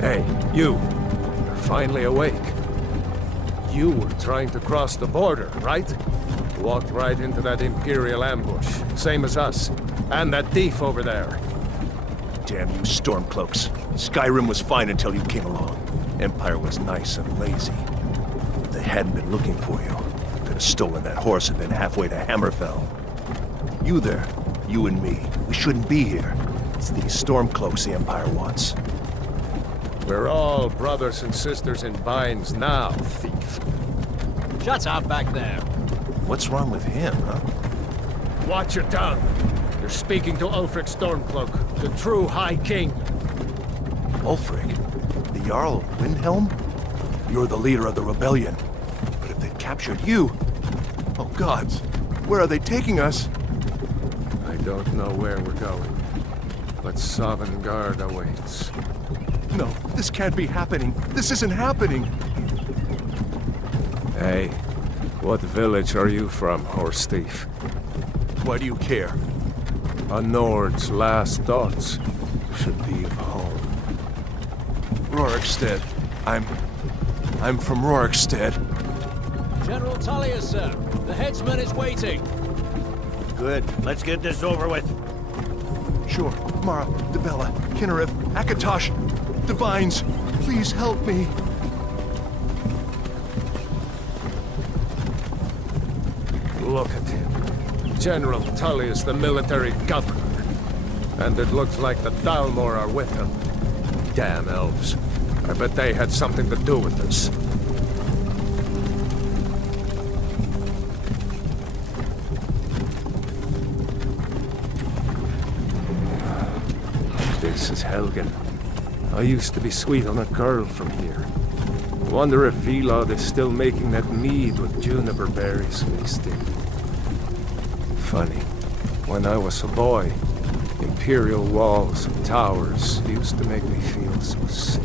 Hey, you. You're finally awake. You were trying to cross the border, right? Walked right into that Imperial ambush, same as us. And that thief over there. Damn you Stormcloaks. Skyrim was fine until you came along. Empire was nice and lazy. If they hadn't been looking for you, could have stolen that horse and been halfway to Hammerfell. You there, you and me, we shouldn't be here. It's these Stormcloaks the Empire wants. We're all brothers and sisters in binds now, thief. Shut up back there. What's wrong with him, huh? Watch your tongue. You're speaking to Ulfric Stormcloak, the true High King. Ulfric? The Jarl of Windhelm? You're the leader of the rebellion. But if they've captured you... Oh gods, where are they taking us? I don't know where we're going, but Sovngarde awaits. No, this can't be happening. This isn't happening. Hey, what village are you from, horse thief? Why do you care? A Nord's last thoughts should be of home. Rorikstead. I'm from Rorikstead. General Tullius, sir. The headsman is waiting. Good. Let's get this over with. Sure. Mara, Dibella, Kinnereth, Akatosh, Divines, please help me. Look at him. General Tullius, the military governor. And it looks like the Thalmor are with him. Damn elves. I bet they had something to do with this. This is Helgen. I used to be sweet on a girl from here. Wonder if Vilod is still making that mead with juniper berries mixed in. Funny, when I was a boy, Imperial walls and towers used to make me feel so safe.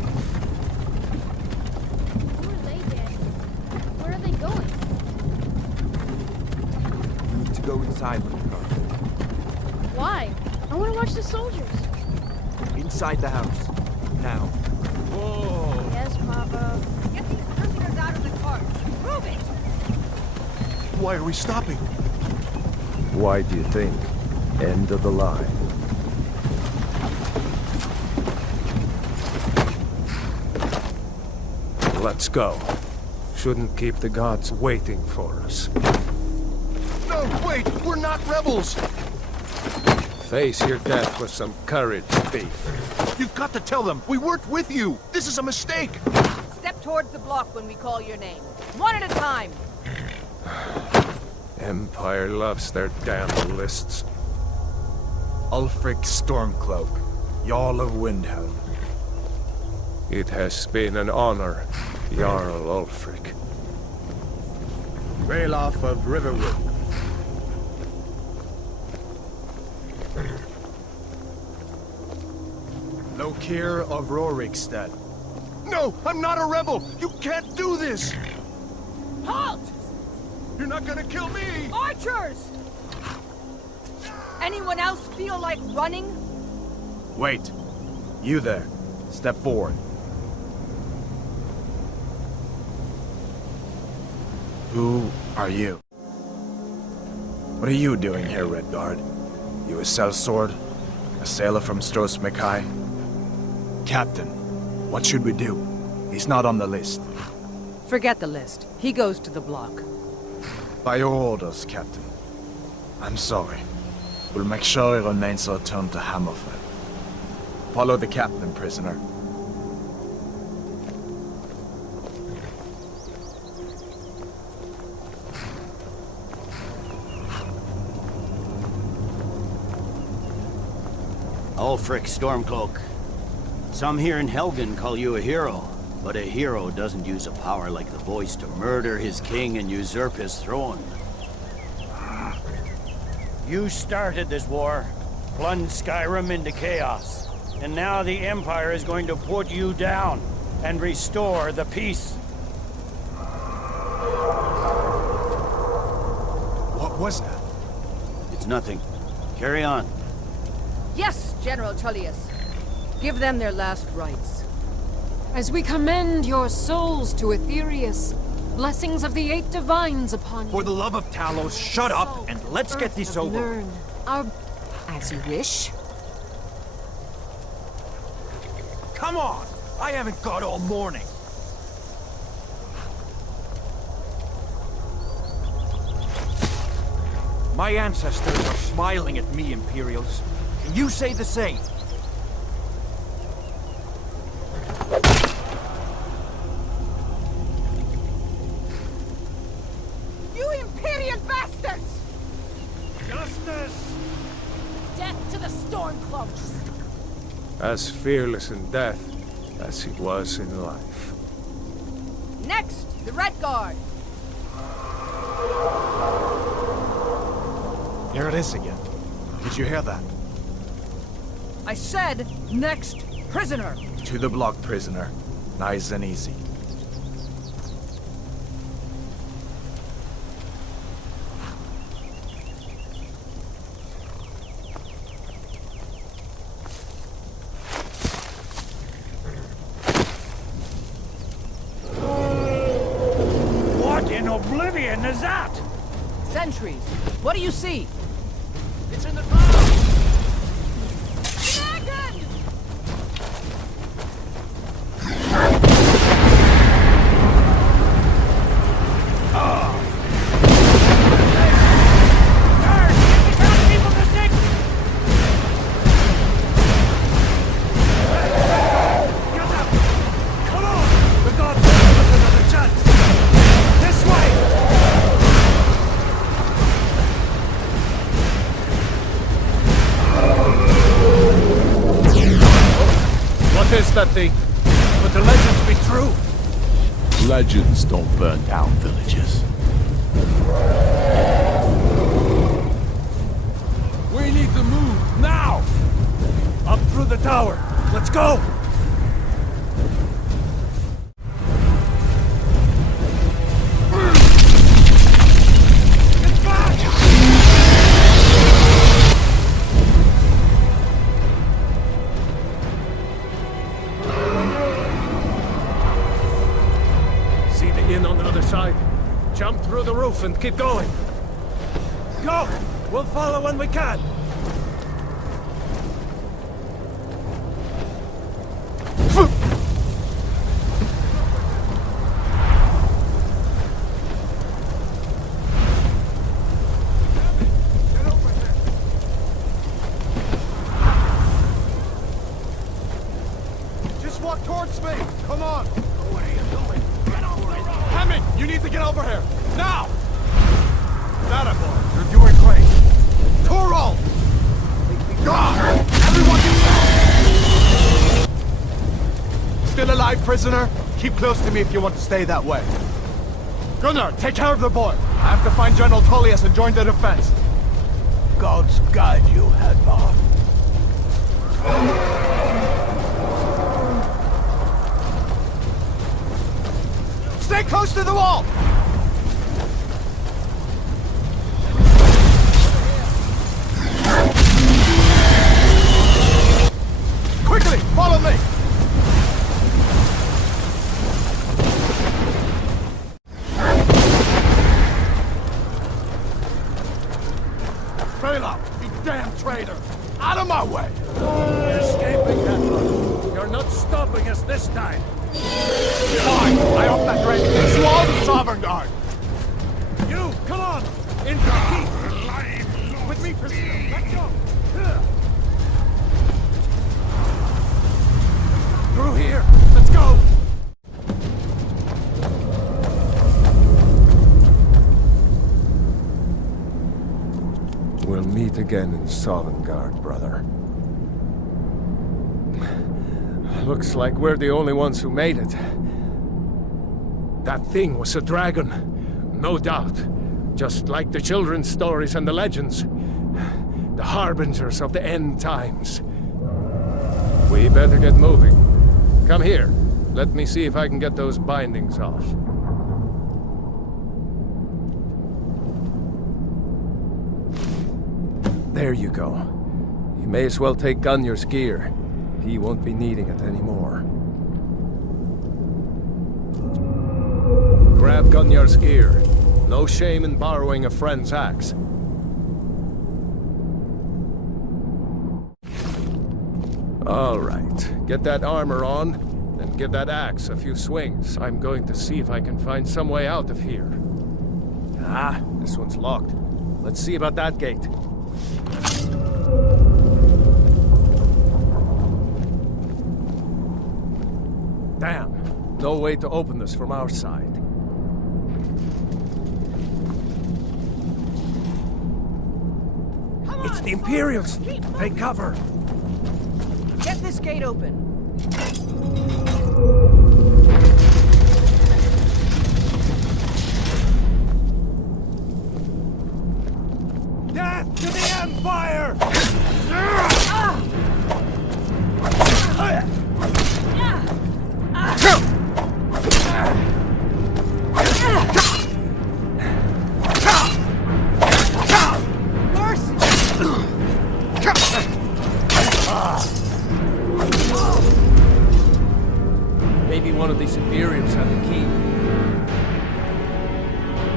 Who are they, Daddy? Where are they going? You need to go inside with the car. Why? I want to watch the soldiers. Inside the house. Now. Whoa! Yes, Papa. Get these prisoners out of the cars. Move it! Why are we stopping? Why do you think? End of the line. Let's go. Shouldn't keep the gods waiting for us. No, wait! We're not rebels! Face your death with some courage, thief. You've got to tell them! We weren't with you! This is a mistake! Step towards the block when we call your name. One at a time. Empire loves their damn lists. Ulfric Stormcloak, Jarl of Windhelm. It has been an honor, Jarl Ulfric. Ralof of Riverwood. Lokir of Rorikstead. No! I'm not a rebel! You can't do this! Halt! You're not gonna kill me! Archers! Anyone else feel like running? Wait. You there. Step forward. Who are you? What are you doing here, Redguard? You a sellsword? A sailor from Stros Mackay? Captain, what should we do? He's not on the list. Forget the list. He goes to the block. By your orders, Captain. I'm sorry. We'll make sure he remains returned to Hammerfell. Follow the captain, prisoner. Ulfric Stormcloak. Some here in Helgen call you a hero, but a hero doesn't use a power like the voice to murder his king and usurp his throne. You started this war, plunged Skyrim into chaos, and now the Empire is going to put you down and restore the peace. What was that? It's nothing. Carry on. Yes, General Tullius. Give them their last rites. As we commend your souls to Aetherius, blessings of the 8 divines upon you. For the love of Talos, shut up and let's get this over. Learn our... As you wish. Come on! I haven't got all morning. My ancestors are smiling at me, Imperials. Can you say the same? You Imperial bastards! Justice! Death to the Stormcloaks! As fearless in death as he was in life. Next, the Red Guard. Here it is again. Did you hear that? I said, next, prisoner. To the block, prisoner. Nice and easy. What in oblivion is that? Sentries. What do you see? It's in the clouds! Dragon! Come on! The gods give us another chance! This way! What is that thing? But the legends be true! Legends don't burn down villages. We need to move, now! Up through the tower. Let's go! Get back! See the inn on the other side? Jump through the roof and keep going. Go! We'll follow when we can! Just walk towards me. Come on. What are you doing? Get over it. Hammond, you need to get over here. Now! That boy. You're doing great. Toro! Everyone get down! Still alive, prisoner? Keep close to me if you want to stay that way. Gunnar, take care of the boy. I have to find General Tullius and join the defense. Gods guide you, Hadvar. Stay close to the wall! Quickly, follow me! Bela, you damn traitor! Out of my way! You're escaping, Hadvar. You're not stopping us this time. Fine, I hope that dragon takes you all to Sovereign Guard! You, come on! Into the keep! With me, prisoner. Let's go! Through here! Let's go! We'll meet again in Sovngarde, brother. Looks like we're the only ones who made it. That thing was a dragon, no doubt. Just like the children's stories and the legends. The harbingers of the end times. We better get moving. Come here. Let me see if I can get those bindings off. There you go. You may as well take Gunnar's gear. He won't be needing it anymore. grab Gunyar's gear. No shame in borrowing a friend's axe. All right, get that armor on, and give that axe a few swings. I'm going to see if I can find some way out of here. Ah, this one's locked. Let's see about that gate. Damn, no way to open this from our side. It's the Imperials! Take cover! Get this gate open. Death to the Empire! Maybe one of these Imperials had the key.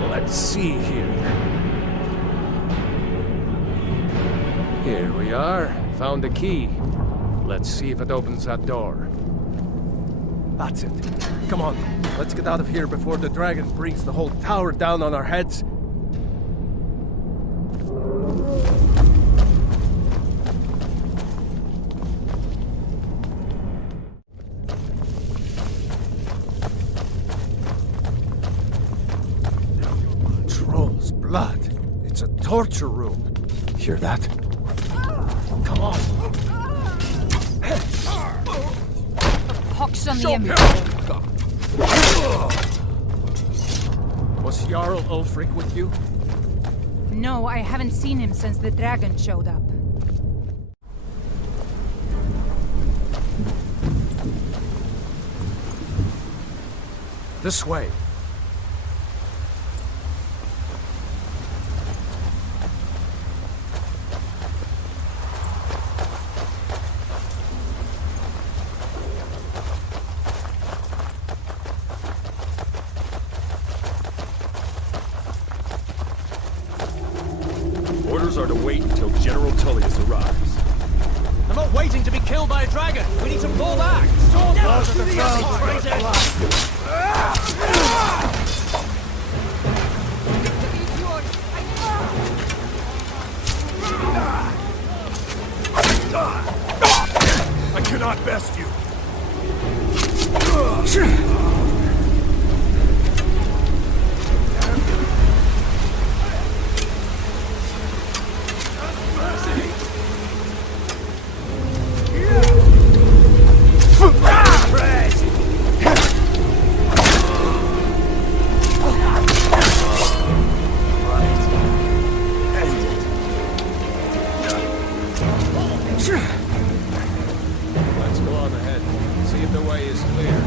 Let's see here. Here we are. Found the key. Let's see if it opens that door. That's it. Come on, let's get out of here before the dragon brings the whole tower down on our heads. Troll's blood. It's a torture room. Hear that? Come on. Pox on the Empire. Was Jarl Ulfric with you? No, I haven't seen him since the dragon showed up. This way. Orders are to wait until General Tullius arrives. I'm not waiting to be killed by a dragon. We need to roll back. Sword down to the I cannot best you. Let's go on ahead. See if the way is clear.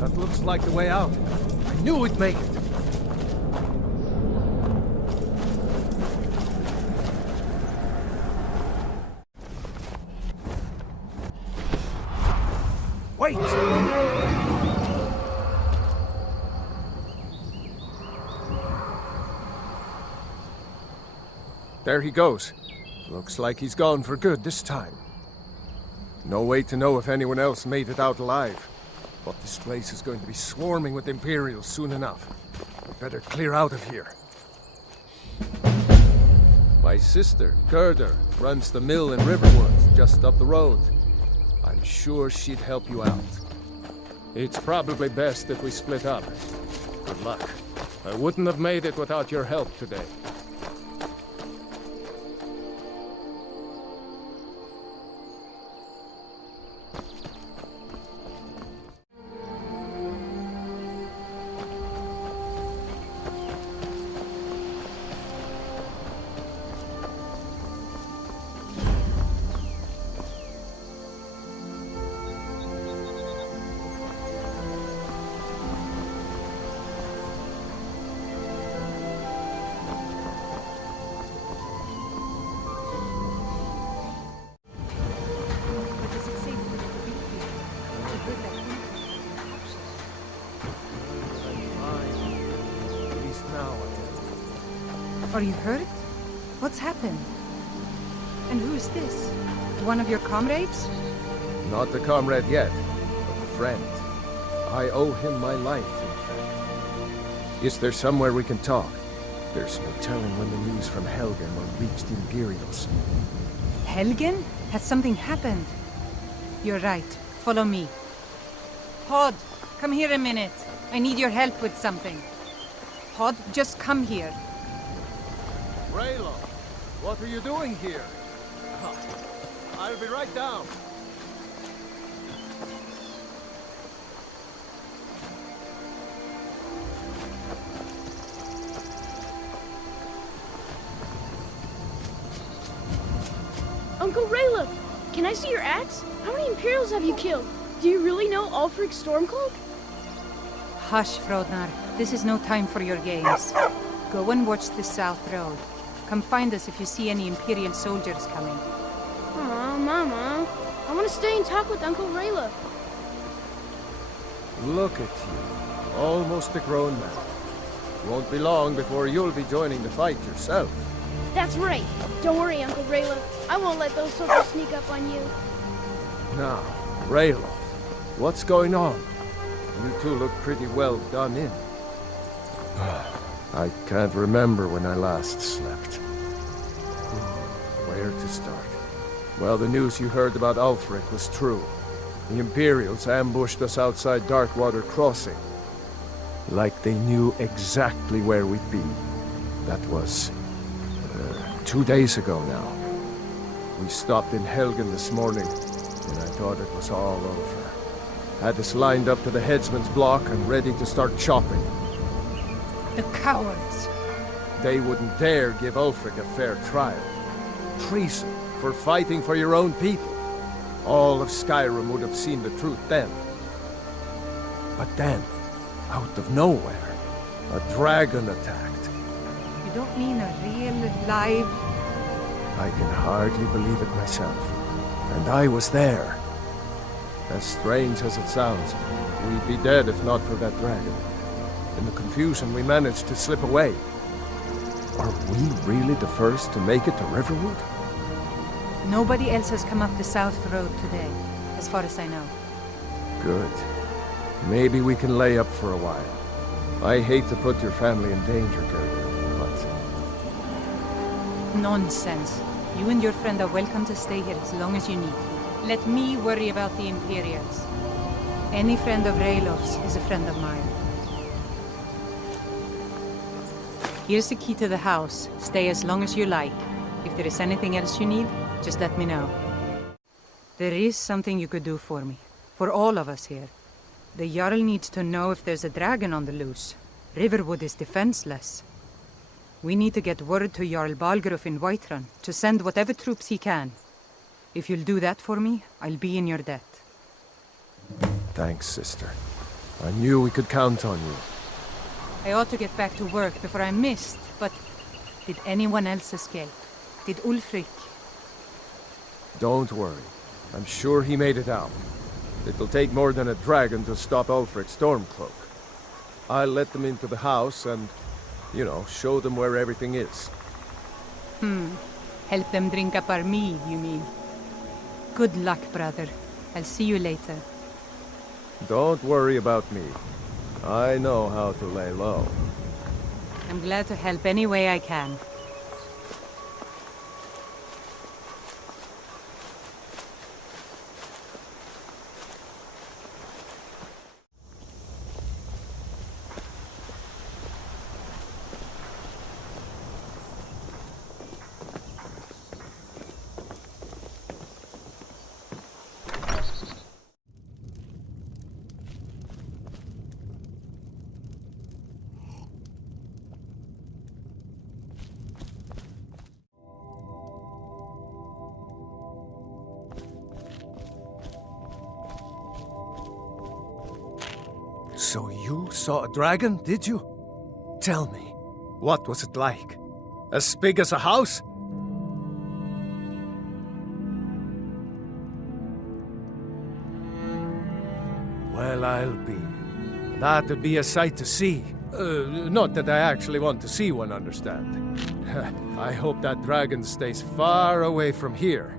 That looks like the way out. I knew we'd make it. Wait! There he goes. Looks like he's gone for good this time. No way to know if anyone else made it out alive. But this place is going to be swarming with Imperials soon enough. We better clear out of here. My sister, Gerda, runs the mill in Riverwood, just up the road. I'm sure she'd help you out. It's probably best if we split up. Good luck. I wouldn't have made it without your help today. Are you hurt? What's happened? And who's this? One of your comrades? Not the comrade yet, but the friend. I owe him my life, in fact. Is there somewhere we can talk? There's no telling when the news from Helgen will reach the Imperials. Helgen? Has something happened? You're right. Follow me. Pod, come here a minute. I need your help with something. Pod, just come here. Raylo, what are you doing here? I'll be right down. Uncle Raylo, can I see your axe? How many Imperials have you killed? Do you really know Ulfric Stormcloak? Hush, Frodnar. This is no time for your games. Go and watch the South Road. Come find us if you see any Imperial soldiers coming. Aw, Mama. I want to stay and talk with Uncle Raylo. Look at you. Almost a grown man. Won't be long before you'll be joining the fight yourself. That's right. Don't worry, Uncle Raylo. I won't let those soldiers sneak up on you. Now, Raylo, what's going on? You two look pretty well done in. I can't remember when I last slept. Where to start? Well, the news you heard about Ulfric was true. The Imperials ambushed us outside Darkwater Crossing. Like they knew exactly where we'd be. That was 2 days ago now. We stopped in Helgen this morning, and I thought it was all over. Had us lined up to the headsman's block and ready to start chopping. The cowards. They wouldn't dare give Ulfric a fair trial. Treason for fighting for your own people. All of Skyrim would have seen the truth then. But then, out of nowhere, a dragon attacked. You don't mean a real, live... I can hardly believe it myself. And I was there. As strange as it sounds, we'd be dead if not for that dragon. In the confusion, we managed to slip away. Are we really the first to make it to Riverwood? Nobody else has come up the South Road today, as far as I know. Good. Maybe we can lay up for a while. I hate to put your family in danger, Gerda, but... Nonsense. You and your friend are welcome to stay here as long as you need. Let me worry about the Imperials. Any friend of Raylov's is a friend of mine. Here's the key to the house. Stay as long as you like. If there is anything else you need, just let me know. There is something you could do for me. For all of us here. The Jarl needs to know if there's a dragon on the loose. Riverwood is defenseless. We need to get word to Jarl Balgruuf in Whiterun to send whatever troops he can. If you'll do that for me, I'll be in your debt. Thanks, sister. I knew we could count on you. I ought to get back to work before I'm missed, but did anyone else escape? Did Ulfric? Don't worry. I'm sure he made it out. It'll take more than a dragon to stop Ulfric Stormcloak. I'll let them into the house and, you know, show them where everything is. Help them drink up our mead, you mean? Good luck, brother. I'll see you later. Don't worry about me. I know how to lay low. I'm glad to help any way I can. So you saw a dragon, did you? Tell me, what was it like? As big as a house? Well, I'll be. That'd be a sight to see, Not that I actually want to see one, understand. I hope that dragon stays far away from here.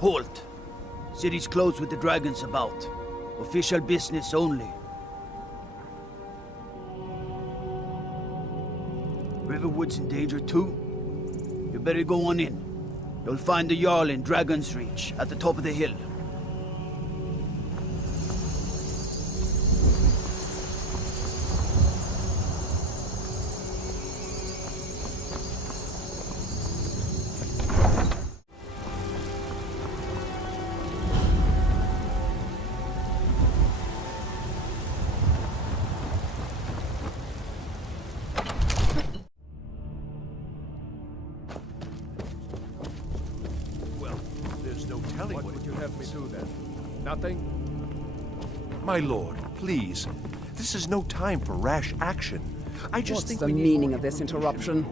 Halt! City's closed with the dragons about. Official business only. Riverwood's in danger too? You better go on in. You'll find the Jarl in Dragon's Reach, at the top of the hill. What would you have me do then? Nothing? My lord, please. This is no time for rash action. I just What's think the we need meaning more of this information. interruption?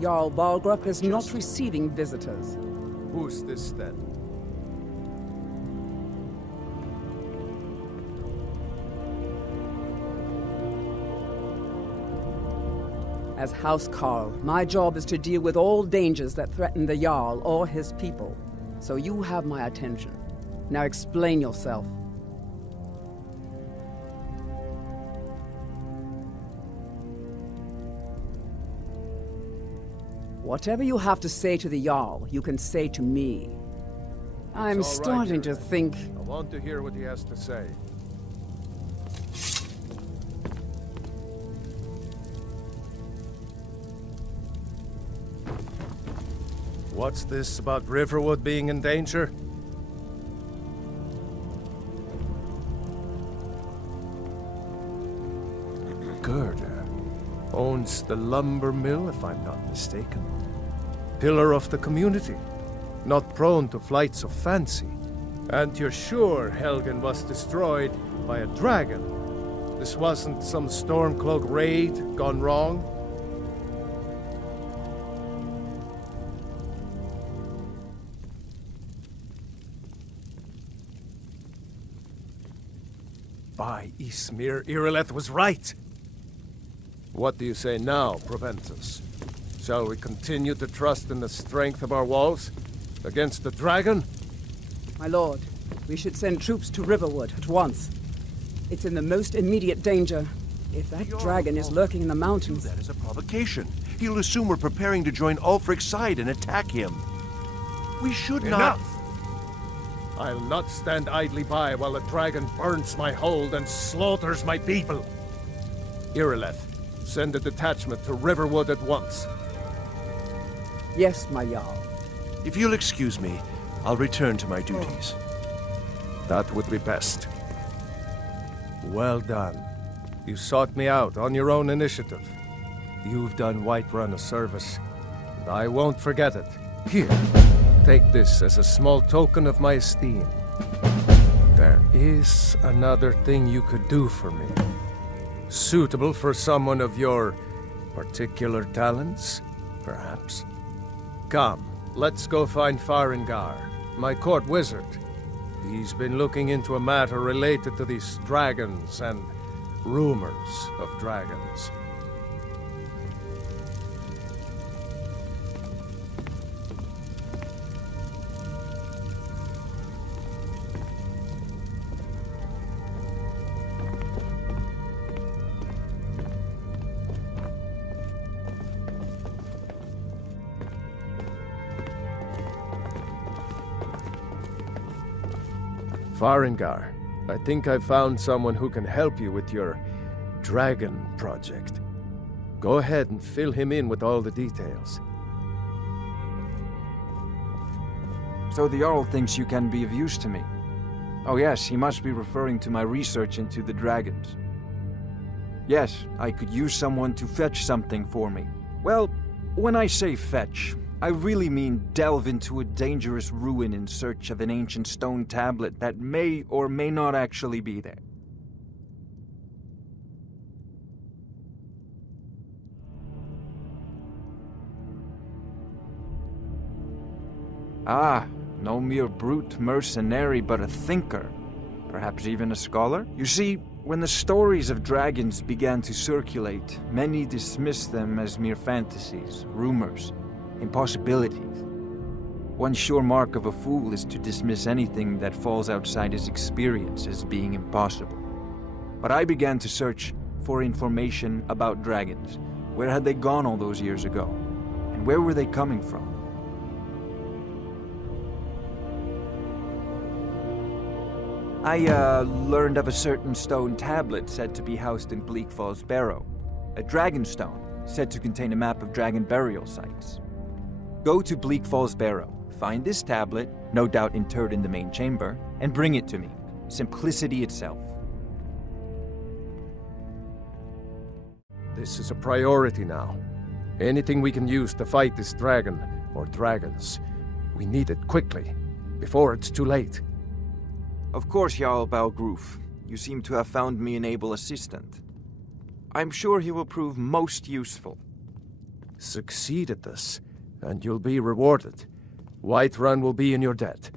Jarl Balgrup is not receiving visitors. Who's this then? As House Carl, my job is to deal with all dangers that threaten the Jarl or his people. So you have my attention. Now explain yourself. Whatever you have to say to the Jarl, you can say to me. I'm It's all right, starting to Jarl. think... I want to hear what he has to say. What's this about Riverwood being in danger? Gerda owns the lumber mill, if I'm not mistaken. Pillar of the community, not prone to flights of fancy. And you're sure Helgen was destroyed by a dragon? This wasn't some Stormcloak raid gone wrong? By Ysmir, Irileth was right! What do you say now, Proventus? Shall we continue to trust in the strength of our walls? Against the dragon? My lord, we should send troops to Riverwood at once. It's in the most immediate danger. If that dragon is lurking in the mountains... That is a provocation. He'll assume we're preparing to join Ulfric's side and attack him. We should not... Enough! I'll not stand idly by while the dragon burns my hold and slaughters my people. Irileth, send a detachment to Riverwood at once. Yes, my Jarl. If you'll excuse me, I'll return to my duties. That would be best. Well done. You sought me out on your own initiative. You've done Whiterun a service, and I won't forget it. Here, take this as a small token of my esteem. There is another thing you could do for me. Suitable for someone of your particular talents, perhaps. Come, let's go find Farengar, my court wizard. He's been looking into a matter related to these dragons and rumors of dragons. Farengar, I think I've found someone who can help you with your dragon project. Go ahead and fill him in with all the details. So the Jarl thinks you can be of use to me. Oh yes, he must be referring to my research into the dragons. Yes, I could use someone to fetch something for me. Well, when I say fetch, I really mean delve into a dangerous ruin in search of an ancient stone tablet that may or may not actually be there. Ah, no mere brute mercenary, but a thinker. Perhaps even a scholar? You see, when the stories of dragons began to circulate, many dismissed them as mere fantasies, rumors, impossibilities. One sure mark of a fool is to dismiss anything that falls outside his experience as being impossible. But I began to search for information about dragons. Where had they gone all those years ago? And where were they coming from? I learned of a certain stone tablet said to be housed in Bleak Falls Barrow. A dragon stone said to contain a map of dragon burial sites. Go to Bleak Falls Barrow, find this tablet, no doubt interred in the main chamber, and bring it to me. Simplicity itself. This is a priority now. Anything we can use to fight this dragon, or dragons, we need it quickly, before it's too late. Of course, Jarl Balgroof. You seem to have found me an able assistant. I'm sure he will prove most useful. Succeed at this, and you'll be rewarded. Whiterun will be in your debt.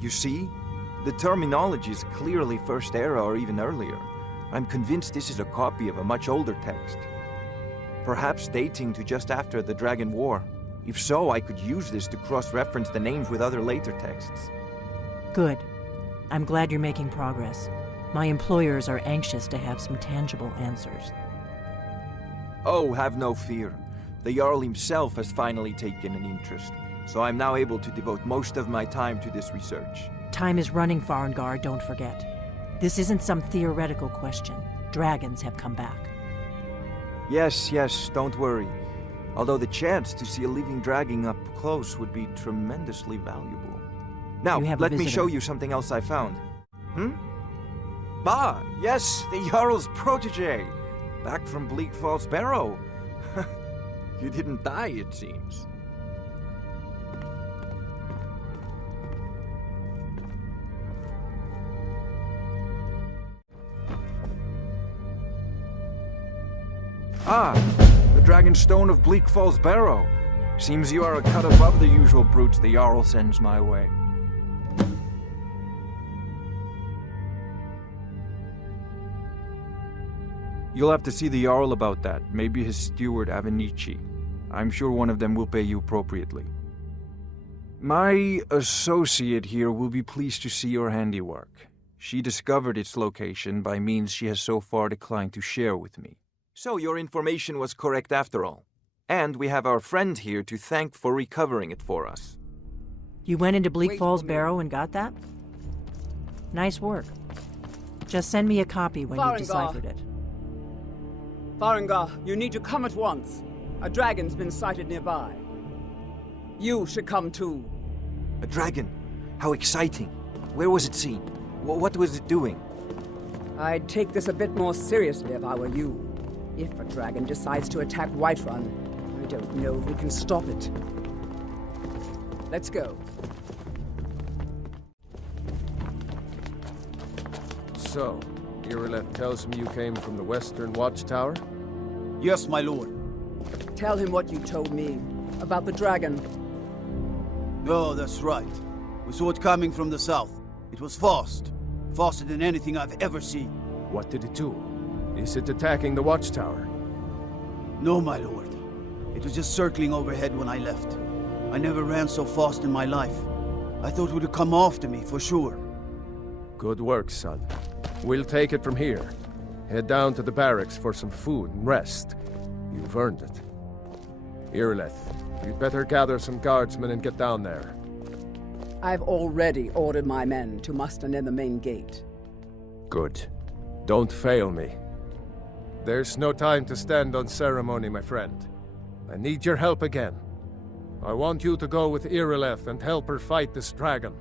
You see? The terminology is clearly First Era or even earlier. I'm convinced this is a copy of a much older text. Perhaps dating to just after the Dragon War. If so, I could use this to cross-reference the names with other later texts. Good. I'm glad you're making progress. My employers are anxious to have some tangible answers. Oh, have no fear. The Jarl himself has finally taken an interest, so I'm now able to devote most of my time to this research. Time is running, Farengar, don't forget. This isn't some theoretical question. Dragons have come back. Yes, don't worry. Although the chance to see a living dragon up close would be tremendously valuable. Now, let me show you something else I found. Ah, yes, the Jarl's protege. Back from Bleak Falls Barrow. You didn't die, it seems. Ah, the Dragon Stone of Bleak Falls Barrow. Seems you are a cut above the usual brutes the Jarl sends my way. You'll have to see the Jarl about that, maybe his steward Avenici. I'm sure one of them will pay you appropriately. My associate here will be pleased to see your handiwork. She discovered its location by means she has so far declined to share with me. So your information was correct after all. And we have our friend here to thank for recovering it for us. You went into Bleak Falls Barrow and got that? Nice work. Just send me a copy when you've deciphered it. Farengar, you need to come at once. A dragon's been sighted nearby. You should come too. A dragon? How exciting. Where was it seen? What was it doing? I'd take this a bit more seriously if I were you. If a dragon decides to attack Whiterun, I don't know if we can stop it. Let's go. So, Irileth tells me you came from the Western Watchtower? Yes, my lord. Tell him what you told me about the dragon. Oh, that's right. We saw it coming from the south. It was fast. Faster than anything I've ever seen. What did it do? Is it attacking the Watchtower? No, my lord. It was just circling overhead when I left. I never ran so fast in my life. I thought it would come after me, for sure. Good work, son. We'll take it from here. Head down to the barracks for some food and rest. You've earned it. Irileth, you'd better gather some guardsmen and get down there. I've already ordered my men to muster near the main gate. Good. Don't fail me. There's no time to stand on ceremony, my friend. I need your help again. I want you to go with Irileth and help her fight this dragon.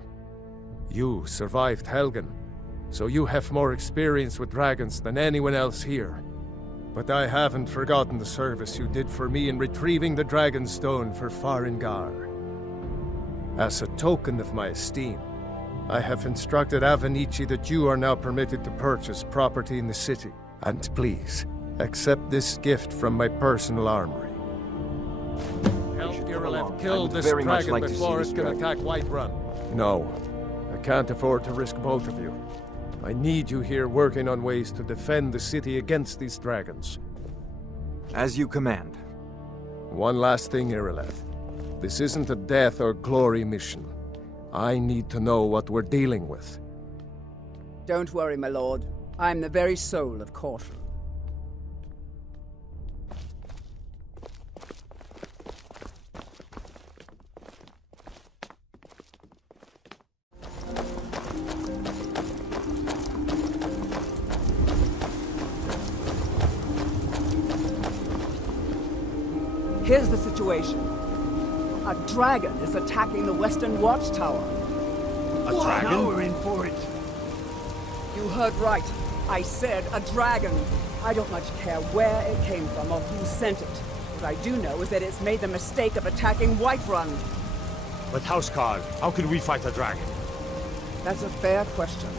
You survived Helgen, so you have more experience with dragons than anyone else here. But I haven't forgotten the service you did for me in retrieving the Dragon Stone for Farengar. As a token of my esteem, I have instructed Avenici that you are now permitted to purchase property in the city. And please, accept this gift from my personal armory. Help Irileth kill this dragon before it can attack Whiterun. No, I can't afford to risk both of you. I need you here working on ways to defend the city against these dragons. As you command. One last thing, Irileth. This isn't a death or glory mission. I need to know what we're dealing with. Don't worry, my lord. I'm the very soul of caution. Here's the situation. A dragon is attacking the Western Watchtower. A dragon? Now we're in for it. You heard right. I said a dragon. I don't much care where it came from or who sent it. What I do know is that it's made the mistake of attacking Whiterun. But Housecarl, how can we fight a dragon? That's a fair question.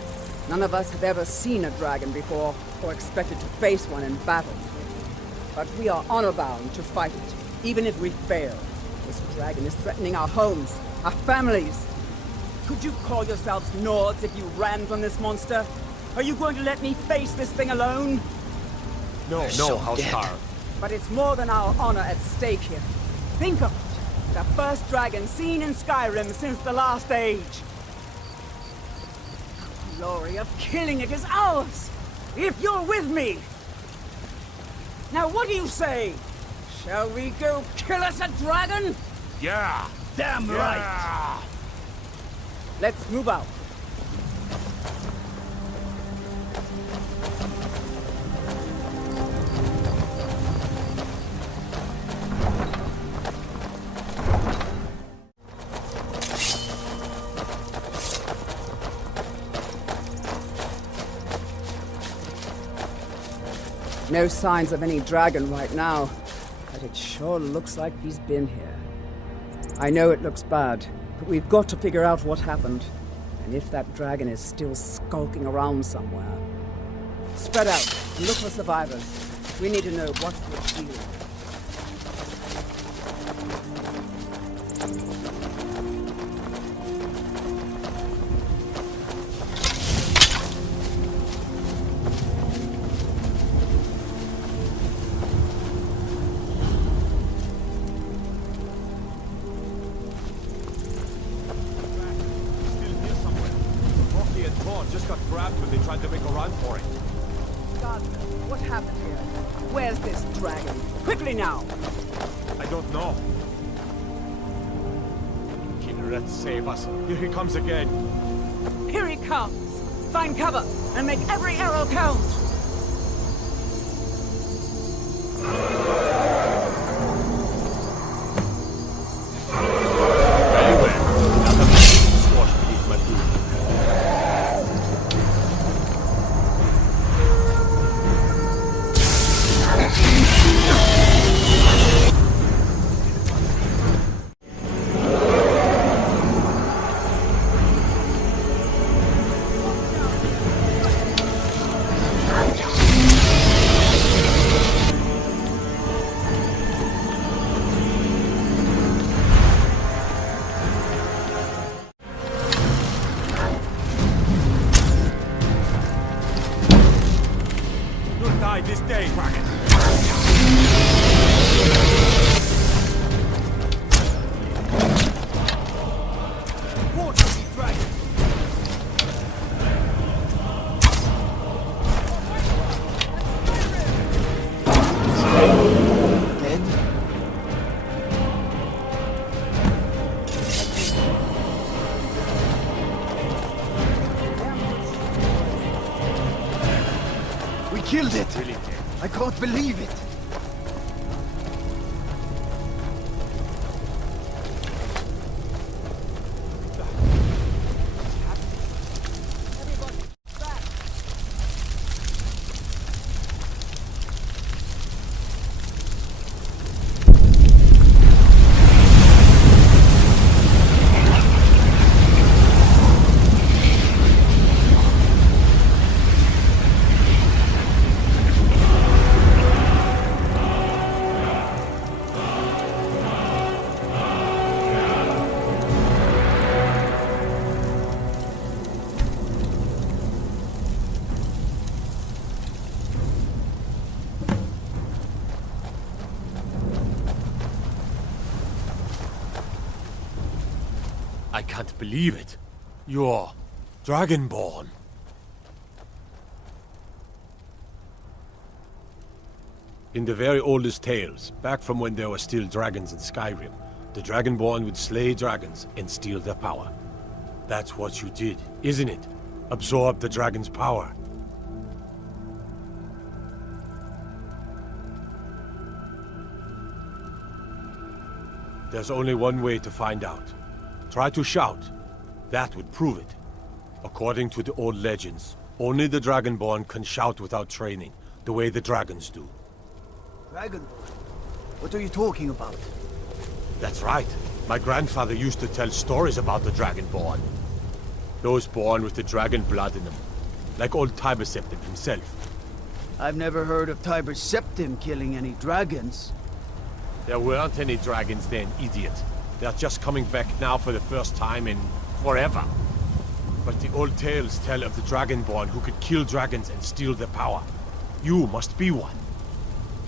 None of us have ever seen a dragon before, or expected to face one in battle. But we are honor-bound to fight it, even if we fail. This dragon is threatening our homes, our families. Could you call yourselves Nords if you ran from this monster? Are you going to let me face this thing alone? No, Housecarl. But it's more than our honor at stake here. Think of it. The first dragon seen in Skyrim since the last age. The glory of killing it is ours, if you're with me. Now what do you say? Shall we go kill us a dragon? Yeah! Damn right! Let's move out. No signs of any dragon right now, but it sure looks like he's been here. I know it looks bad, but we've got to figure out what happened, and if that dragon is still skulking around somewhere. Spread out and look for survivors. We need to know what's the deal. Dragonborn just got grabbed when they tried to make a run for it. God, what happened here? Where's this dragon? Quickly now! I don't know. Kinneret, save us. Here he comes again. Here he comes! Find cover and make every arrow count! This day, dragon. We killed it! I can't believe it! I can't believe it. You're Dragonborn. In the very oldest tales, back from when there were still dragons in Skyrim, the Dragonborn would slay dragons and steal their power. That's what you did, isn't it? Absorb the dragon's power. There's only one way to find out. Try to shout. That would prove it. According to the old legends, only the Dragonborn can shout without training, the way the dragons do. Dragonborn? What are you talking about? That's right. My grandfather used to tell stories about the Dragonborn. Those born with the dragon blood in them. Like old Tiber Septim himself. I've never heard of Tiber Septim killing any dragons. There weren't any dragons then, idiot. They're just coming back now for the first time in forever. But the old tales tell of the Dragonborn who could kill dragons and steal their power. You must be one.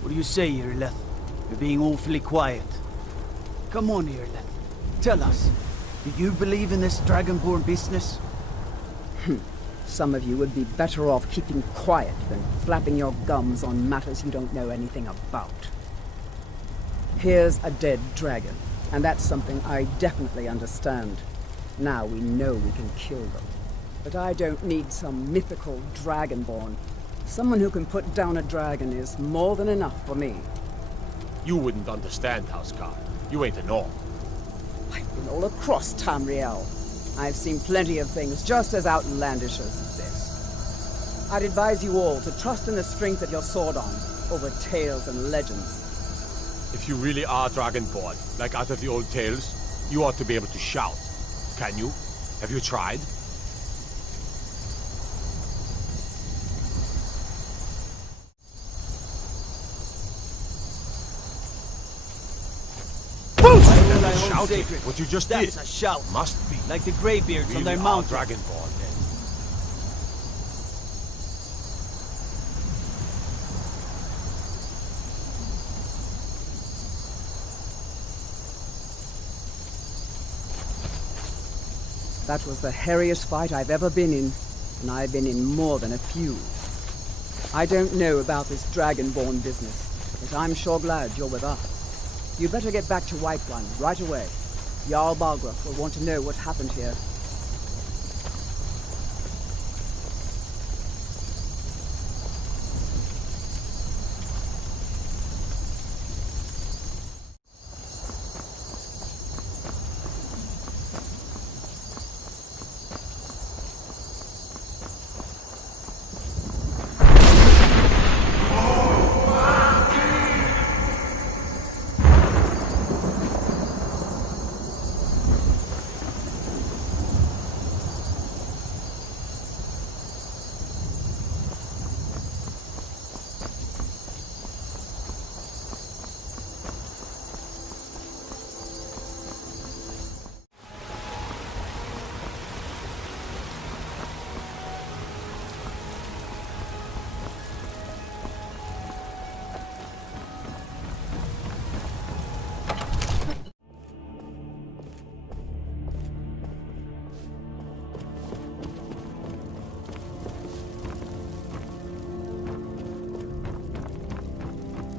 What do you say, Irleth? You're being awfully quiet. Come on, Irleth. Tell us. Do you believe in this Dragonborn business? Some of you would be better off keeping quiet than flapping your gums on matters you don't know anything about. Here's a dead dragon, and that's something I definitely understand. Now we know we can kill them. But I don't need some mythical Dragonborn. Someone who can put down a dragon is more than enough for me. You wouldn't understand, Housecar. You ain't a Norm. I've been all across Tamriel. I've seen plenty of things just as outlandish as this. I'd advise you all to trust in the strength of your sword arm over tales and legends. If you really are Dragonborn, like out of the old tales, you ought to be able to shout. Can you? Have you tried? Shouting, what you just did. That's a shout. Must be. Like the Greybeards really on their are mountain. Dragonborn, then. That was the hairiest fight I've ever been in. and I've been in more than a few. I don't know about this Dragonborn business, but I'm sure glad you're with us. You'd better get back to Whiterun right away. Jarl Balgruuf will want to know what happened here.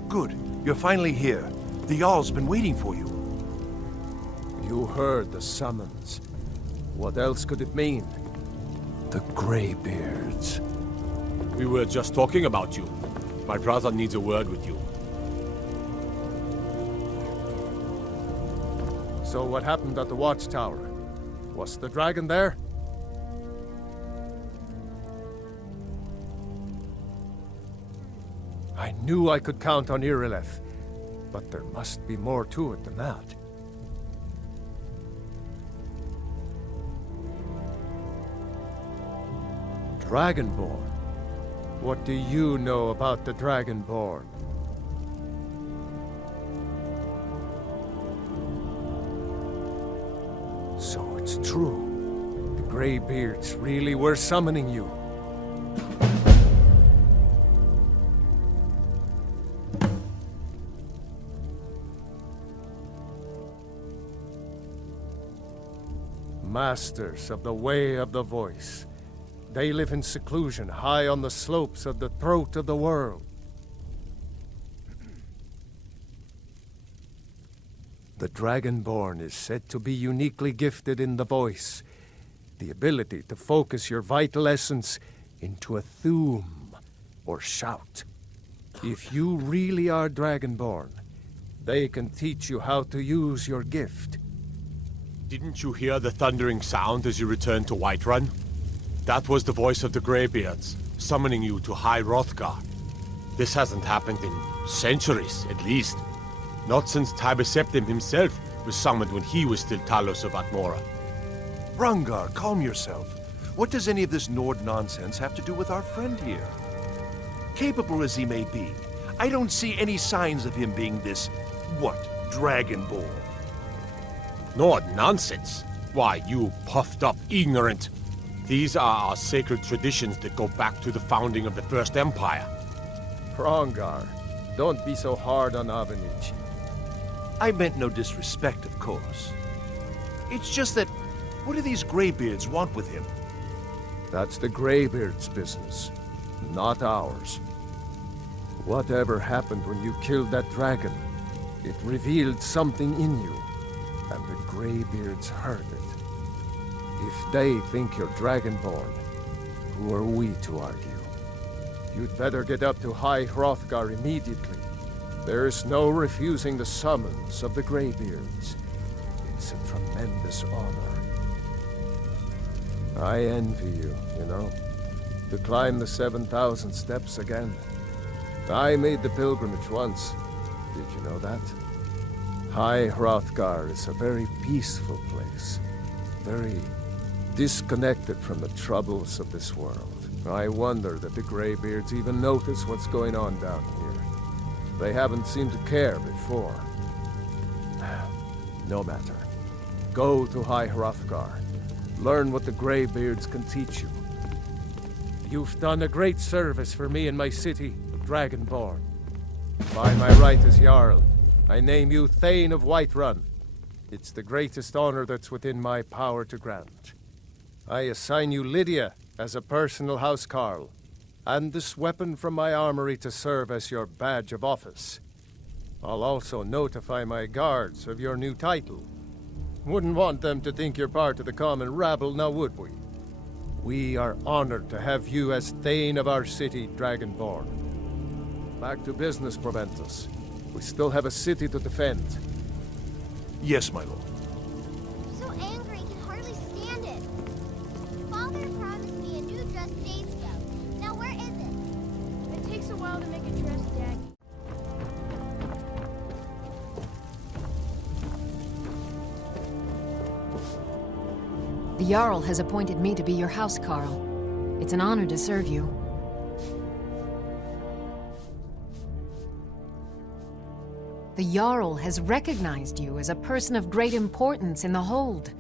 Good. You're finally here. The Jarl's been waiting for you. You heard the summons. What else could it mean? The Greybeards. We were just talking about you. My brother needs a word with you. So what happened at the Watchtower? Was the dragon there? I knew I could count on Irileth, but there must be more to it than that. Dragonborn? What do you know about the Dragonborn? So it's true. The Greybeards really were summoning you. Masters of the Way of the Voice. They live in seclusion, high on the slopes of the throat of the world. The Dragonborn is said to be uniquely gifted in the voice, the ability to focus your vital essence into a thume, or shout. If you really are Dragonborn, they can teach you how to use your gift. Didn't you hear the thundering sound as you returned to Whiterun? That was the voice of the Greybeards, summoning you to High Hrothgar. This hasn't happened in centuries, at least. Not since Tiber Septim himself was summoned when he was still Talos of Atmora. Hrongar, calm yourself. What does any of this Nord nonsense have to do with our friend here? Capable as he may be, I don't see any signs of him being this, Dragonborn. Nord nonsense? Why, you puffed up ignorant. These are our sacred traditions that go back to the founding of the First Empire. Hrongar, don't be so hard on Avenich. I meant no disrespect, of course. It's just that, what do these Greybeards want with him? That's the Greybeards' business, not ours. Whatever happened when you killed that dragon, it revealed something in you, and the Greybeards heard it. If they think you're Dragonborn, who are we to argue? You'd better get up to High Hrothgar immediately. There's no refusing the summons of the Greybeards. It's a tremendous honor. I envy you, you know, to climb the 7,000 steps again. I made the pilgrimage once. Did you know that? High Hrothgar is a very peaceful place. Very disconnected from the troubles of this world. I wonder that the Greybeards even notice what's going on down here. They haven't seemed to care before. No matter. Go to High Hrothgar. Learn what the Greybeards can teach you. You've done a great service for me and my city, Dragonborn. By my right as Jarl, I name you Thane of Whiterun. It's the greatest honor that's within my power to grant. I assign you Lydia as a personal housecarl, and this weapon from my armory to serve as your badge of office. I'll also notify my guards of your new title. Wouldn't want them to think you're part of the common rabble, now would we? We are honored to have you as Thane of our city, Dragonborn. Back to business, Proventus. We still have a city to defend. Yes, my lord. So angry, can hardly stand it. Father promised me a new dress days ago. Now where is it? It takes a while to make a dress, Dad. The Jarl has appointed me to be your housecarl. It's an honor to serve you. The Jarl has recognized you as a person of great importance in the Hold.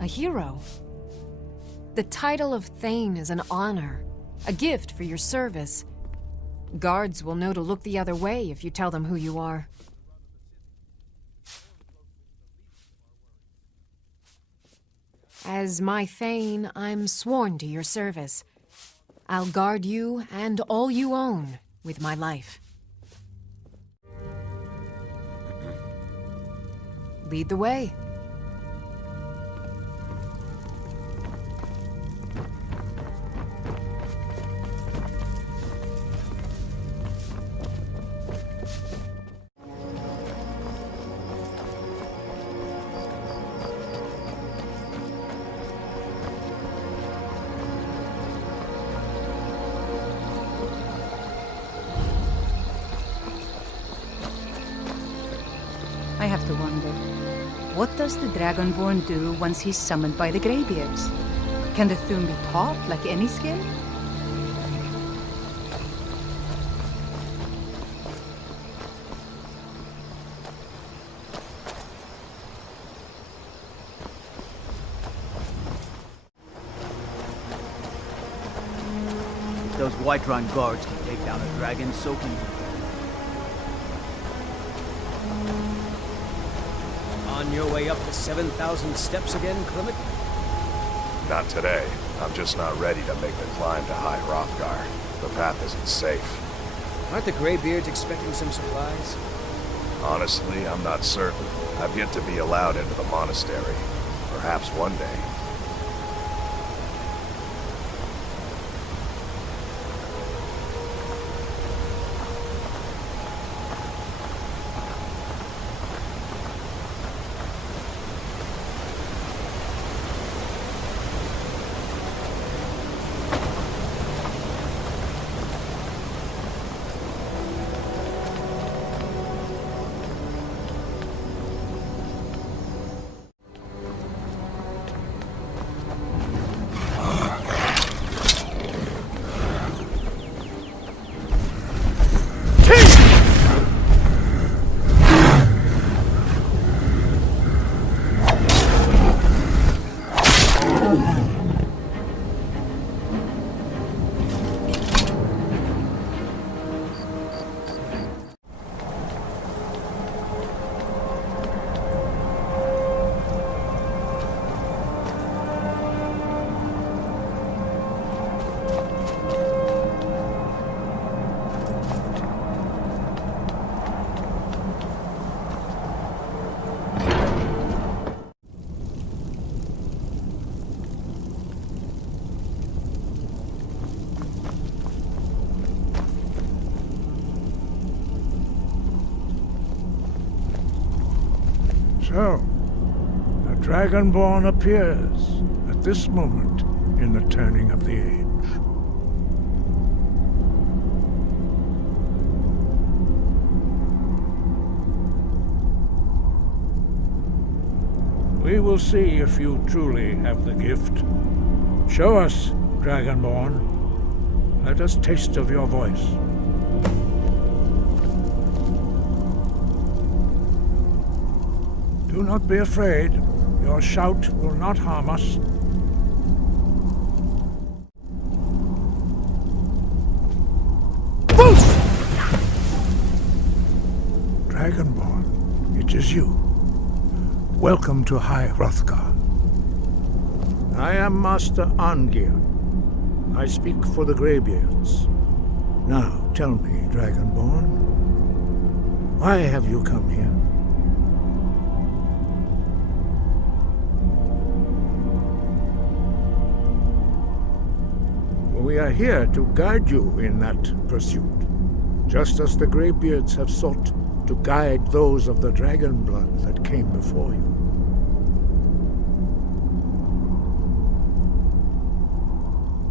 A hero. The title of Thane is an honor, a gift for your service. Guards will know to look the other way if you tell them who you are. As my Thane, I'm sworn to your service. I'll guard you and all you own with my life. Lead the way. I have to wonder, what does the Dragonborn do once he's summoned by the Greybeards? Can the Thune be taught like any skill? If those Whiterun guards can take down a dragon, so can we. On your way up the 7,000 steps again, Clement? Not today. I'm just not ready to make the climb to High Hrothgar. The path isn't safe. Aren't the Greybeards expecting some supplies? Honestly, I'm not certain. I've yet to be allowed into the monastery. Perhaps one day. So, the Dragonborn appears at this moment in the turning of the age. We will see if you truly have the gift. Show us, Dragonborn. Let us taste of your voice. Do not be afraid. Your shout will not harm us. Dragonborn, it is you. Welcome to High Hrothgar. I am Master Angir. I speak for the Greybeards. Now, tell me, Dragonborn, why have you come here? We are here to guide you in that pursuit, just as the Greybeards have sought to guide those of the dragon blood that came before you.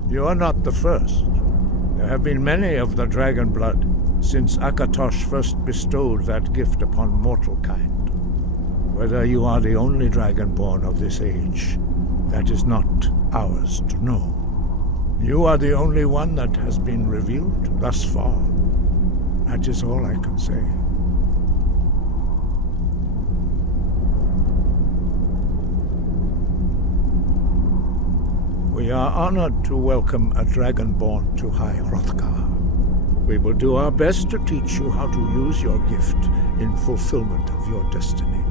You are not the first. There have been many of the dragon blood since Akatosh first bestowed that gift upon mortal kind. Whether you are the only Dragonborn of this age, that is not ours to know. You are the only one that has been revealed thus far. That is all I can say. We are honored to welcome a Dragonborn to High Hrothgar. We will do our best to teach you how to use your gift in fulfillment of your destiny.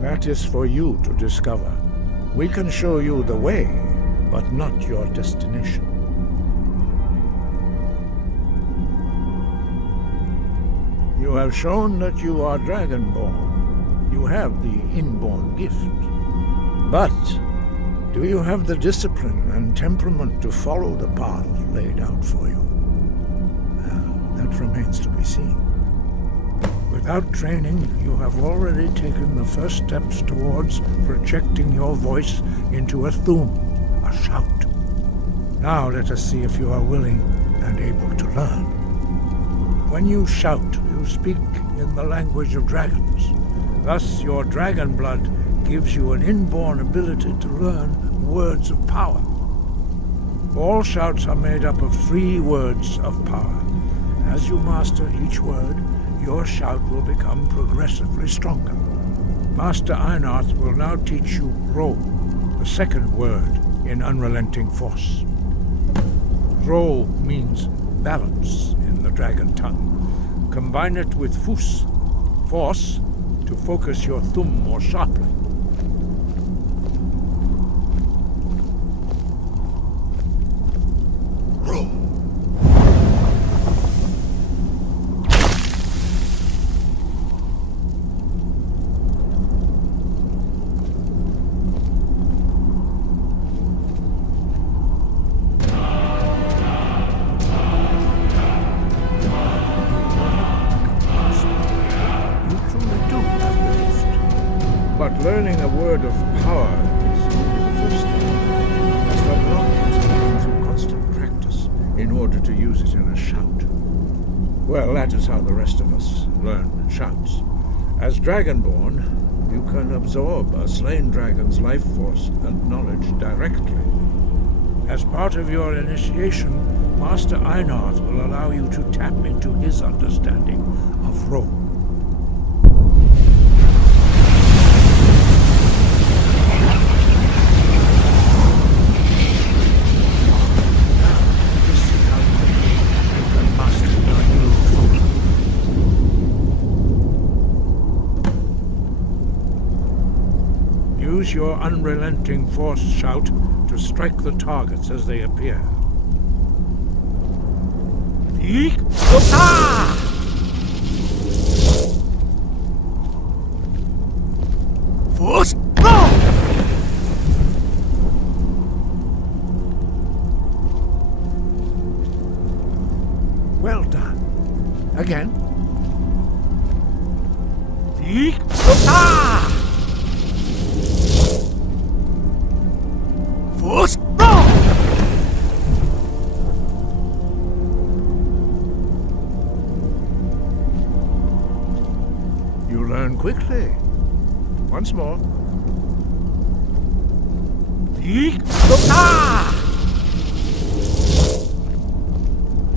That is for you to discover. We can show you the way, but not your destination. You have shown that you are Dragonborn. You have the inborn gift. But do you have the discipline and temperament to follow the path laid out for you? That remains to be seen. Without training, you have already taken the first steps towards projecting your voice into a thum, a shout. Now let us see if you are willing and able to learn. When you shout, you speak in the language of dragons. Thus, your dragon blood gives you an inborn ability to learn words of power. All shouts are made up of 3 words of power. As you master each word, your shout will become progressively stronger. Master Einarth will now teach you Ro, the second word in Unrelenting Force. Ro means balance in the dragon tongue. Combine it with Fus, force, to focus your thumb more sharply. Learning a word of power is only the first step. As the block is learned through constant practice in order to use it in a shout. Well, that is how the rest of us learn shouts. As Dragonborn, you can absorb a slain dragon's life force and knowledge directly. As part of your initiation, Master Einarth will allow you to tap into his understanding of Ro. Use your unrelenting force shout to strike the targets as they appear. Force! Well done. Again. Force! You learn quickly. Once more.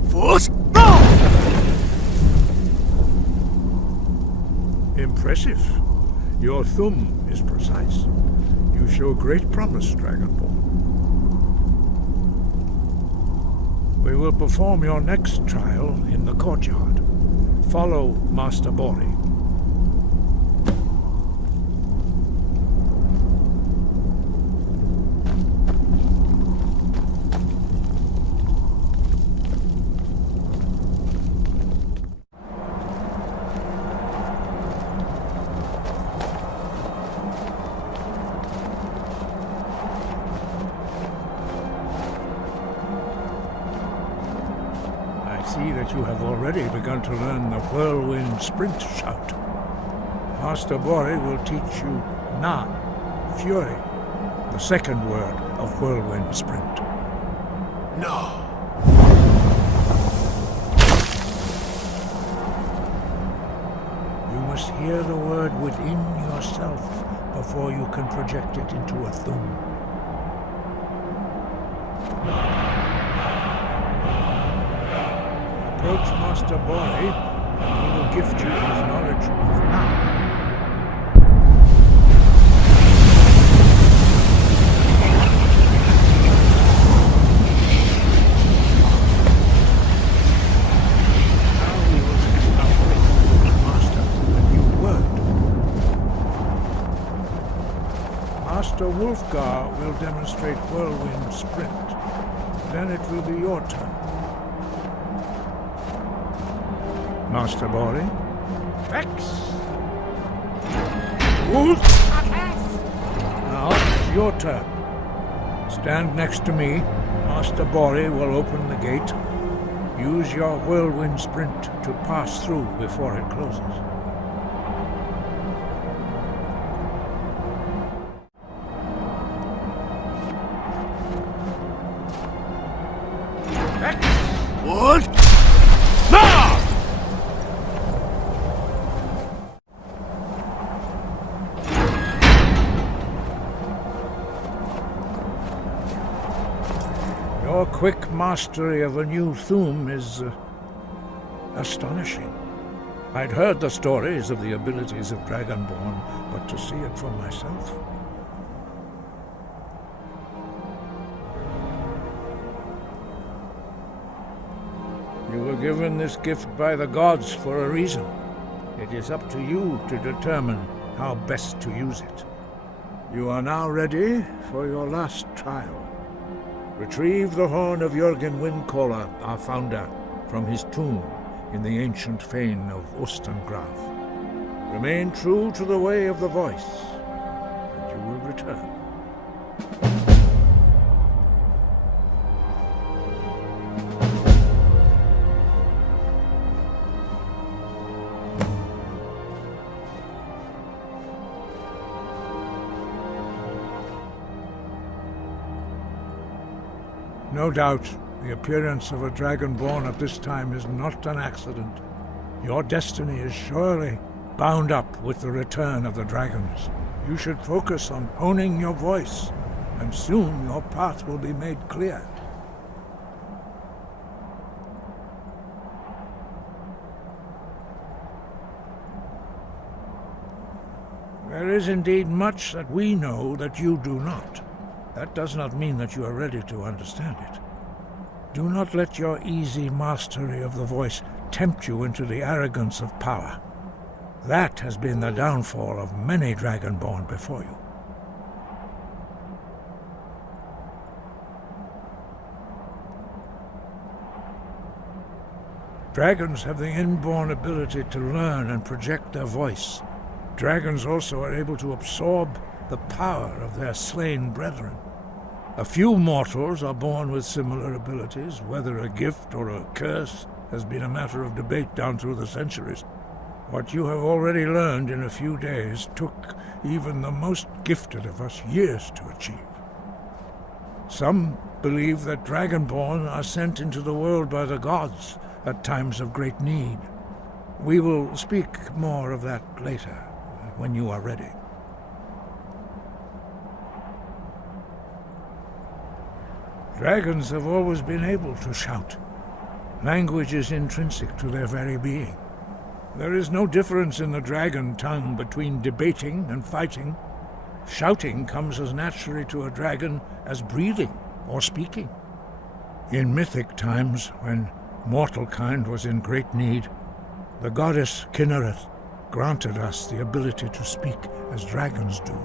Force! Impressive. Your thumb is precise. You show great promise, Dragonborn. We will perform your next trial in the courtyard. Follow Master Bori. see that you have already begun to learn the whirlwind sprint shout. Master Bori will teach you Na, fury, the second word of whirlwind sprint. No. You must hear the word within yourself before you can project it into a thum. Approach Master Bori, and he will gift you his knowledge of now. Master Wolfgar will demonstrate whirlwind sprint. Then it will be your turn. Master Bori. Vex! Wolf! Now it's your turn. Stand next to me. Master Bori will open the gate. Use your whirlwind sprint to pass through before it closes. What? No! Your quick mastery of a new thum is astonishing. I'd heard the stories of the abilities of Dragonborn, but to see it for myself... You were given this gift by the gods for a reason. It is up to you to determine how best to use it. You are now ready for your last trial. Retrieve the horn of Jürgen Windcaller, our founder, from his tomb in the ancient fane of Ostengraf. Remain true to the way of the voice, and you will return. No doubt, the appearance of a Dragonborn at this time is not an accident. Your destiny is surely bound up with the return of the dragons. You should focus on honing your voice, and soon your path will be made clear. There is indeed much that we know that you do not. That does not mean that you are ready to understand it. Do not let your easy mastery of the voice tempt you into the arrogance of power. That has been the downfall of many Dragonborn before you. Dragons have the inborn ability to learn and project their voice. Dragons also are able to absorb the power of their slain brethren. A few mortals are born with similar abilities. Whether a gift or a curse has been a matter of debate down through the centuries. What you have already learned in a few days took even the most gifted of us years to achieve. Some believe that Dragonborn are sent into the world by the gods at times of great need. We will speak more of that later, when you are ready. Dragons have always been able to shout. Language is intrinsic to their very being. There is no difference in the dragon tongue between debating and fighting. Shouting comes as naturally to a dragon as breathing or speaking. In mythic times, when mortal kind was in great need, the goddess Kinnereth granted us the ability to speak as dragons do.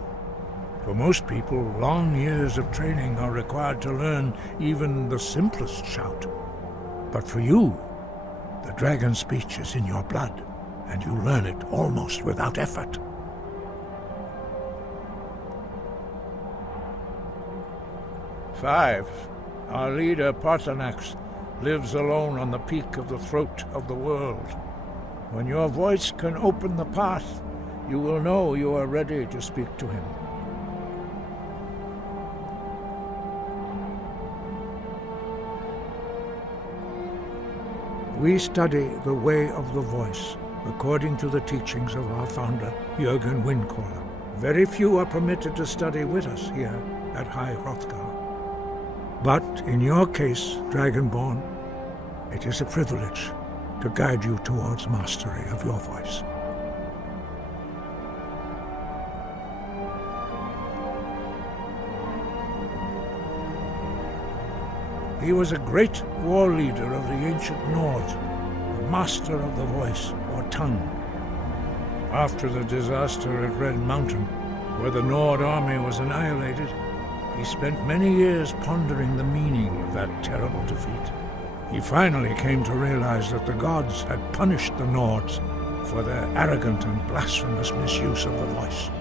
For most people, long years of training are required to learn even the simplest shout. But for you, the dragon speech is in your blood, and you learn it almost without effort. Five. Our leader, Parthenax, lives alone on the peak of the throat of the world. When your voice can open the path, you will know you are ready to speak to him. We study the way of the voice, according to the teachings of our founder, Jürgen Windcaller. Very few are permitted to study with us here at High Hrothgar. But in your case, Dragonborn, it is a privilege to guide you towards mastery of your voice. He was a great war leader of the ancient Nords, a master of the voice, or tongue. After the disaster at Red Mountain, where the Nord army was annihilated, he spent many years pondering the meaning of that terrible defeat. He finally came to realize that the gods had punished the Nords for their arrogant and blasphemous misuse of the voice.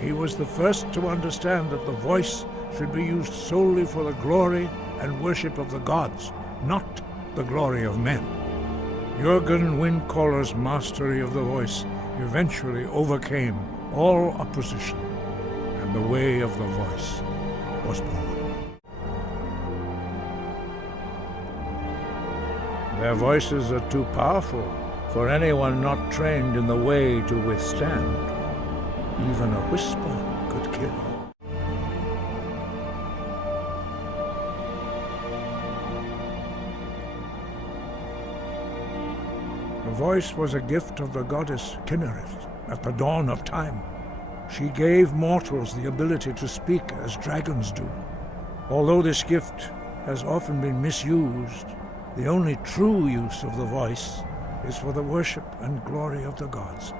He was the first to understand that the voice should be used solely for the glory and worship of the gods, not the glory of men. Jürgen Windcaller's mastery of the voice eventually overcame all opposition, and the way of the voice was born. Their voices are too powerful for anyone not trained in the way to withstand. Even a whisper could kill. The voice was a gift of the goddess Kinnereth at the dawn of time. She gave mortals the ability to speak as dragons do. Although this gift has often been misused, the only true use of the voice is for the worship and glory of the gods.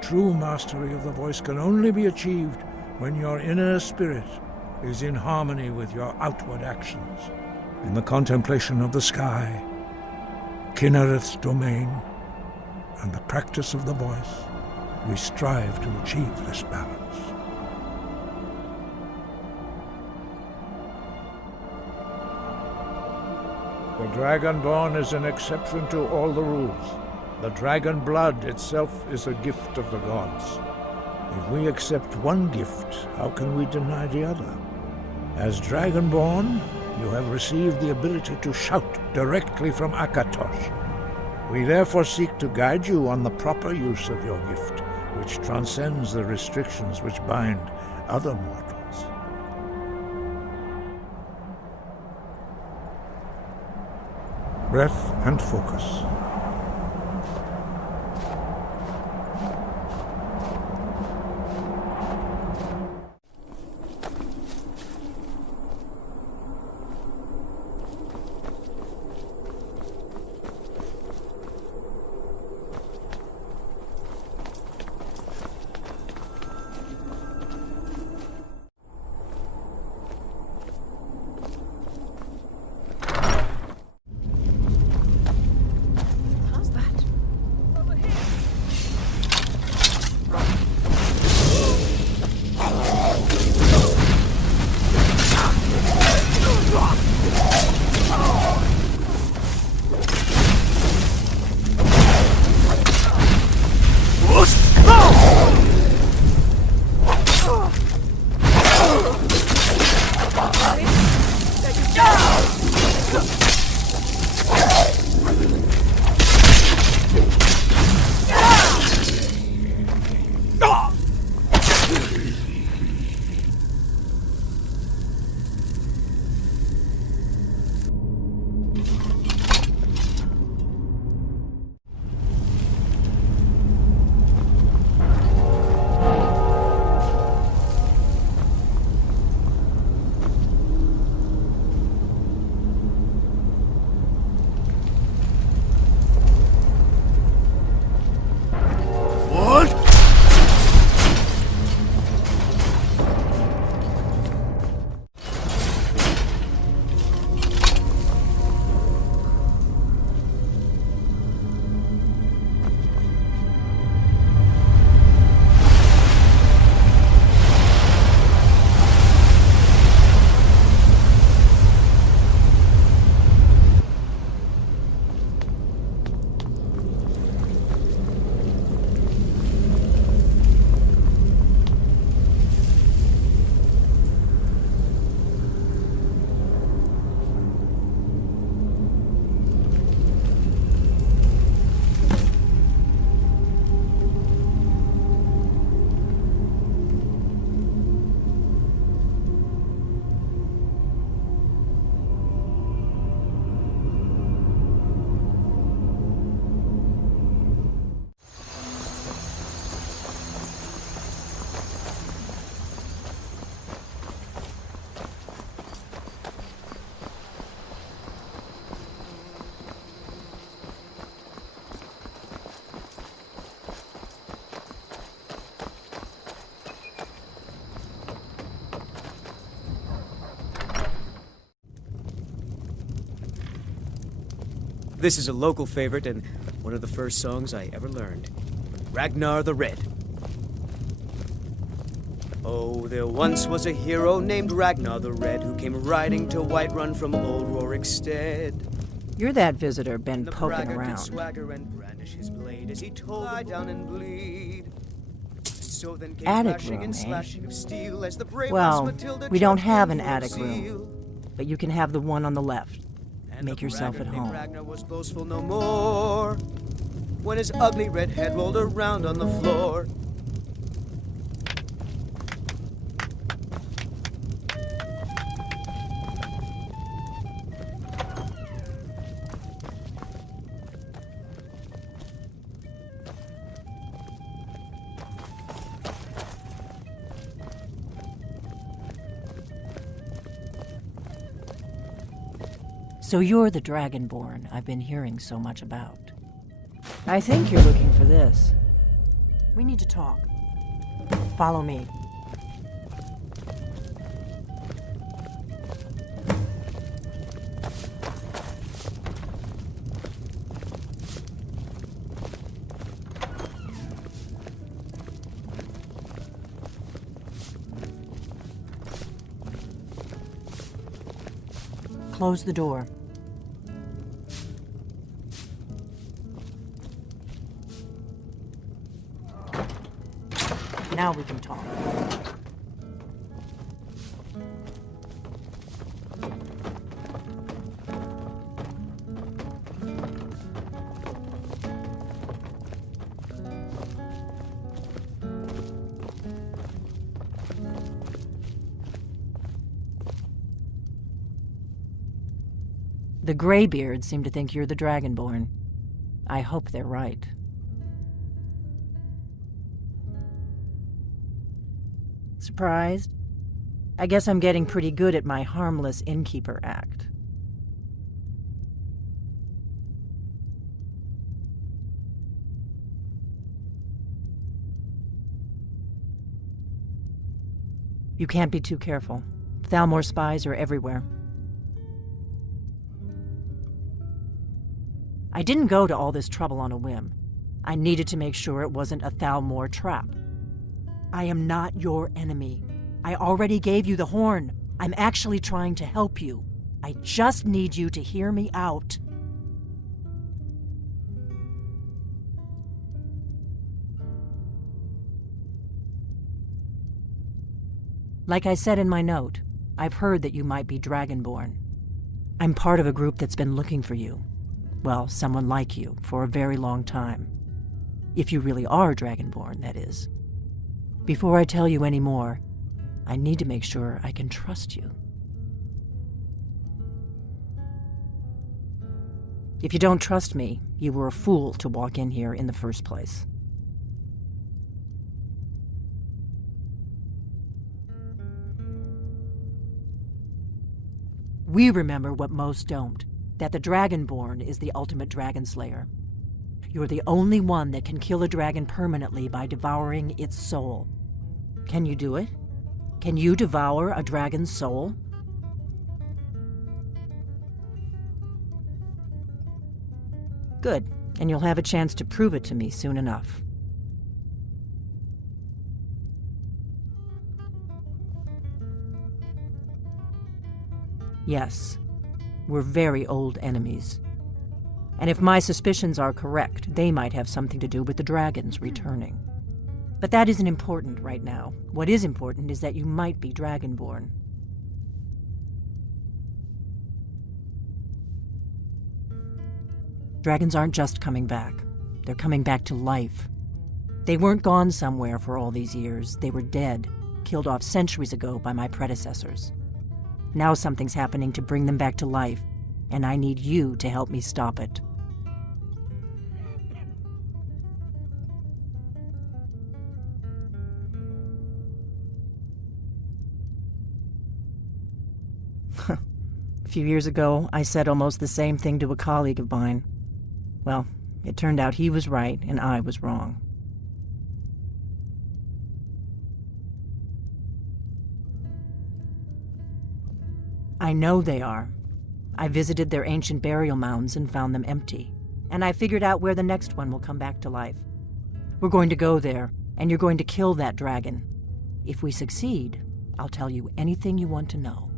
True mastery of the voice can only be achieved when your inner spirit is in harmony with your outward actions. In the contemplation of the sky, Kinnereth's domain, and the practice of the voice, we strive to achieve this balance. The Dragonborn is an exception to all the rules. The dragon blood itself is a gift of the gods. If we accept one gift, how can we deny the other? As Dragonborn, you have received the ability to shout directly from Akatosh. We therefore seek to guide you on the proper use of your gift, which transcends the restrictions which bind other mortals. Breath and focus. This is a local favorite and one of the first songs I ever learned. Ragnar the Red. Oh, there once was a hero named Ragnar the Red who came riding to Whiterun from old Rorikstead. You're that visitor been poking Did around. swagger and brandish his blade as he told lie down and bleed. And so then came Attic clashing room, and eh? slashing of steel as the brave Well, Matilda we don't jumped have in an full attic seal. room, but you can have the one on the left. And Make the yourself at braggart named home. Ragnar was boastful no more when his ugly red head rolled around on the floor. So you're the Dragonborn I've been hearing so much about. I think you're looking for this. We need to talk. Follow me. Close the door. Now we can talk. The Greybeards seem to think you're the Dragonborn. I hope they're right. Surprised? I guess I'm getting pretty good at my harmless innkeeper act. You can't be too careful. Thalmor spies are everywhere. I didn't go to all this trouble on a whim. I needed to make sure it wasn't a Thalmor trap. I am not your enemy. I already gave you the horn. I'm actually trying to help you. I just need you to hear me out. Like I said in my note, I've heard that you might be Dragonborn. I'm part of a group that's been looking for you. Well, someone like you, for a very long time. If you really are Dragonborn, that is. Before I tell you any more, I need to make sure I can trust you. If you don't trust me, you were a fool to walk in here in the first place. We remember what most don't, that the Dragonborn is the ultimate dragon slayer. You're the only one that can kill a dragon permanently by devouring its soul. Can you do it? Can you devour a dragon's soul? Good, and you'll have a chance to prove it to me soon enough. Yes, we're very old enemies. And if my suspicions are correct, they might have something to do with the dragons returning. But that isn't important right now. What is important is that you might be Dragonborn. Dragons aren't just coming back. They're coming back to life. They weren't gone somewhere for all these years. They were dead, killed off centuries ago by my predecessors. Now something's happening to bring them back to life, and I need you to help me stop it. A few years ago, I said almost the same thing to a colleague of mine. Well, it turned out he was right and I was wrong. I know they are. I visited their ancient burial mounds and found them empty. And I figured out where the next one will come back to life. We're going to go there, and you're going to kill that dragon. If we succeed, I'll tell you anything you want to know.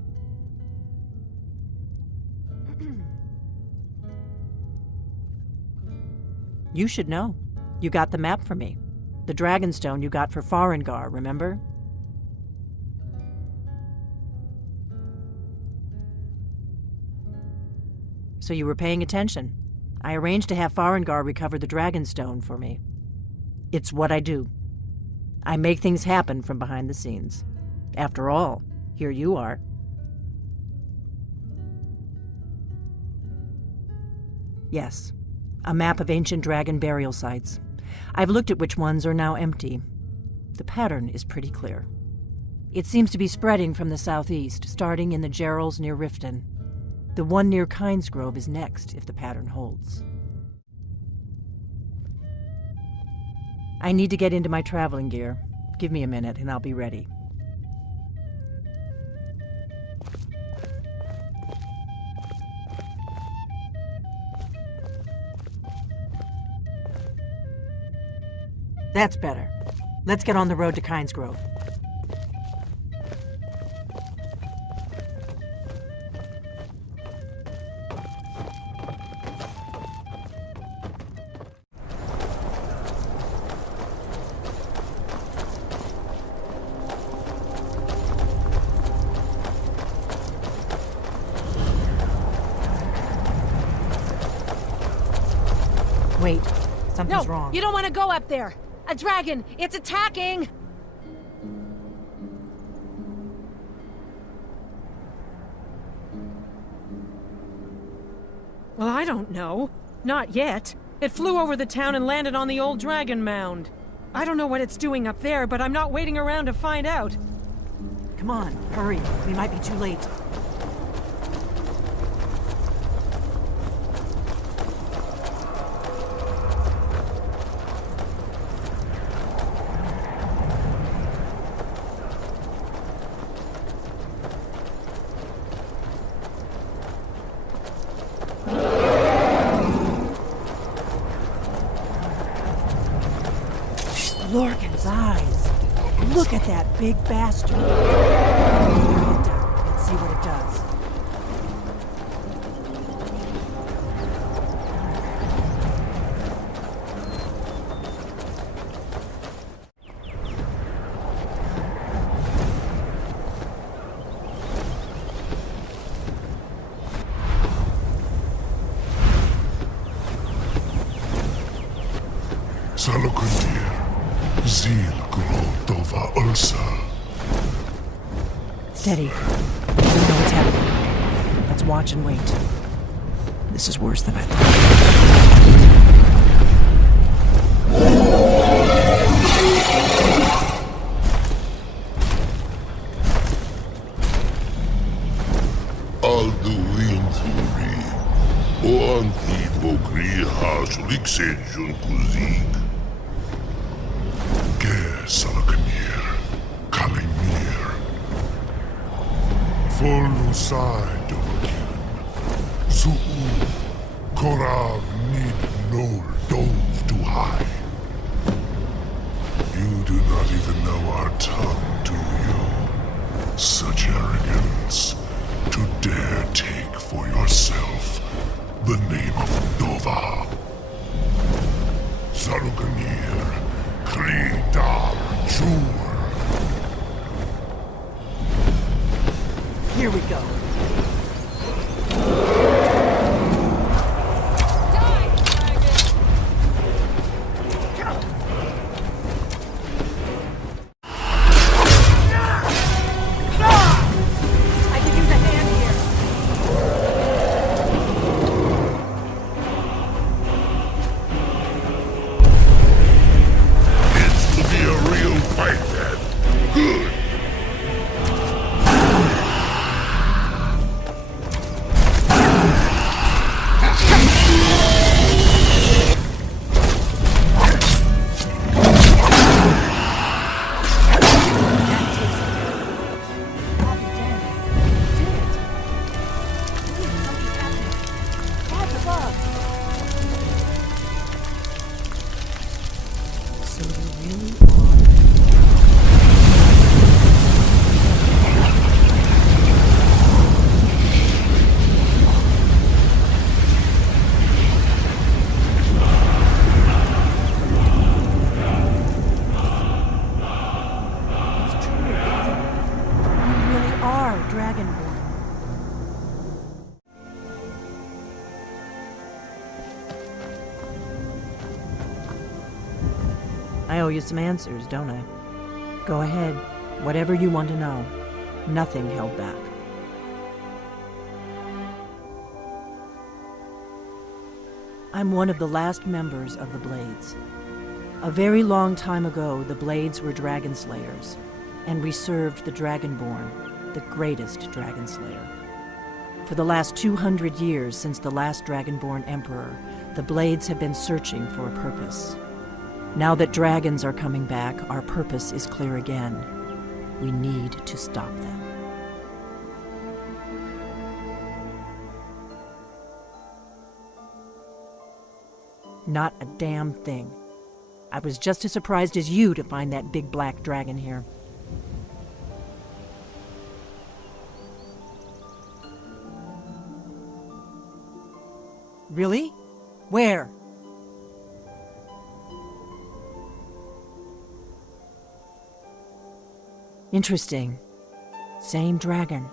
You should know. You got the map for me. The Dragonstone you got for Farengar, remember? So you were paying attention. I arranged to have Farengar recover the Dragonstone for me. It's what I do. I make things happen from behind the scenes. After all, here you are. Yes, a map of ancient dragon burial sites. I've looked at which ones are now empty. The pattern is pretty clear. It seems to be spreading from the southeast, starting in the Gerals near Riften. The one near Kinesgrove is next, if the pattern holds. I need to get into my traveling gear. Give me a minute and I'll be ready. That's better. Let's get on the road to Kinesgrove. Wait, something's wrong. You don't want to go up there. A dragon! It's attacking! Well, I don't know. Not yet. It flew over the town and landed on the old dragon mound. I don't know what it's doing up there, but I'm not waiting around to find out. Come on, hurry. We might be too late. Lorcan's eyes. Look at that big bastard. Let's see what it does. Steady. I don't know what's happening. Let's watch and wait. This is worse than I thought. Alduinturi, o antivo griha suliksejun kuzik. Ge salakanir, kalimir. Volusai dovakin, Zuu, Korav nid nol dove to high. You do not even know our tongue, do you? Such arrogance, to dare take for yourself the name of Nova. Saruganir, Kridar, Jur. Here we go. Dragonborn. I owe you some answers, don't I? Go ahead. Whatever you want to know. Nothing held back. I'm one of the last members of the Blades. A very long time ago, the Blades were dragon slayers, and we served the Dragonborn, the greatest dragon slayer. For the last 200 years since the last Dragonborn Emperor, the Blades have been searching for a purpose. Now that dragons are coming back, our purpose is clear again. We need to stop them. Not a damn thing. I was just as surprised as you to find that big black dragon here. Really? Where? Interesting. Same dragon.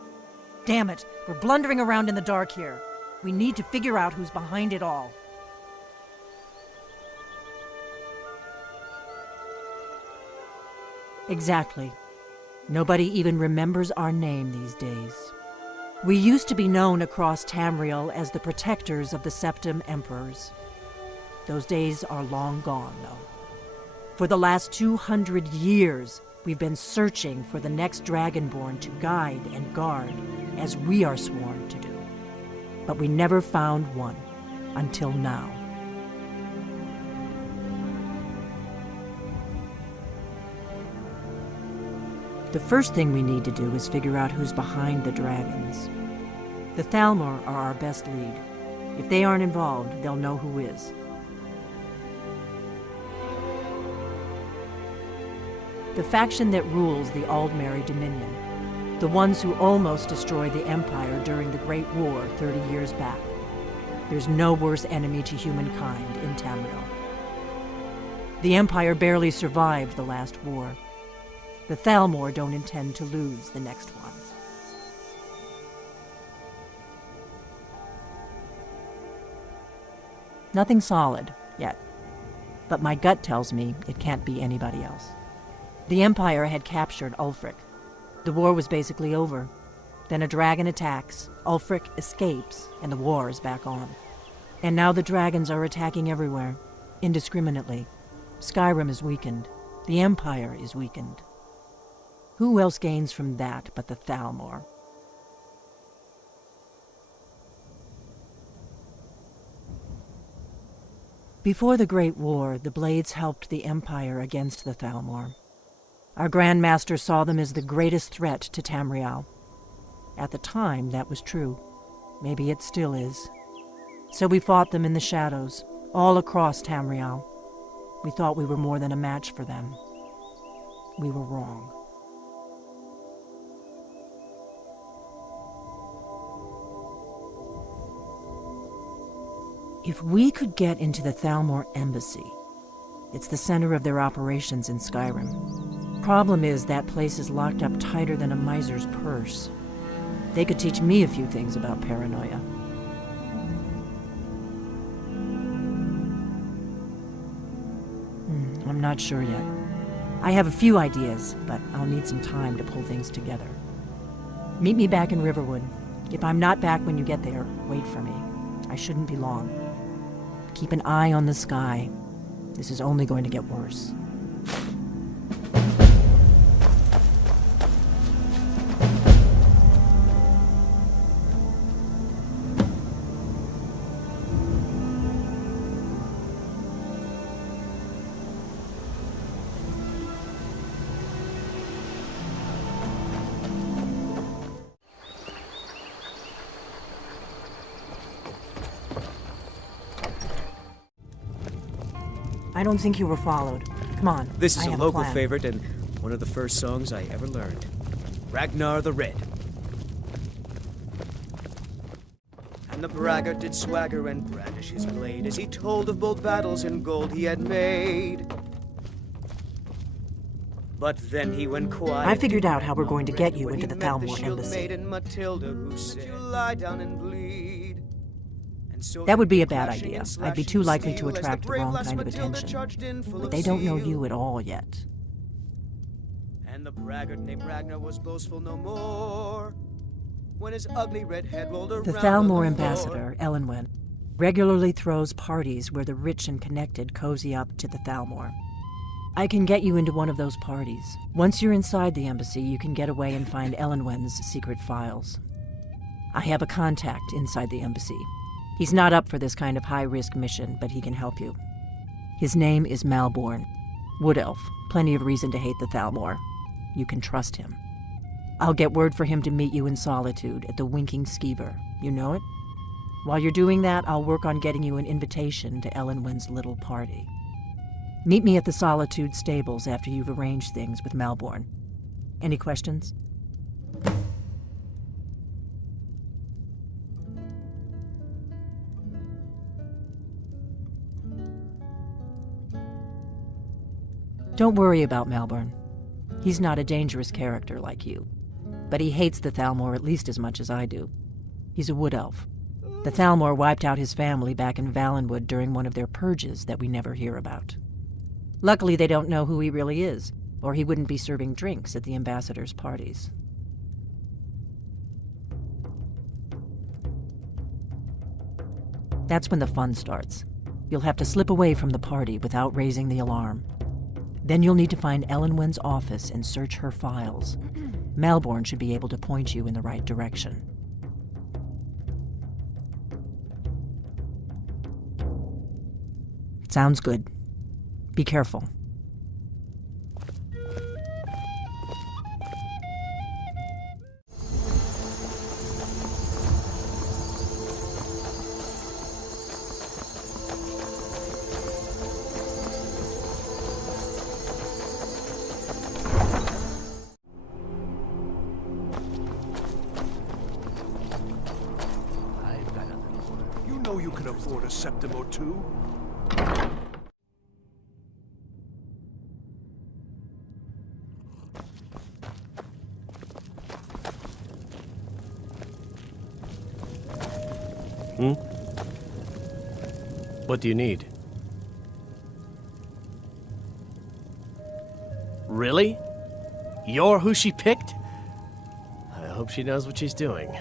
Damn it, we're blundering around in the dark here. We need to figure out who's behind it all. Exactly. Nobody even remembers our name these days. We used to be known across Tamriel as the protectors of the Septim Emperors. Those days are long gone, though. For the last 200 years, we've been searching for the next Dragonborn to guide and guard, as we are sworn to do. But we never found one, until now. The first thing we need to do is figure out who's behind the dragons. The Thalmor are our best lead. If they aren't involved, they'll know who is. The faction that rules the Aldmeri Dominion. The ones who almost destroyed the Empire during the Great War 30 years back. There's no worse enemy to humankind in Tamriel. The Empire barely survived the last war. The Thalmor don't intend to lose the next one. Nothing solid, yet. But my gut tells me it can't be anybody else. The Empire had captured Ulfric. The war was basically over. Then a dragon attacks, Ulfric escapes, and the war is back on. And now the dragons are attacking everywhere, indiscriminately. Skyrim is weakened. The Empire is weakened. Who else gains from that but the Thalmor? Before the Great War, the Blades helped the Empire against the Thalmor. Our Grand Master saw them as the greatest threat to Tamriel. At the time, that was true. Maybe it still is. So we fought them in the shadows, all across Tamriel. We thought we were more than a match for them. We were wrong. If we could get into the Thalmor embassy, it's the center of their operations in Skyrim. Problem is, that place is locked up tighter than a miser's purse. They could teach me a few things about paranoia. I'm not sure yet. I have a few ideas, but I'll need some time to pull things together. Meet me back in Riverwood. If I'm not back when you get there, wait for me. I shouldn't be long. Keep an eye on the sky. This is only going to get worse. I don't think you were followed. Come on. This is a local plan. favorite and one of the first songs I ever learned. Ragnar the Red. And the braggart did swagger and brandish his blade as he told of bold battles and gold he had made. But then he went quiet. I figured out how we're going to get you into the Thalmor embassy. Maiden Matilda, who said, "You lie down and bleed." And so That would be a bad idea. I'd be too likely to attract the wrong kind of attention. But they don't know you at all yet. And the braggart named Ragnar was boastful no more. When his ugly red head rolled around The Thalmor ambassador, Elenwen, regularly throws parties where the rich and connected cozy up to the Thalmor. I can get you into one of those parties. Once you're inside the embassy, you can get away and find Elenwen's secret files. I have a contact inside the embassy. He's not up for this kind of high-risk mission, but he can help you. His name is Malborn. Wood Elf. Plenty of reason to hate the Thalmor. You can trust him. I'll get word for him to meet you in Solitude at the Winking Skeever. You know it? While you're doing that, I'll work on getting you an invitation to Elenwen's little party. Meet me at the Solitude stables after you've arranged things with Malborn. Any questions? Don't worry about Malborn. He's not a dangerous character like you. But he hates the Thalmor at least as much as I do. He's a wood elf. The Thalmor wiped out his family back in Valenwood during one of their purges that we never hear about. Luckily, they don't know who he really is, or he wouldn't be serving drinks at the ambassador's parties. That's when the fun starts. You'll have to slip away from the party without raising the alarm. Then you'll need to find Elenwen's office and search her files. Malborn should be able to point you in the right direction. Sounds good. Be careful. You know you can afford a septim or two. What do you need? Really? You're who she picked? I hope she knows what she's doing.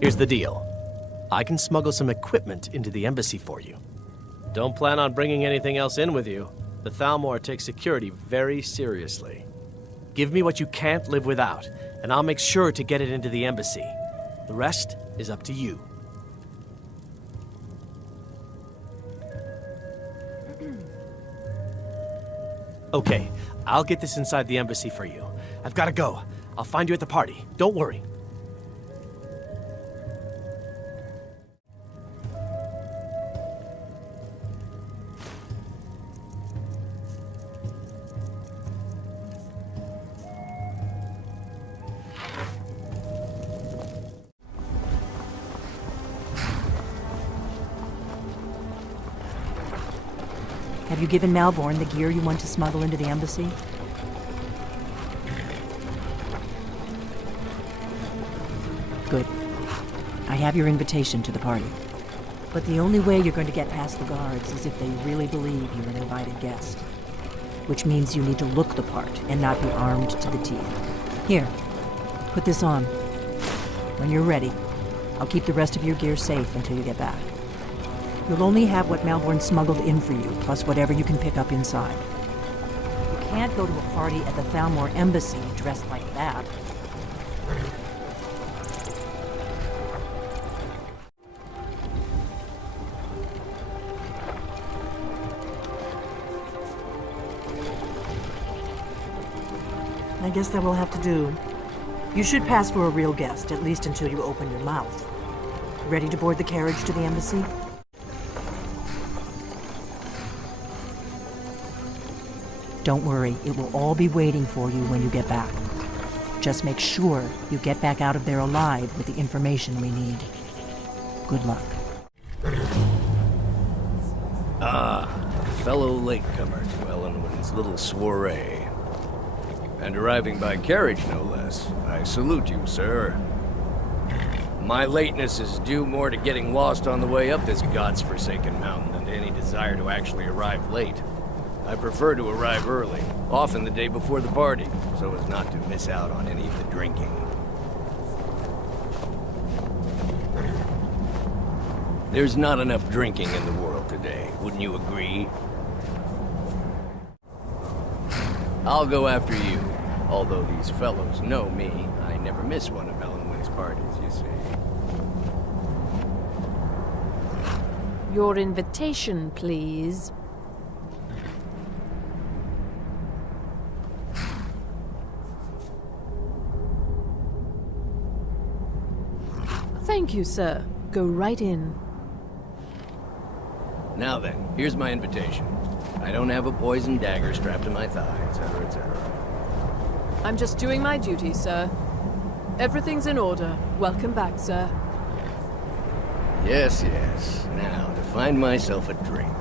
Here's the deal. I can smuggle some equipment into the embassy for you. Don't plan on bringing anything else in with you. The Thalmor takes security very seriously. Give me what you can't live without, and I'll make sure to get it into the embassy. The rest is up to you. Okay, I'll get this inside the embassy for you. I've got to go. I'll find you at the party. Don't worry. Have you given Malborn the gear you want to smuggle into the embassy? Good. I have your invitation to the party. But the only way you're going to get past the guards is if they really believe you're an invited guest. Which means you need to look the part and not be armed to the teeth. Here, put this on. When you're ready, I'll keep the rest of your gear safe until you get back. You'll only have what Malborn smuggled in for you, plus whatever you can pick up inside. You can't go to a party at the Thalmor embassy dressed like that. I guess that will have to do. You should pass for a real guest, at least until you open your mouth. Ready to board the carriage to the embassy? Don't worry, it will all be waiting for you when you get back. Just make sure you get back out of there alive with the information we need. Good luck. Ah, fellow latecomer to Elenwen's little soiree. And arriving by carriage, no less. I salute you, sir. My lateness is due more to getting lost on the way up this god's-forsaken mountain than to any desire to actually arrive late. I prefer to arrive early, often the day before the party, so as not to miss out on any of the drinking. There's not enough drinking in the world today, wouldn't you agree? I'll go after you. Although these fellows know me, I never miss one of Ellenwyn's parties, you see. Your invitation, please. Thank you, sir. Go right in. Now then, here's my invitation. I don't have a poisoned dagger strapped to my thigh, etc., etc. I'm just doing my duty, sir. Everything's in order. Welcome back, sir. Yes, yes. Now, to find myself a drink.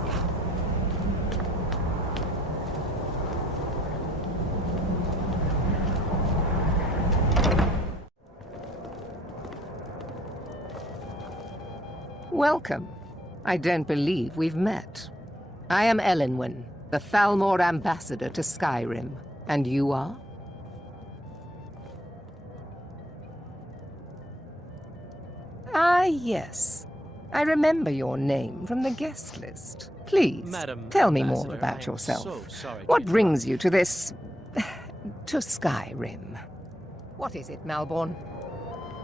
Welcome. I don't believe we've met. I am Elenwen, the Thalmor ambassador to Skyrim. And you are? Ah, yes. I remember your name from the guest list. Please, Madam tell me Ambassador, more I about am yourself. so sorry to What brings you to this... to Skyrim? What is it, Malborn?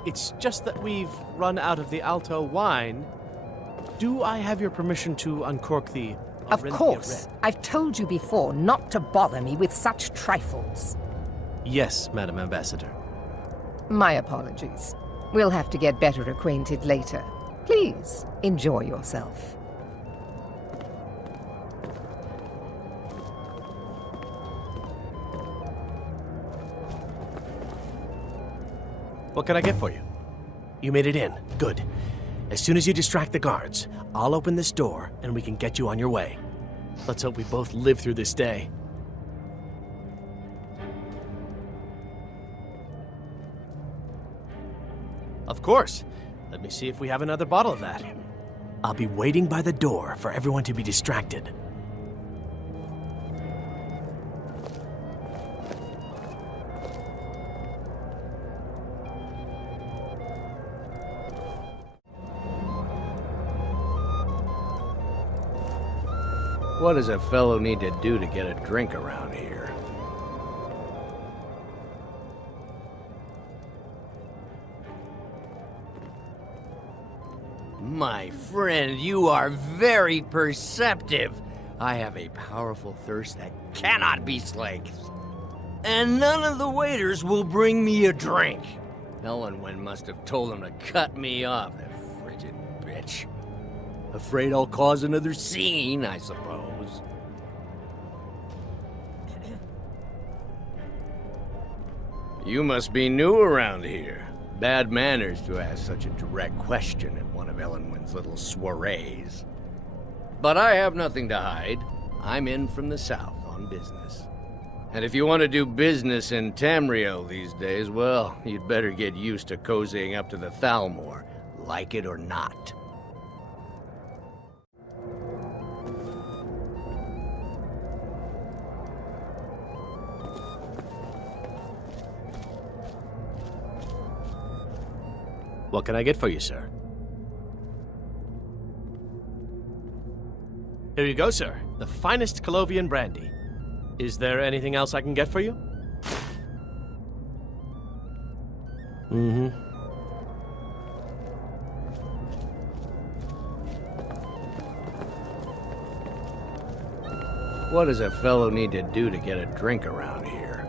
It's just that we've run out of the Alto wine. Do I have your permission to uncork the... Of Orinthia course. Red? I've told you before not to bother me with such trifles. Yes, Madam Ambassador. My apologies. We'll have to get better acquainted later. Please, enjoy yourself. What can I get for you? You made it in. Good. As soon as you distract the guards, I'll open this door and we can get you on your way. Let's hope we both live through this day. Of course. Let me see if we have another bottle of that. I'll be waiting by the door for everyone to be distracted. What does a fellow need to do to get a drink around here? My friend, you are very perceptive. I have a powerful thirst that cannot be slaked. And none of the waiters will bring me a drink. Elenwen must have told them to cut me off, the frigid bitch. Afraid I'll cause another scene, I suppose. You must be new around here. Bad manners to ask such a direct question at one of Elenwen's little soirees. But I have nothing to hide. I'm in from the south on business. And if you want to do business in Tamriel these days, well, you'd better get used to cozying up to the Thalmor, like it or not. What can I get for you, sir? Here you go, sir. The finest Colovian brandy. Is there anything else I can get for you? Mm-hmm. What does a fellow need to do to get a drink around here?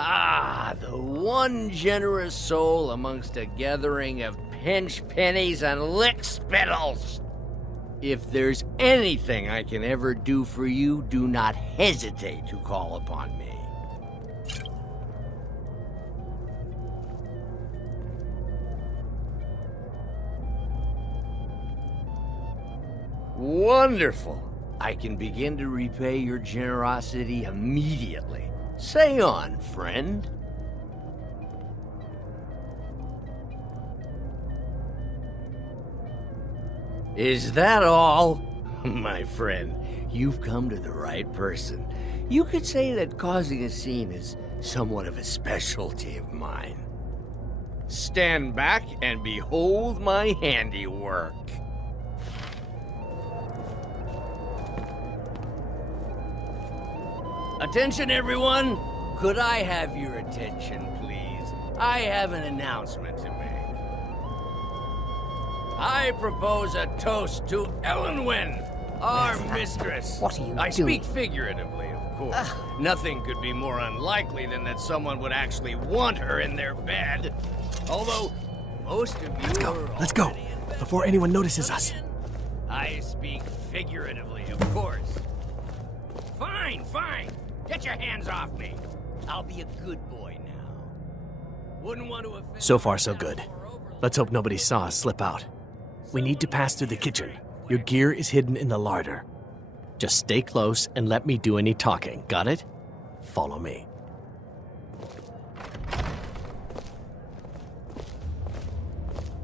Ah, the one generous soul amongst a gathering of pinch pennies and lick spittles. If there's anything I can ever do for you, do not hesitate to call upon me. Wonderful. I can begin to repay your generosity immediately. Say on, friend. Is that all? My friend, you've come to the right person. You could say that causing a scene is somewhat of a specialty of mine. Stand back and behold my handiwork. Attention, everyone! Could I have your attention, please? I have an announcement to make. I propose a toast to Elenwen, our mistress. What are you I doing? speak figuratively, of course. Nothing could be more unlikely than that someone would actually want her in their bed. Although, most of you Let's go, before anyone notices us. I speak figuratively, of course. Fine, fine. Get your hands off me. I'll be a good boy now. Wouldn't want to offend. So far, so good. Let's hope nobody saw us slip out. We need to pass through the kitchen. Your gear is hidden in the larder. Just stay close and let me do any talking. Got it? Follow me.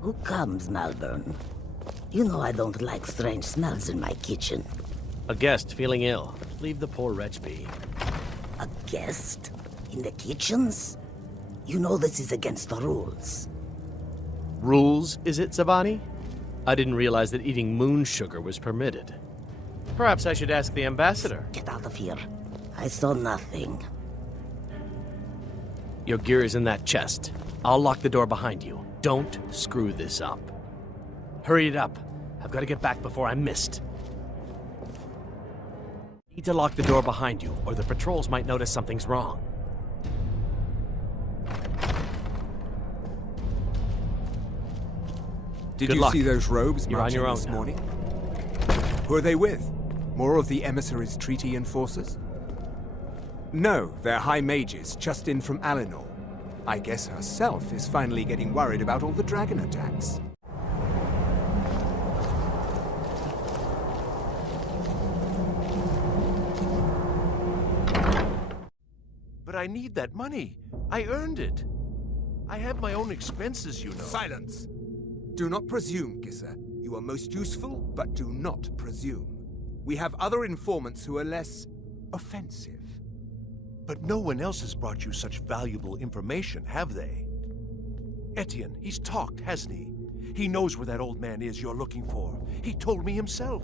Who comes, Malvern? You know I don't like strange smells in my kitchen. A guest feeling ill. Leave the poor wretch be. A guest? In the kitchens? You know this is against the rules. Rules, is it, Zavani? I didn't realize that eating moon sugar was permitted. Perhaps I should ask the ambassador. Get out of here. I saw nothing. Your gear is in that chest. I'll lock the door behind you. Don't screw this up. Hurry it up. I've got to get back before I'm missed. Need to lock the door behind you, or the patrols might notice something's wrong. Did Good you luck. see those robes You're on marching your own this now. morning? Who are they with? More of the emissaries' treaty enforcers? No, they're high mages, just in from Alinor. I guess herself is finally getting worried about all the dragon attacks. But I need that money. I earned it. I have my own expenses, you know. Silence! Do not presume, Gissa. You are most useful, but do not presume. We have other informants who are less offensive. But no one else has brought you such valuable information, have they? Etienne, he's talked, hasn't he? He knows where that old man is you're looking for. He told me himself.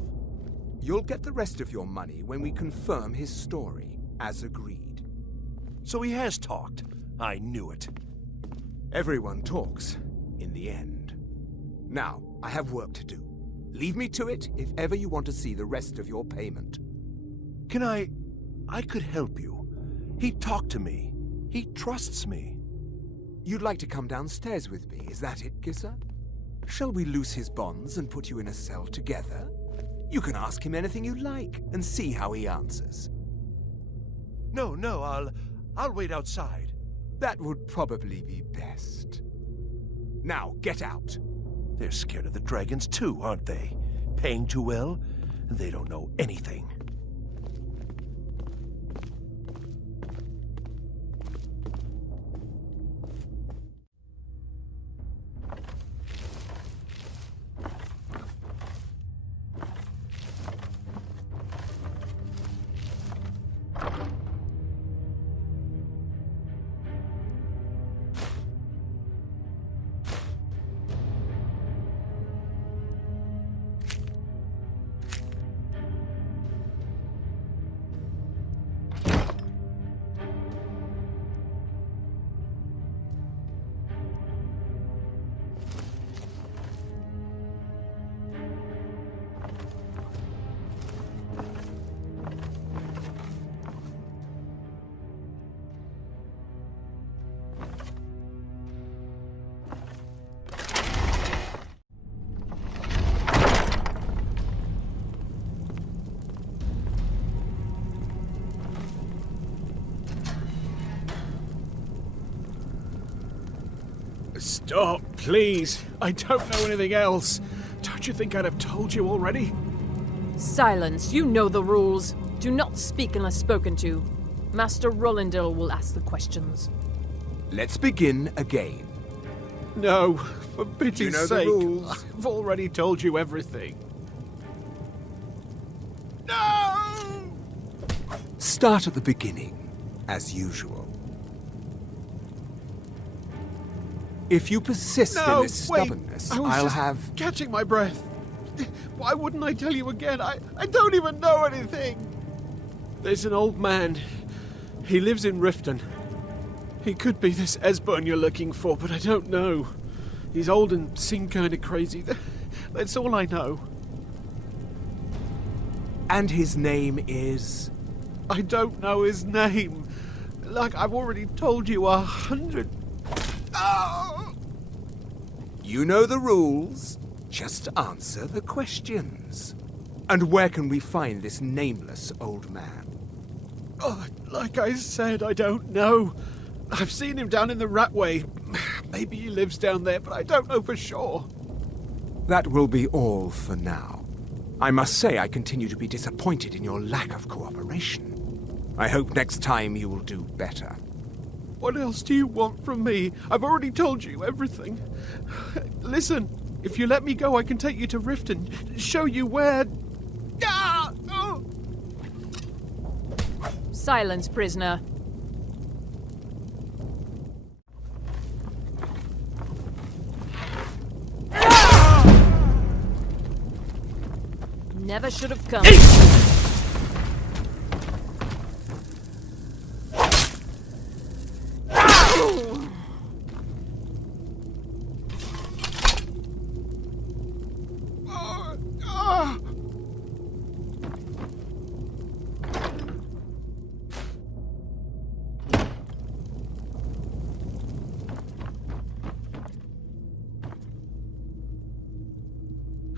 You'll get the rest of your money when we confirm his story, as agreed. So he has talked. I knew it. Everyone talks, in the end. Now, I have work to do. Leave me to it if ever you want to see the rest of your payment. Can I could help you. He talked to me. He trusts me. You'd like to come downstairs with me, is that it, Gissa? Shall we loose his bonds and put you in a cell together? You can ask him anything you like and see how he answers. No, I'll wait outside. That would probably be best. Now, get out. They're scared of the dragons too, aren't they? Paying too well? They don't know anything. Stop, please. I don't know anything else. Don't you think I'd have told you already? Silence, you know the rules. Do not speak unless spoken to. Master Rolandil will ask the questions. Let's begin again. No, for pity's You know the sake. rules. I've already told you everything. Start at the beginning, as usual. If you persist in this stubbornness, I was I'll just have... catching my breath. Why wouldn't I tell you again? I don't even know anything. There's an old man. He lives in Riften. He could be this Esbern you're looking for, but I don't know. He's old and seemed kind of crazy. That's all I know. And his name is... I don't know his name. Like I've already told you 100... Oh! You know the rules. Just answer the questions. And where can we find this nameless old man? Oh, like I said, I don't know. I've seen him down in the Ratway. Maybe he lives down there, but I don't know for sure. That will be all for now. I must say I continue to be disappointed in your lack of cooperation. I hope next time you will do better. What else do you want from me? I've already told you everything. Listen, if you let me go, I can take you to Riften, show you where... Ah! Oh! Silence, prisoner. Never should have come.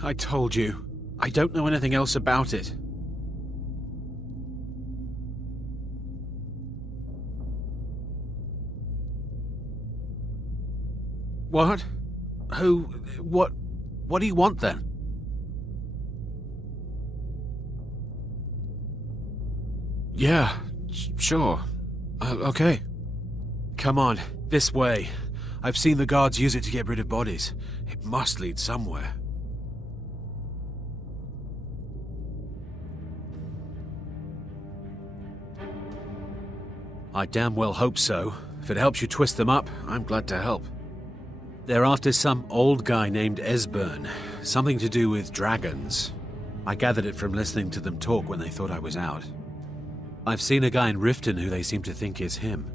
I told you. I don't know anything else about it. What? Who? What? What do you want then? Yeah, sure. Okay. Come on, this way. I've seen the guards use it to get rid of bodies. It must lead somewhere. I damn well hope so. If it helps you twist them up, I'm glad to help. They're after some old guy named Esbern. Something to do with dragons. I gathered it from listening to them talk when they thought I was out. I've seen a guy in Riften who they seem to think is him.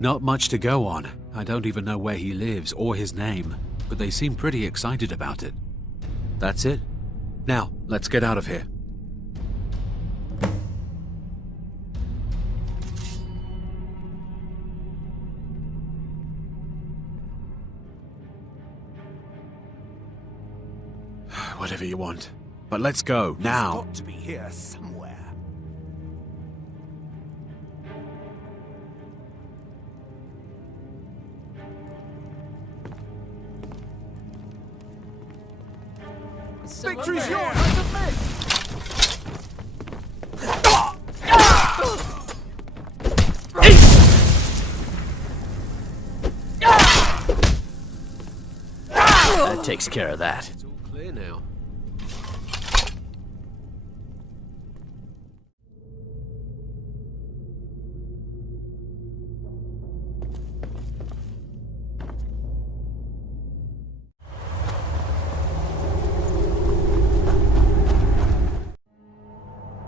Not much to go on. I don't even know where he lives or his name, but they seem pretty excited about it. That's it. Now, let's get out of here. Whatever you want. But let's go, now. He's got to be here somewhere. Victory's yours! That takes care of that. It's all clear now.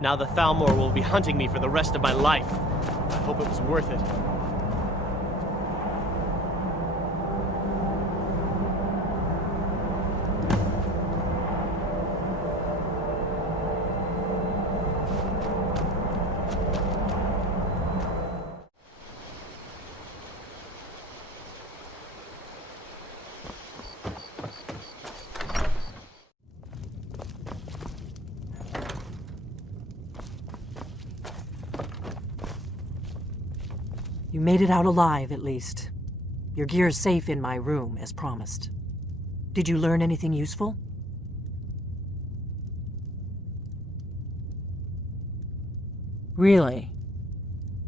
Now the Thalmor will be hunting me for the rest of my life. I hope it was worth it. You made it out alive, at least. Your gear's safe in my room, as promised. Did you learn anything useful? Really?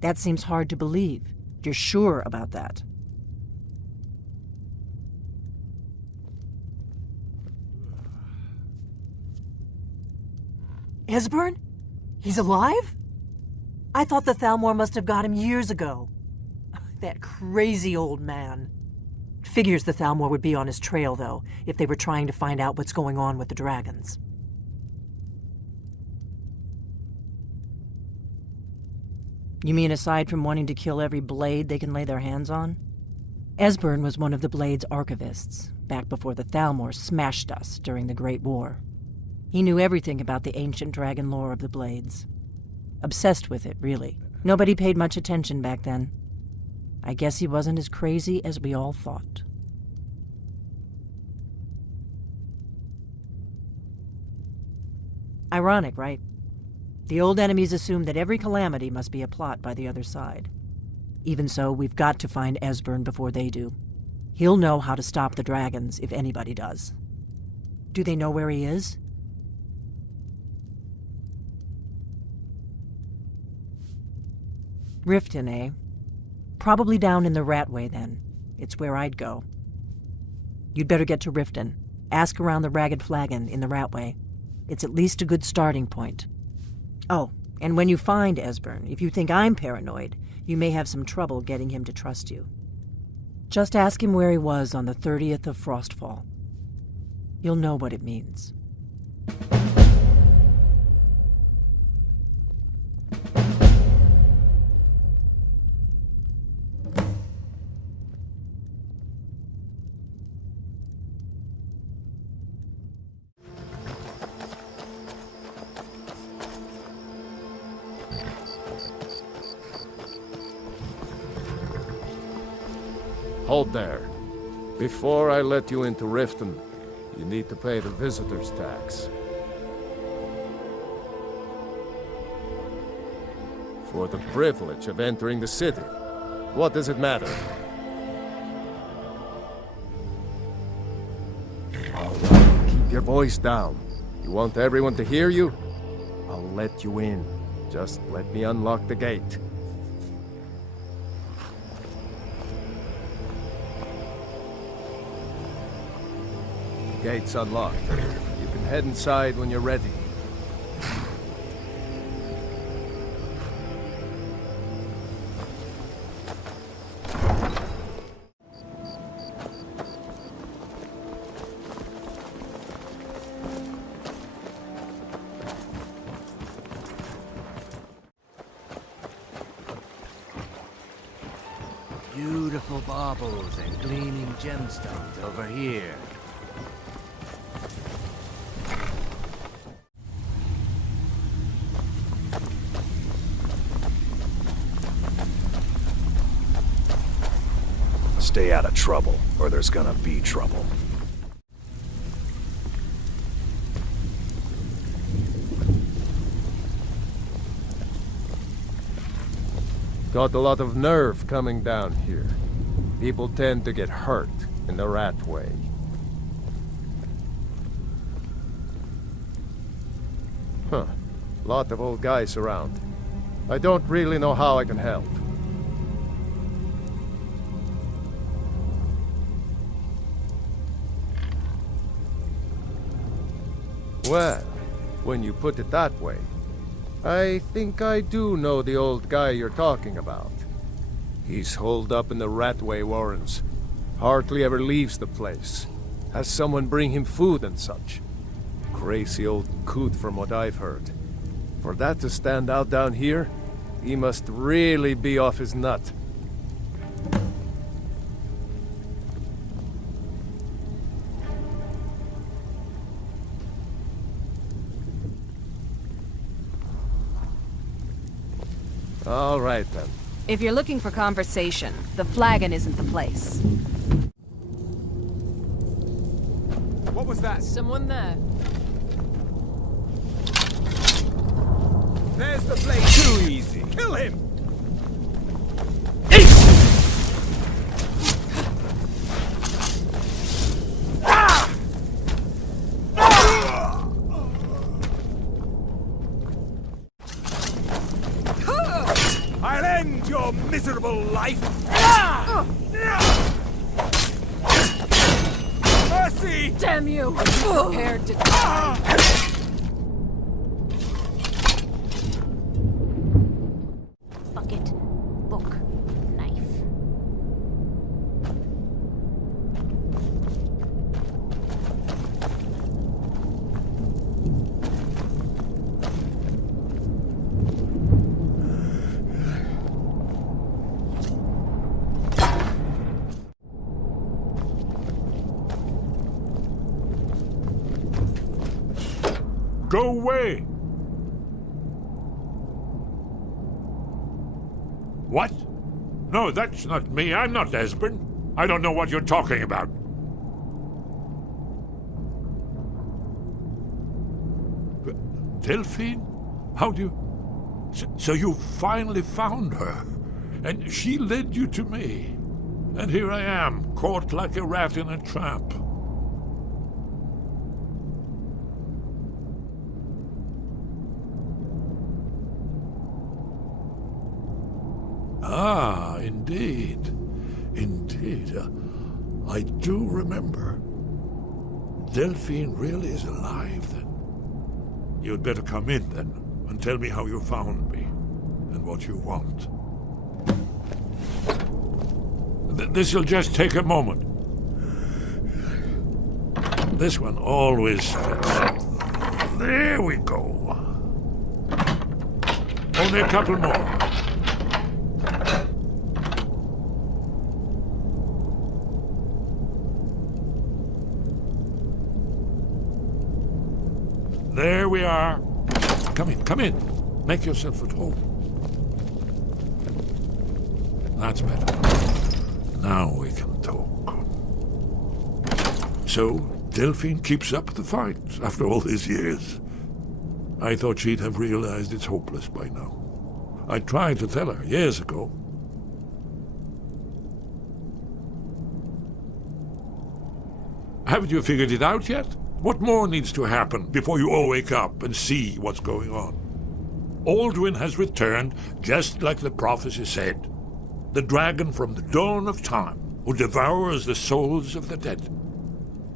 That seems hard to believe. You're sure about that? Esbern? He's alive? I thought the Thalmor must have got him years ago. That crazy old man. Figures the Thalmor would be on his trail, though, if they were trying to find out what's going on with the dragons. You mean aside from wanting to kill every blade they can lay their hands on? Esbern was one of the Blade's archivists, back before the Thalmor smashed us during the Great War. He knew everything about the ancient dragon lore of the Blades. Obsessed with it, really. Nobody paid much attention back then. I guess he wasn't as crazy as we all thought. Ironic, right? The old enemies assumed that every calamity must be a plot by the other side. Even so, we've got to find Esbern before they do. He'll know how to stop the dragons, if anybody does. Do they know where he is? Riften, eh? Probably down in the Ratway, then. It's where I'd go. You'd better get to Riften. Ask around the Ragged Flagon in the Ratway. It's at least a good starting point. Oh, and when you find Esbern, if you think I'm paranoid, you may have some trouble getting him to trust you. Just ask him where he was on the 30th of Frostfall. You'll know what it means. Hold there. Before I let you into Riften, you need to pay the visitor's tax. For the privilege of entering the city. What does it matter? All right, keep your voice down. You want everyone to hear you? I'll let you in. Just let me unlock the gate. Gate's unlocked. You can head inside when you're ready. Beautiful baubles and gleaming gemstones over here. Stay out of trouble, or there's gonna be trouble. Got a lot of nerve coming down here. People tend to get hurt in the Ratway. Huh. Lot of old guys around. I don't really know how I can help. Well, when you put it that way, I think I do know the old guy you're talking about. He's holed up in the Ratway Warrens. Hardly ever leaves the place. Has someone bring him food and such. Crazy old coot from what I've heard. For that to stand out down here, he must really be off his nut. All right, then. If you're looking for conversation, the Flagon isn't the place. What was that? Someone there. There's the blade. Too easy. Kill him! knife! Mercy! Damn you! Are you prepared to die? Bucket, book, knife. Go away! What? No, that's not me. I'm not Esbern. I don't know what you're talking about. Delphine? How do you... So you finally found her, and she led you to me. And here I am, caught like a rat in a trap. Ah, indeed. Indeed. I do remember. Delphine really is alive, then. You'd better come in, then, and tell me how you found me, and what you want. This'll just take a moment. This one always fits. There we go. Only a couple more. There we are. Come in, come in. Make yourself at home. That's better. Now we can talk. So, Delphine keeps up the fight after all these years. I thought she'd have realized it's hopeless by now. I tried to tell her years ago. Haven't you figured it out yet? What more needs to happen before you all wake up and see what's going on? Alduin has returned, just like the prophecy said. The dragon from the dawn of time, who devours the souls of the dead.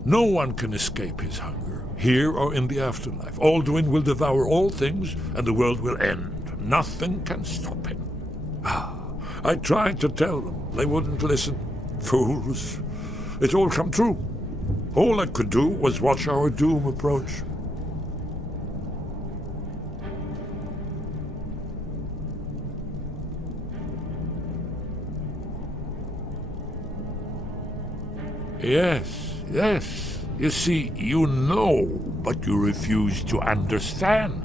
No one can escape his hunger, here or in the afterlife. Alduin will devour all things, and the world will end. Nothing can stop him. I tried to tell them. They wouldn't listen. Fools. It's all come true. All I could do was watch our doom approach. Yes, yes. You see, you know, but you refuse to understand.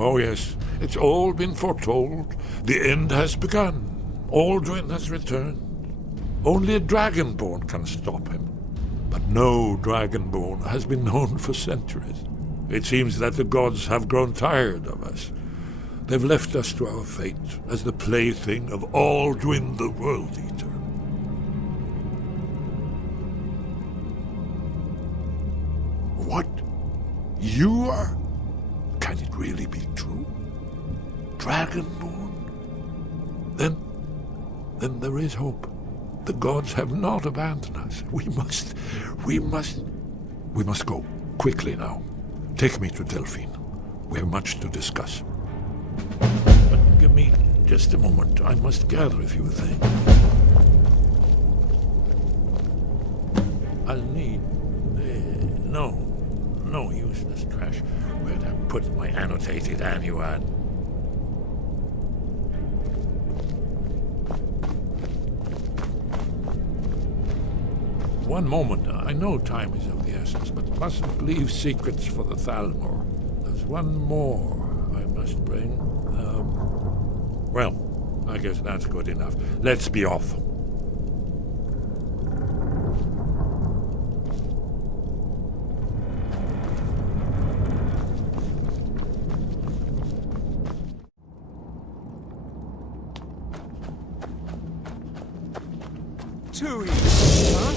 Oh yes, it's all been foretold. The end has begun. Alduin has returned. Only a Dragonborn can stop him. But no Dragonborn has been known for centuries. It seems that the gods have grown tired of us. They've left us to our fate as the plaything of Alduin the World Eater. What? You are? Can it really be true? Dragonborn? Then there is hope. The gods have not abandoned us. We must go. Quickly now. Take me to Delphine. We have much to discuss. But give me just a moment. I must gather a few things. I'll need... No useless trash. Where'd I put my annotated annuad? One moment. I know time is of the essence, but mustn't leave secrets for the Thalmor. There's one more I must bring. Well, I guess that's good enough. Let's be off. Too easy, huh?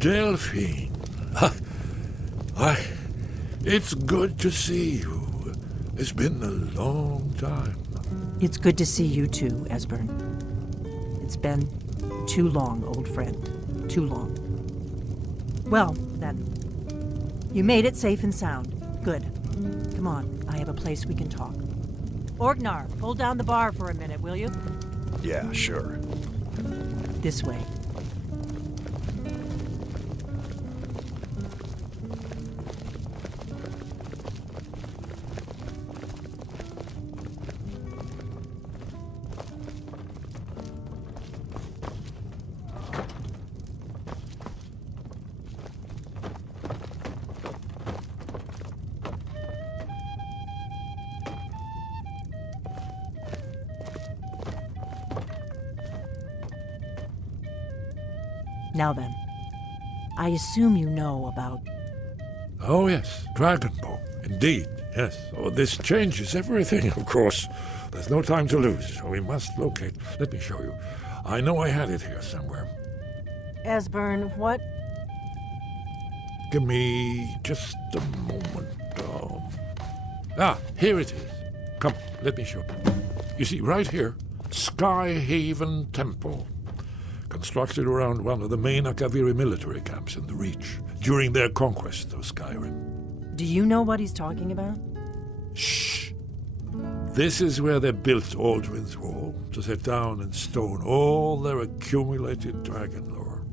Delphine. It's good to see you. It's been a long time. It's good to see you too, Esbern. It's been too long, old friend. Too long. Well, then. You made it safe and sound. Good. Come on, I have a place we can talk. Orgnar, hold down the bar for a minute, will you? Yeah, sure. This way. Now then, I assume you know about... Oh yes, Dragonborn. Indeed, yes. Oh, this changes everything, of course. There's no time to lose, so we must locate. Let me show you. I know I had it here somewhere. Esbern, what? Give me just a moment. Here it is. Come, let me show you. You see, right here, Skyhaven Temple. Constructed around one of the main Akaviri military camps in the Reach during their conquest of Skyrim. Do you know what he's talking about? Shh! This is where they built Aldrin's Wall to set down in stone all their accumulated dragon lore.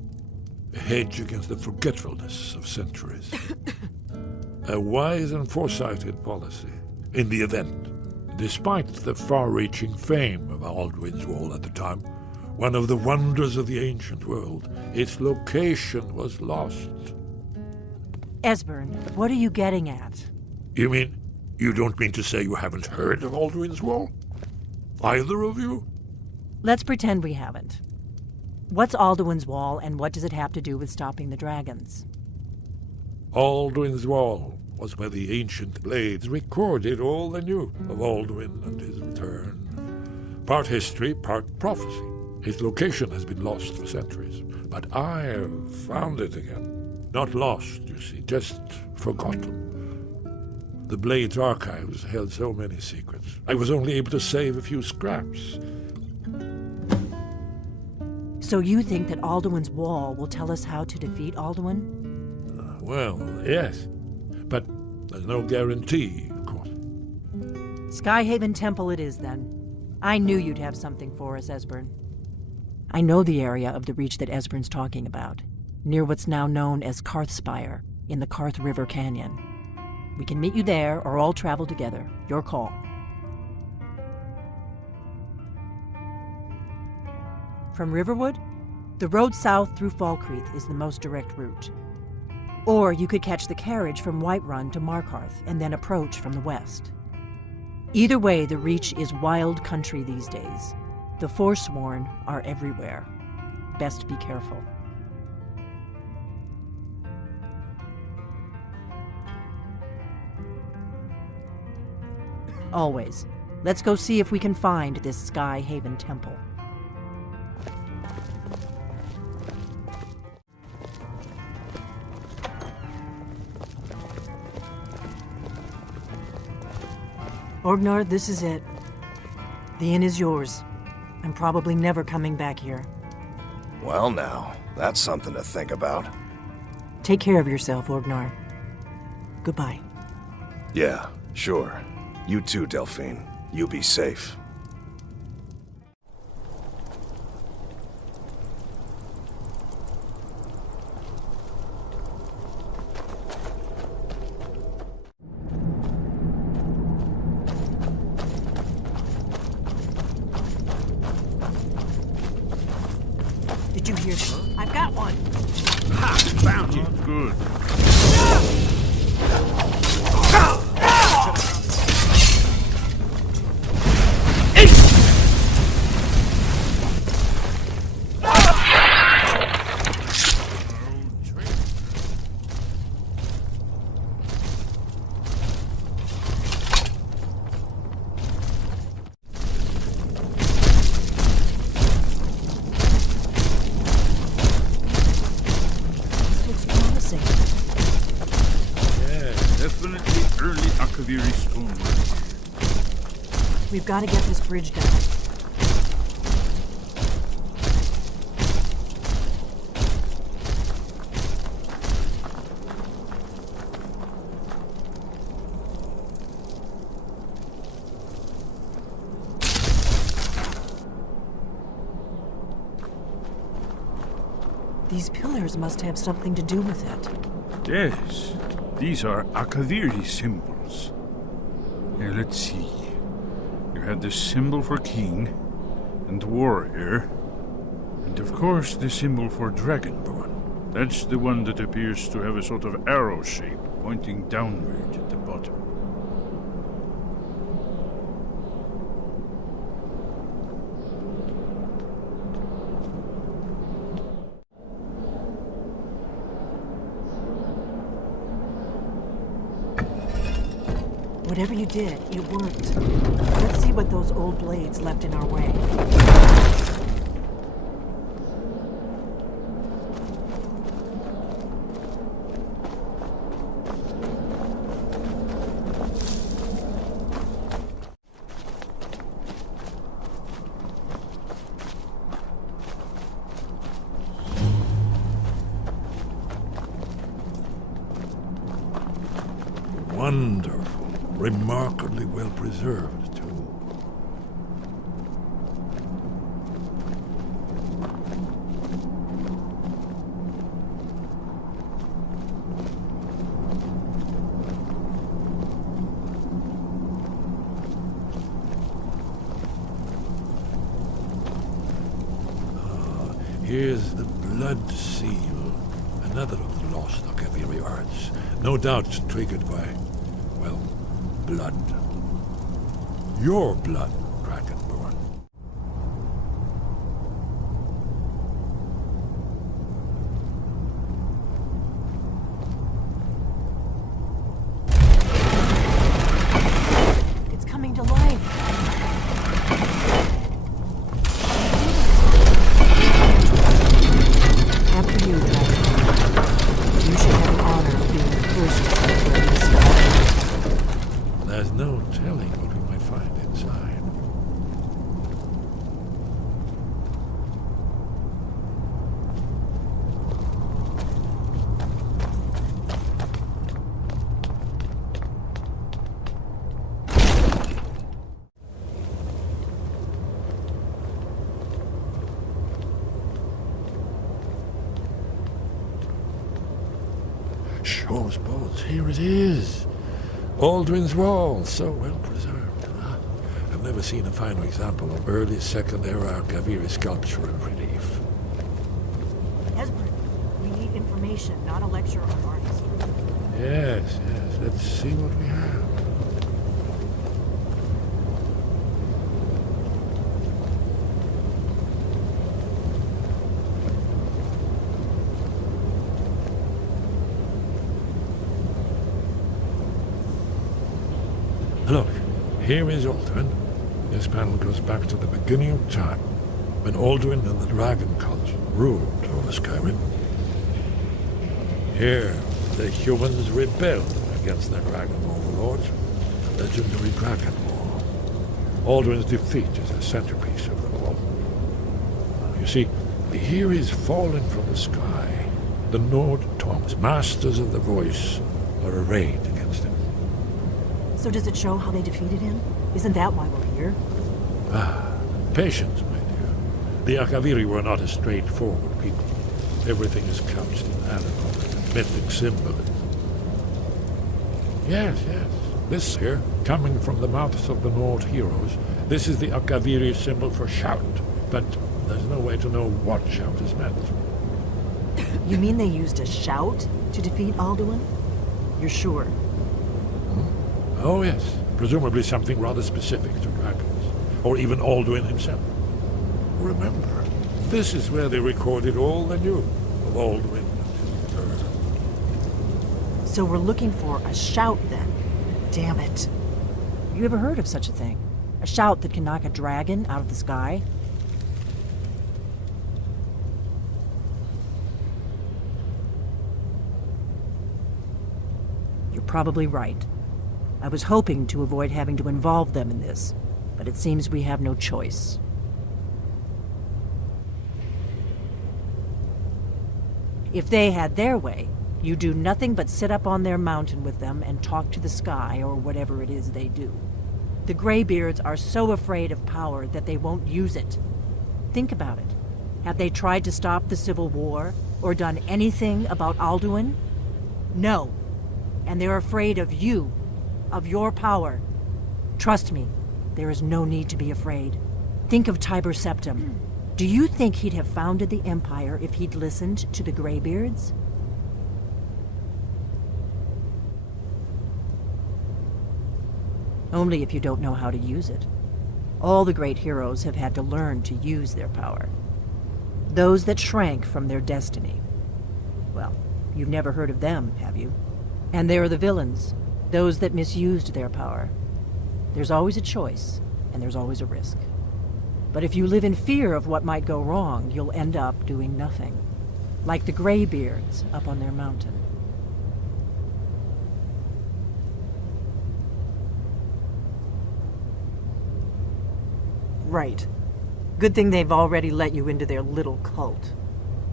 A hedge against the forgetfulness of centuries. A wise and foresighted policy in the event. Despite the far-reaching fame of Aldrin's Wall at the time, one of the wonders of the ancient world, its location was lost. Esbern, what are you getting at? You mean, you don't mean to say you haven't heard of Aldrin's Wall? Either of you? Let's pretend we haven't. What's Alduin's Wall, and what does it have to do with stopping the dragons? Aldrin's Wall was where the ancient blades recorded all they knew of Alduin and his return. Part history, part prophecy. His location has been lost for centuries, but I have found it again. Not lost, you see, just forgotten. The Blade's archives held so many secrets. I was only able to save a few scraps. So you think that Alduin's Wall will tell us how to defeat Alduin? Well, yes, but there's no guarantee, of course. Skyhaven Temple it is, then. I knew you'd have something for us, Esbern. I know the area of the Reach that Esbern's talking about, near what's now known as Karthspire, in the Karth River Canyon. We can meet you there, or all travel together. Your call. From Riverwood? The road south through Falkreath is the most direct route. Or you could catch the carriage from Whiterun to Markarth, and then approach from the west. Either way, the Reach is wild country these days. The Forsworn are everywhere. Best be careful. Always. Let's go see if we can find this Skyhaven Temple. Orgnar, this is it. The inn is yours. I'm probably never coming back here. Well now, that's something to think about. Take care of yourself, Orgnar. Goodbye. Yeah, sure. You too, Delphine. You be safe. Did you hear that? I've got one. Ha! Found you. Good. We've got to get this bridge down. These pillars must have something to do with it. Yes, these are Akaviri symbols. Here, let's see. You have the symbol for king and warrior, and of course the symbol for Dragonborn. That's the one that appears to have a sort of arrow shape pointing downward at the bottom. Whatever you did, it worked. Let's see what those old blades left in our way. Wonderful. Remarkably well preserved, too. Here's the blood seal, another of the lost Akaviri arts, no doubt triggered by, well, blood. Your blood, Dragonborn. It's coming to life. After you, Dragonborn. You should have the honor of being the first to celebrate the sky. There's no telling what we might find inside. Shaw's bolt, here it is. Aldrin's Wall, so well preserved. I've never seen a finer example of early Second Era Akaviri sculpture and relief. Esbern, we need information, not a lecture on art history. Yes, yes, let's see what we have. Look, here is Aldrin. This panel goes back to the beginning of time, when Aldrin and the Dragon Cult ruled over Skyrim. Here, the humans rebelled against their dragon overlords, the legendary Dragon War. Aldrin's defeat is the centerpiece of the war. You see, here is fallen from the sky. The Nord Tongs, masters of the voice, are arrayed against him. So does it show how they defeated him? Isn't that why we're here? Ah, patience, my dear. The Akaviri were not a straightforward people. Everything is couched in allegory and mythic symbolism. Yes, yes. This here, coming from the mouths of the Nord heroes, this is the Akaviri symbol for shout. But there's no way to know what shout is meant. You mean they used a shout to defeat Alduin? You're sure? Oh, yes. Presumably something rather specific to dragons. Or even Alduin himself. Remember, this is where they recorded all they knew of Alduin and his birth. So we're looking for a shout, then. Damn it. You ever heard of such a thing? A shout that can knock a dragon out of the sky? You're probably right. I was hoping to avoid having to involve them in this. But it seems we have no choice. If they had their way, you do nothing but sit up on their mountain with them and talk to the sky or whatever it is they do. The Greybeards are so afraid of power that they won't use it. Think about it. Have they tried to stop the Civil War or done anything about Alduin? No. And they're afraid of you, of your power. Trust me, there is no need to be afraid. Think of Tiber Septim. Do you think he'd have founded the Empire if he'd listened to the Greybeards? Only if you don't know how to use it. All the great heroes have had to learn to use their power. Those that shrank from their destiny. Well, you've never heard of them, have you? And there are the villains, those that misused their power. There's always a choice, and there's always a risk. But if you live in fear of what might go wrong, you'll end up doing nothing. Like the Greybeards up on their mountain. Right. Good thing they've already let you into their little cult.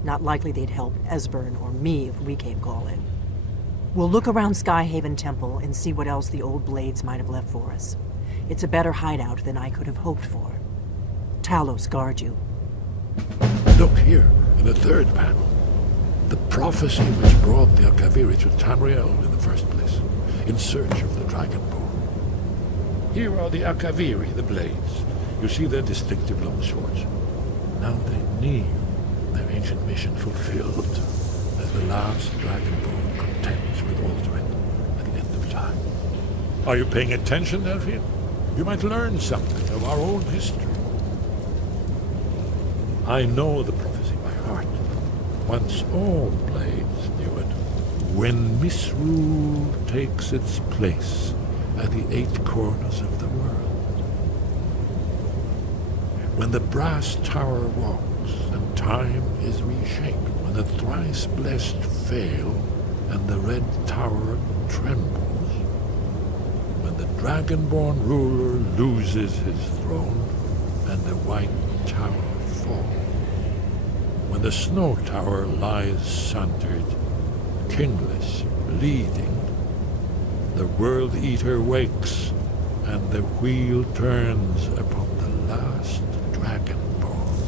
Not likely they'd help Esbern or me if we came calling. We'll look around Skyhaven Temple and see what else the old blades might have left for us. It's a better hideout than I could have hoped for. Talos guard you. Look here, in the third panel. The prophecy which brought the Akaviri to Tamriel in the first place, in search of the Dragonborn. Here are the Akaviri, the blades. You see their distinctive long swords. Now they need their ancient mission fulfilled as the last Dragonborn contends with Alduin at the end of time. Are you paying attention, Elfie? You might learn something of our own history. I know the prophecy by heart. Once all blades knew it. When misrule takes its place at the 8 corners of the world. When the brass tower walks and time is reshaped. When the thrice blessed fail and the red tower trembles. When the Dragonborn ruler loses his throne and the white tower falls. When the snow tower lies sundered, kingless, bleeding, the World Eater wakes, and the wheel turns upon the last Dragonborn.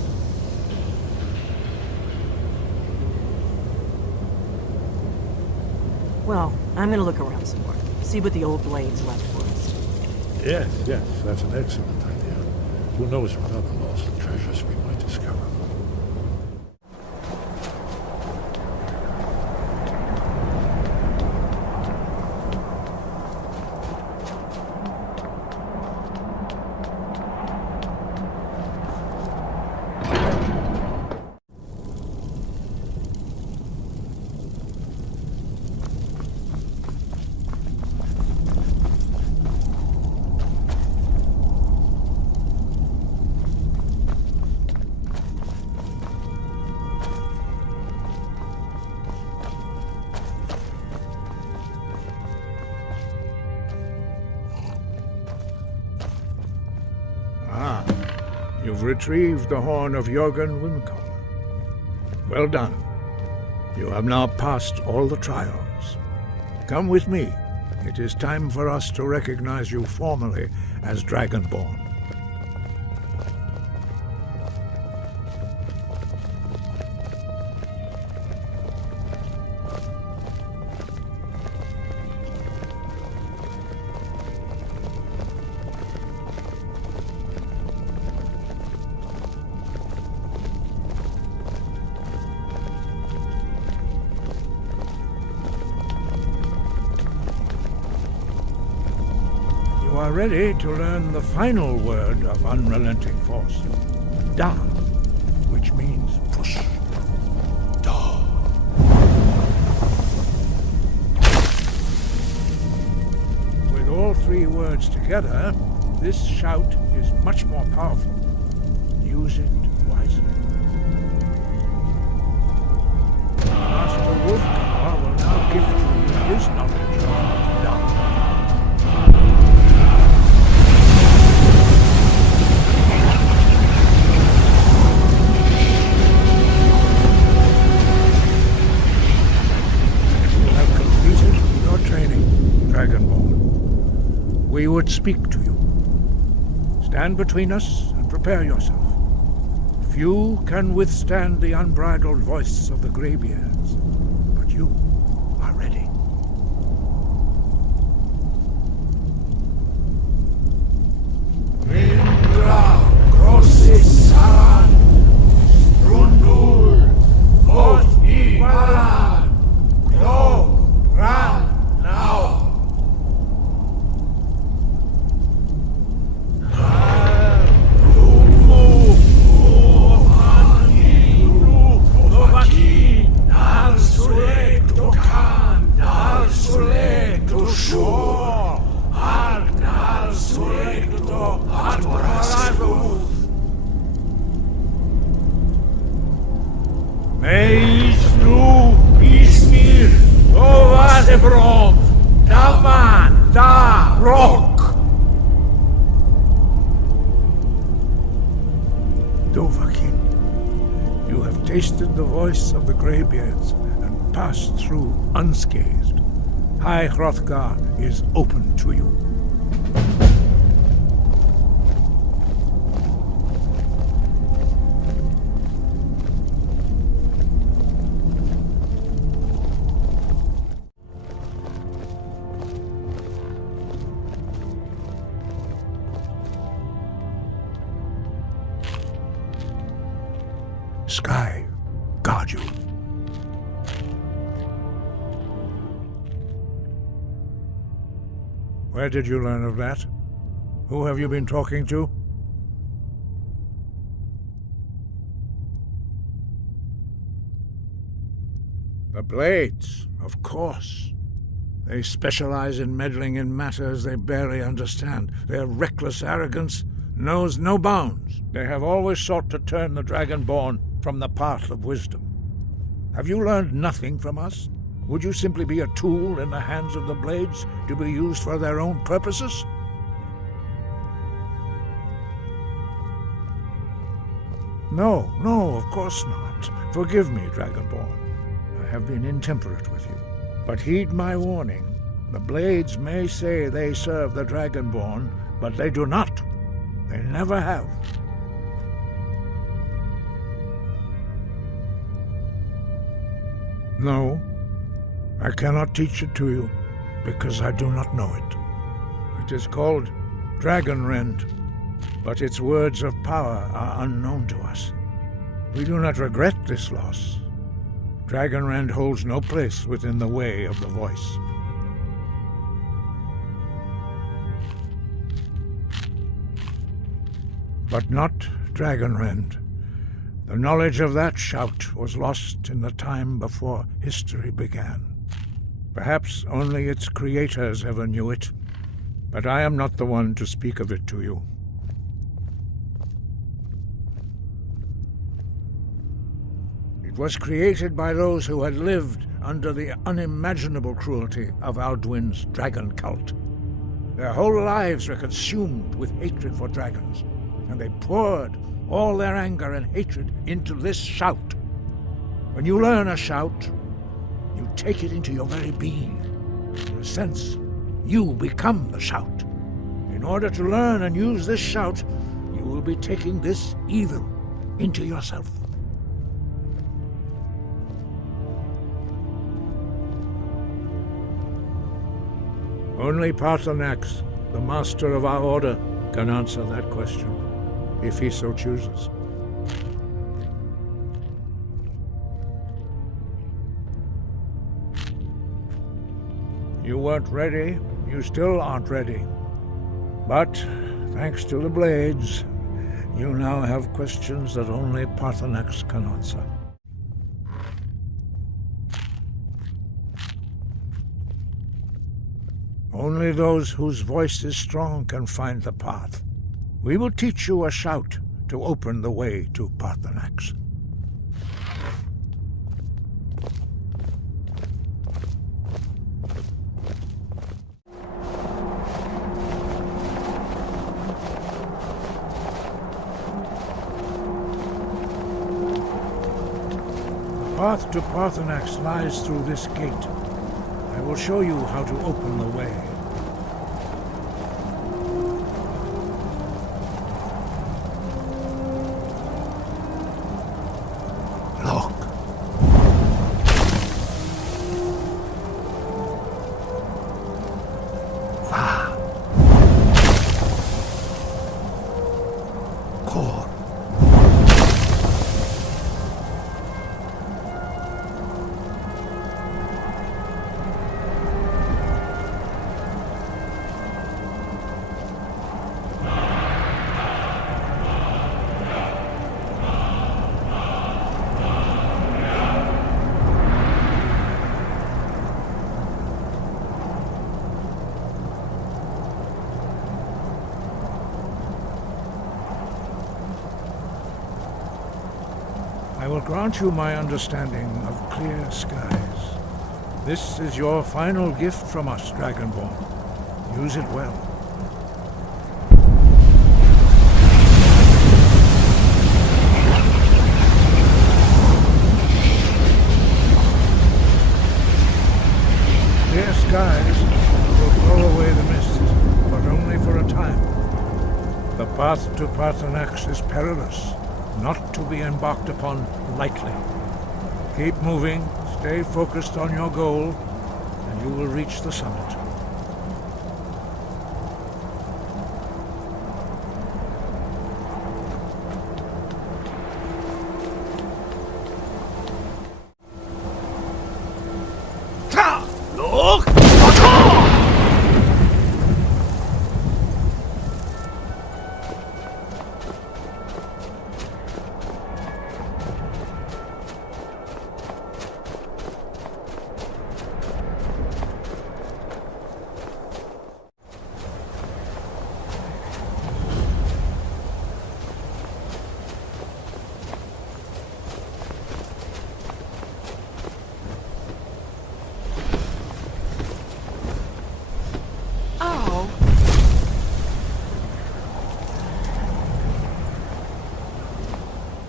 Well, I'm gonna look around some more. See what the old blades left for us. Yes, that's an excellent idea. Who knows what other lost treasures we might discover. You've retrieved the horn of Jörgen Windcomer. Well done. You have now passed all the trials. Come with me. It is time for us to recognize you formally as Dragonborn. You are ready to learn the final word of unrelenting force. Da, which means push. Da. With all 3 words together, this shout is much more powerful. Use it wisely. Master Wolfgar will now gift you with his knowledge of Da. but speak to you. Stand between us and prepare yourself. Few can withstand the unbridled voice of the Greybeards, but you are ready. Indra, Crossis, Saran, Rundul, Oth, Ibaran, Klo, Ran, now. Dovahkiin, you have tasted the voice of the Greybeards and passed through unscathed. High Hrothgar is open to you. Sky guard you. Where did you learn of that? Who have you been talking to? The Blades, of course. They specialize in meddling in matters they barely understand. Their reckless arrogance knows no bounds. They have always sought to turn the Dragonborn from the path of wisdom. Have you learned nothing from us? Would you simply be a tool in the hands of the Blades to be used for their own purposes? No, of course not. Forgive me, Dragonborn. I have been intemperate with you. But heed my warning. The Blades may say they serve the Dragonborn, but they do not. They never have. No, I cannot teach it to you, because I do not know it. It is called Dragonrend, but its words of power are unknown to us. We do not regret this loss. Dragonrend holds no place within the way of the voice. But not Dragonrend. The knowledge of that shout was lost in the time before history began. Perhaps only its creators ever knew it, but I am not the one to speak of it to you. It was created by those who had lived under the unimaginable cruelty of Alduin's dragon cult. Their whole lives were consumed with hatred for dragons, and they poured all their anger and hatred into this shout. When you learn a shout, you take it into your very being. In a sense, you become the shout. In order to learn and use this shout, you will be taking this evil into yourself. Only Paarthurnax, the master of our order, can answer that question, if he so chooses. You weren't ready, you still aren't ready. But, thanks to the Blades, you now have questions that only Paarthurnax can answer. Only those whose voice is strong can find the path. We will teach you a shout to open the way to Paarthurnax. The path to Paarthurnax lies through this gate. I will show you how to open the way. I will grant you my understanding of clear skies. This is your final gift from us, Dragonborn. Use it well. Clear skies will blow away the mist, but only for a time. The path to Paarthurnax is perilous, not to be embarked upon lightly. Keep moving, stay focused on your goal, and you will reach the summit.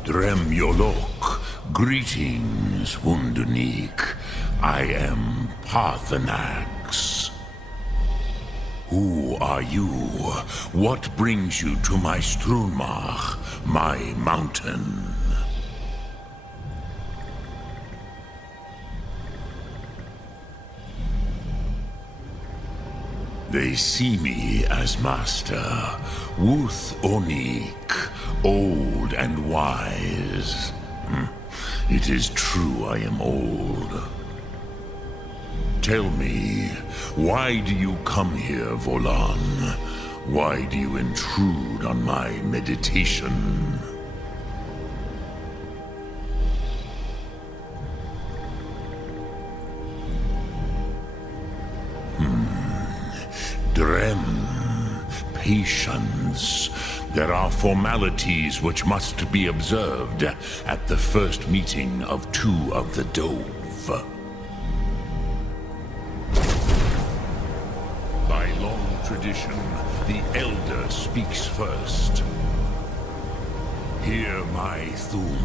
Drem Yolok, greetings, Wundernik. I am Paarthurnax. Who are you? What brings you to my Strunmach, my mountain? They see me as master, Wuth Onik, old and wise. It is true I am old. Tell me, why do you come here, Volan? Why do you intrude on my meditation? Drem, patience. There are formalities which must be observed at the first meeting of two of the Dove. By long tradition, the Elder speaks first. Hear my thum.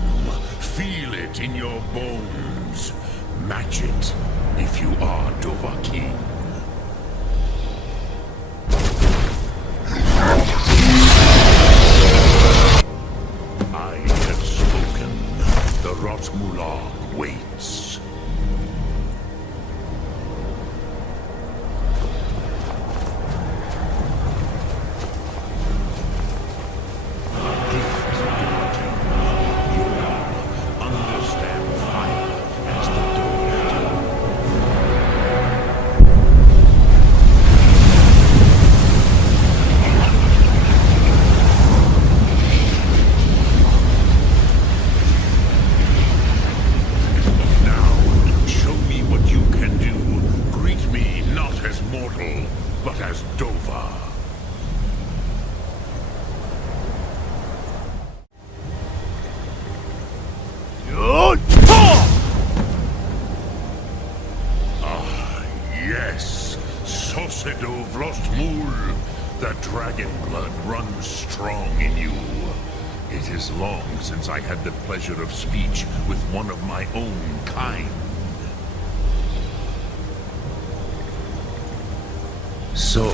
Feel it in your bones. Match it if you are Dovahkiin. I have spoken. The Rotmulag waits. The dragon blood runs strong in you. It is long since I had the pleasure of speech with one of my own kind. So,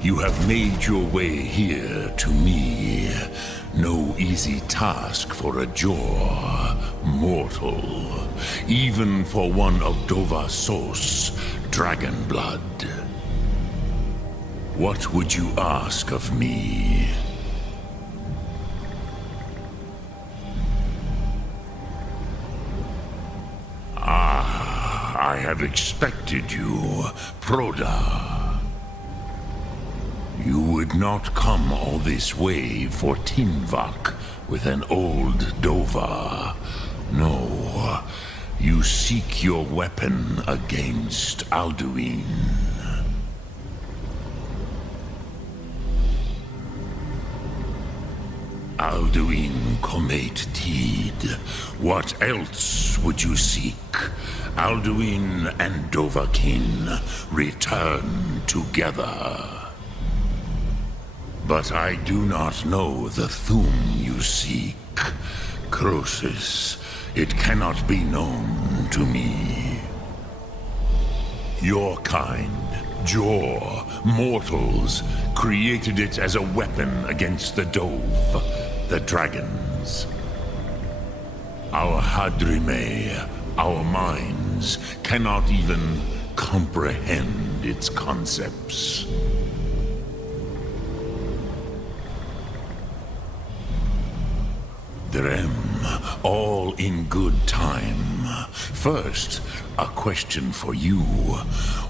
you have made your way here to me. No easy task for a Jor, mortal. Even for one of Dovahsos, dragon blood. What would you ask of me? I have expected you, Proda. You would not come all this way for Tinvak with an old Dova. No, you seek your weapon against Alduin. Alduin Comet Tid. What else would you seek? Alduin and Dovahkiin return together. But I do not know the Thu'um you seek. Croesus, it cannot be known to me. Your kind, Jor, mortals, created it as a weapon against the Dove, the dragons. Our Hadrime, our minds, cannot even comprehend its concepts. Drem, all in good time. First, a question for you.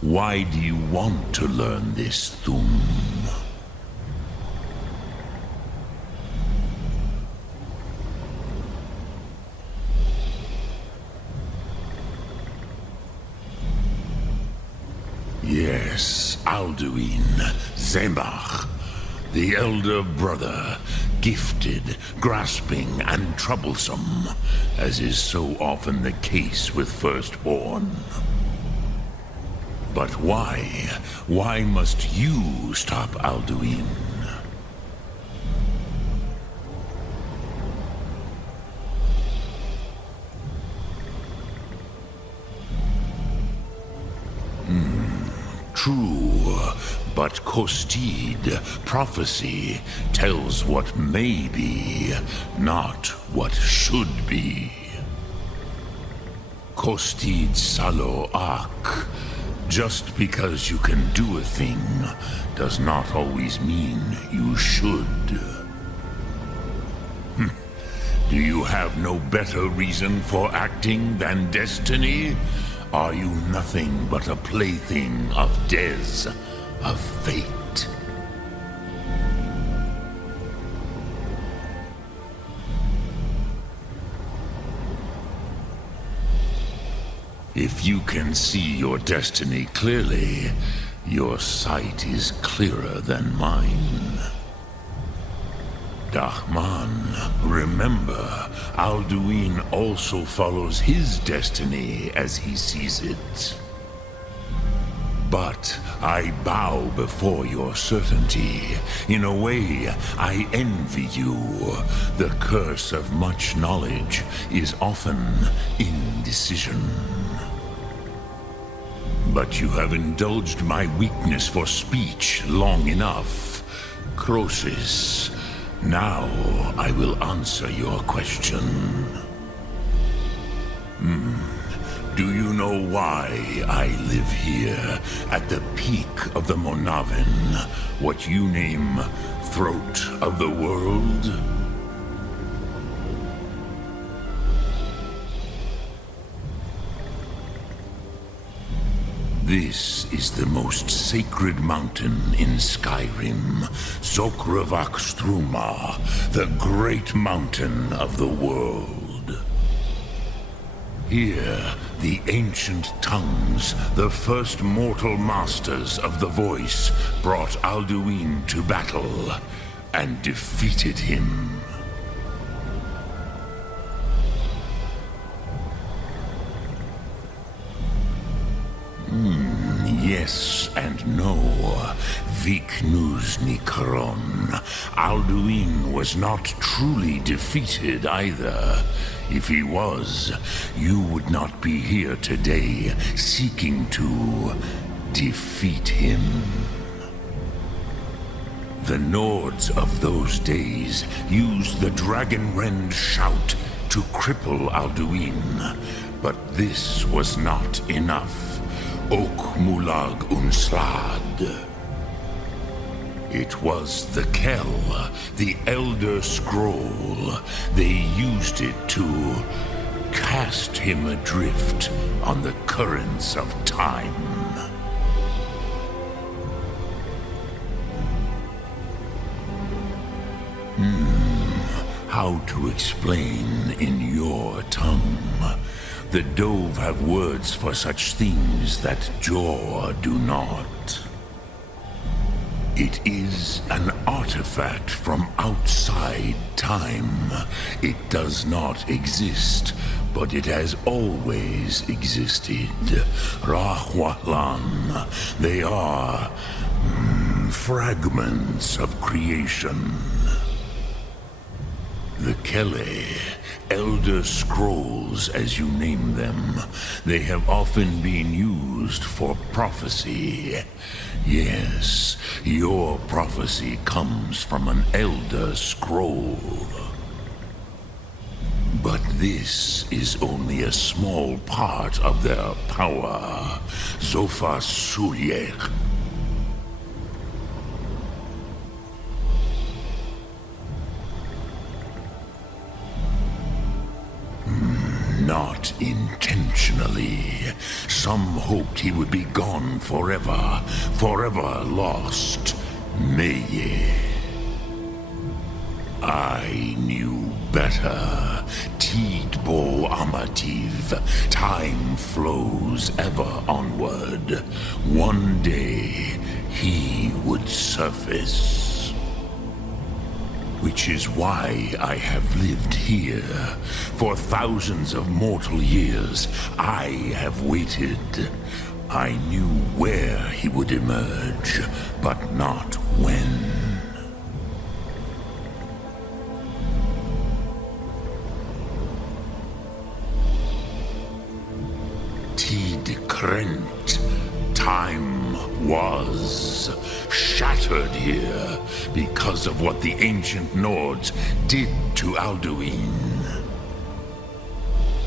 Why do you want to learn this Thu'um? Yes, Alduin, Zemach, the elder brother, gifted, grasping, and troublesome, as is so often the case with Firstborn. But why? Why must you stop Alduin? True, but Kostid, prophecy, tells what may be, not what should be. Kostid Salo Ak. Just because you can do a thing does not always mean you should. Do you have no better reason for acting than destiny? Are you nothing but a plaything of Des, of fate? If you can see your destiny clearly, your sight is clearer than mine. Dahman, remember, Alduin also follows his destiny as he sees it. But I bow before your certainty. In a way, I envy you. The curse of much knowledge is often indecision. But you have indulged my weakness for speech long enough. Croesus, now I will answer your question. Do you know why I live here, at the peak of the Monavin, what you name Throat of the World? This is the most sacred mountain in Skyrim, Zokravak Struma, the great mountain of the world. Here, the ancient tongues, the first mortal masters of the voice, brought Alduin to battle and defeated him. Yes and no. Viknus Nikaron. Alduin was not truly defeated either. If he was, you would not be here today seeking to defeat him. The Nords of those days used the Dragonrend shout to cripple Alduin, but this was not enough. Ok Mulag Unslad. It was the Kell, the Elder Scroll. They used it to cast him adrift on the currents of time. How to explain in your tongue? The Dove have words for such things that Jor do not. It is an artifact from outside time. It does not exist, but it has always existed. Rahwalan. They are fragments of creation. The Kele, Elder Scrolls as you name them, they have often been used for prophecy. Yes, your prophecy comes from an Elder Scroll. But this is only a small part of their power. Zofa Suryek. Not intentionally. Some hoped he would be gone forever, forever lost. Meye. I knew better. Tidbo Amativ. Time flows ever onward. One day, he would surface. Which is why I have lived here. For thousands of mortal years, I have waited. I knew where he would emerge, but not when. Tid Krent. Time was shattered here because of what the ancient Nords did to Alduin.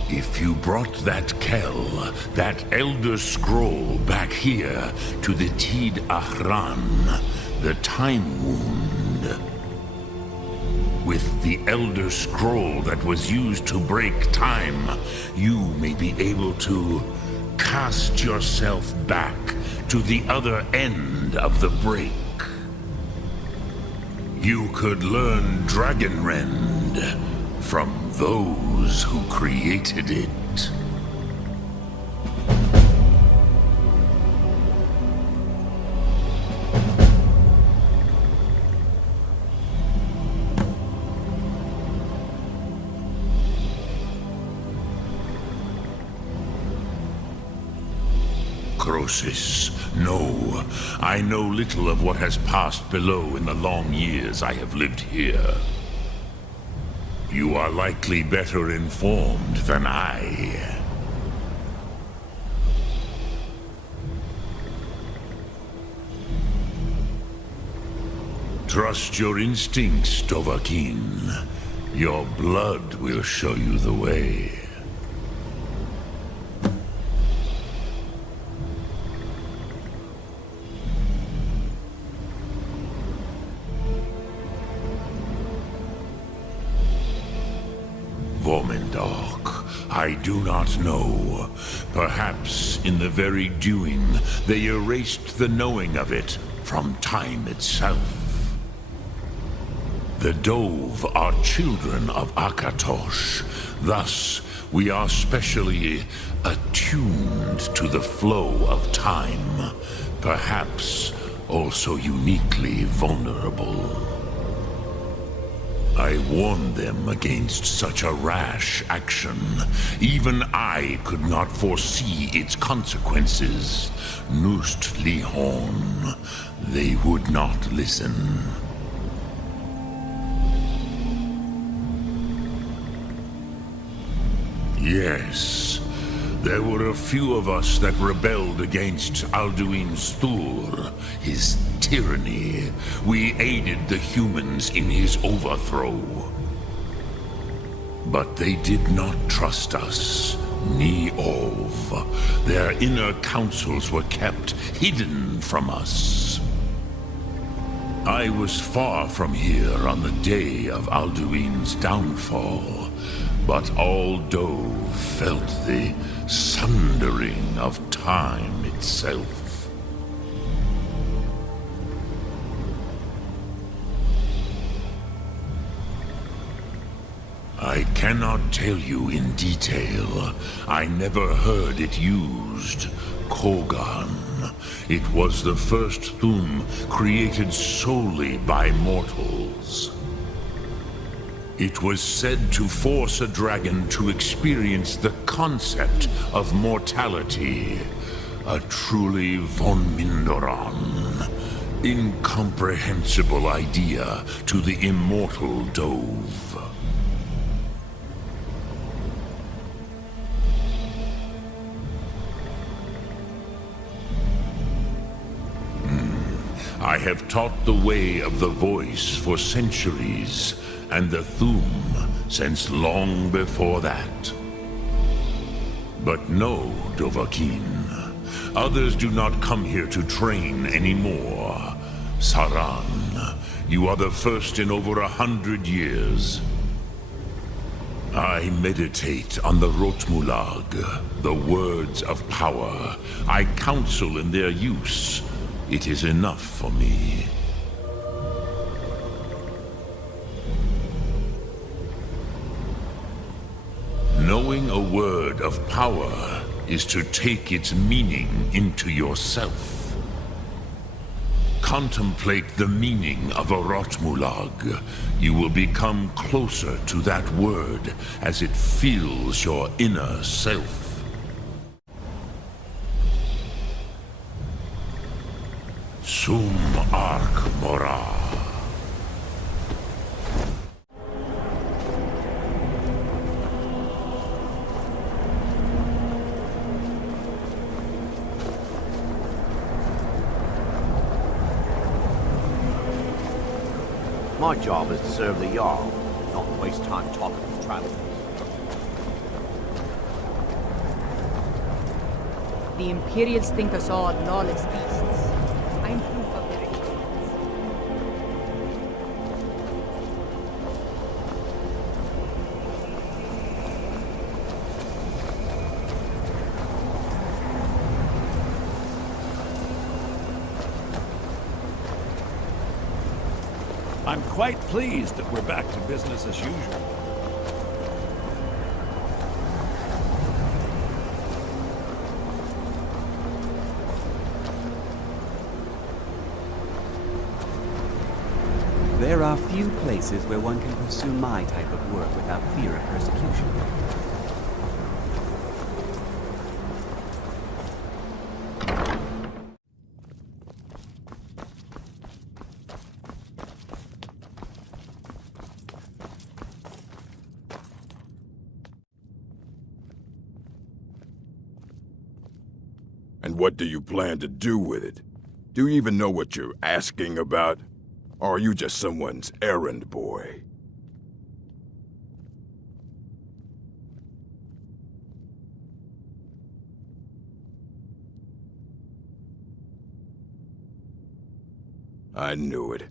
If you brought that Kel, that Elder Scroll back here to the Tid Ahran, the Time Wound, with the Elder Scroll that was used to break time, you may be able to cast yourself back to the other end of the break. You could learn Dragonrend from those who created it. Crosis, no. I know little of what has passed below in the long years I have lived here. You are likely better informed than I. Trust your instincts, Dovahkiin. Your blood will show you the way. Vormendok, I do not know. Perhaps in the very doing, they erased the knowing of it from time itself. The Dove are children of Akatosh. Thus, we are specially attuned to the flow of time. Perhaps also uniquely vulnerable. I warned them against such a rash action. Even I could not foresee its consequences. Nust Lihon, they would not listen. Yes, there were a few of us that rebelled against Alduin's Thur, his tyranny. We aided the humans in his overthrow. But they did not trust us, ni Ov. Their inner councils were kept hidden from us. I was far from here on the day of Alduin's downfall, but all Dove felt the sundering of time itself. I cannot tell you in detail. I never heard it used. Kogan. It was the first Thum created solely by mortals. It was said to force a dragon to experience the concept of mortality. A truly von Mindoran. Incomprehensible idea to the immortal Dove. I have taught the way of the voice for centuries, and the Thum since long before that. But no, Dovahkiin. Others do not come here to train anymore. Saran, you are the first in over 100 years. I meditate on the Rotmulag, the words of power. I counsel in their use. It is enough for me. Knowing a word of power is to take its meaning into yourself. Contemplate the meaning of a Rotmulag. You will become closer to that word as it fills your inner self. Sum Ark Mora. My job is to serve the Jarl, not waste time talking with travelers. The Imperials think us all lawless beasts. I'm proof of their ignorance. I'm quite pleased that we're back to business as usual. There are few places where one can pursue my type of work without fear of persecution. And what do you plan to do with it? Do you even know what you're asking about? Or are you just someone's errand boy? I knew it.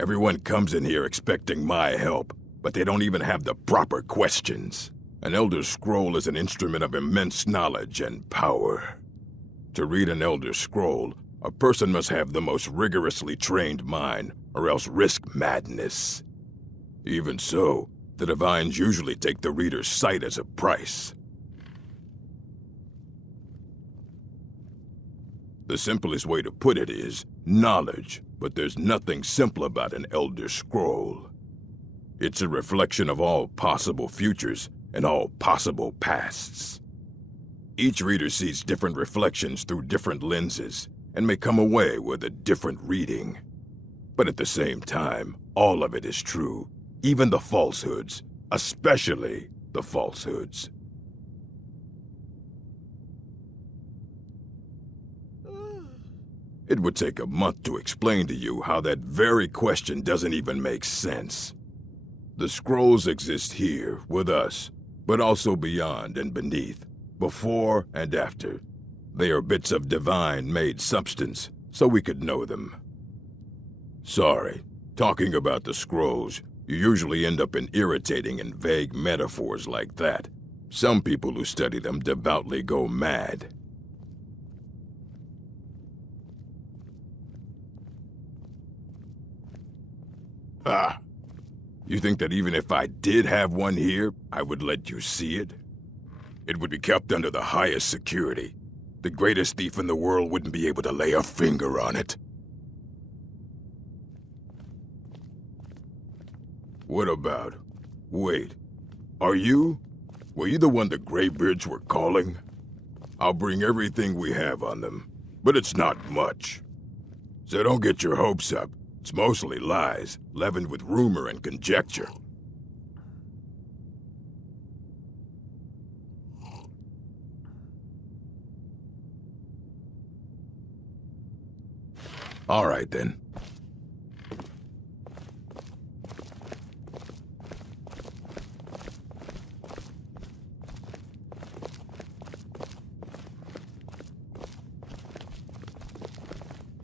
Everyone comes in here expecting my help, but they don't even have the proper questions. An Elder Scroll is an instrument of immense knowledge and power. To read an Elder Scroll, a person must have the most rigorously trained mind, or else risk madness. Even so, the Divines usually take the reader's sight as a price. The simplest way to put it is knowledge, but there's nothing simple about an Elder Scroll. It's a reflection of all possible futures and all possible pasts. Each reader sees different reflections through different lenses, and may come away with a different reading. But at the same time, all of it is true, even the falsehoods, especially the falsehoods. It would take a month to explain to you how that very question doesn't even make sense. The scrolls exist here, with us, but also beyond and beneath, before and after. They are bits of divine-made substance, so we could know them. Sorry, talking about the scrolls, you usually end up in irritating and vague metaphors like that. Some people who study them devoutly go mad. Ah, You think that even if I did have one here, I would let you see it? It would be kept under the highest security. The greatest thief in the world wouldn't be able to lay a finger on it. What about... Wait. Were you the one the Greybeards were calling? I'll bring everything we have on them, but it's not much. So don't get your hopes up. It's mostly lies, leavened with rumor and conjecture. All right, then.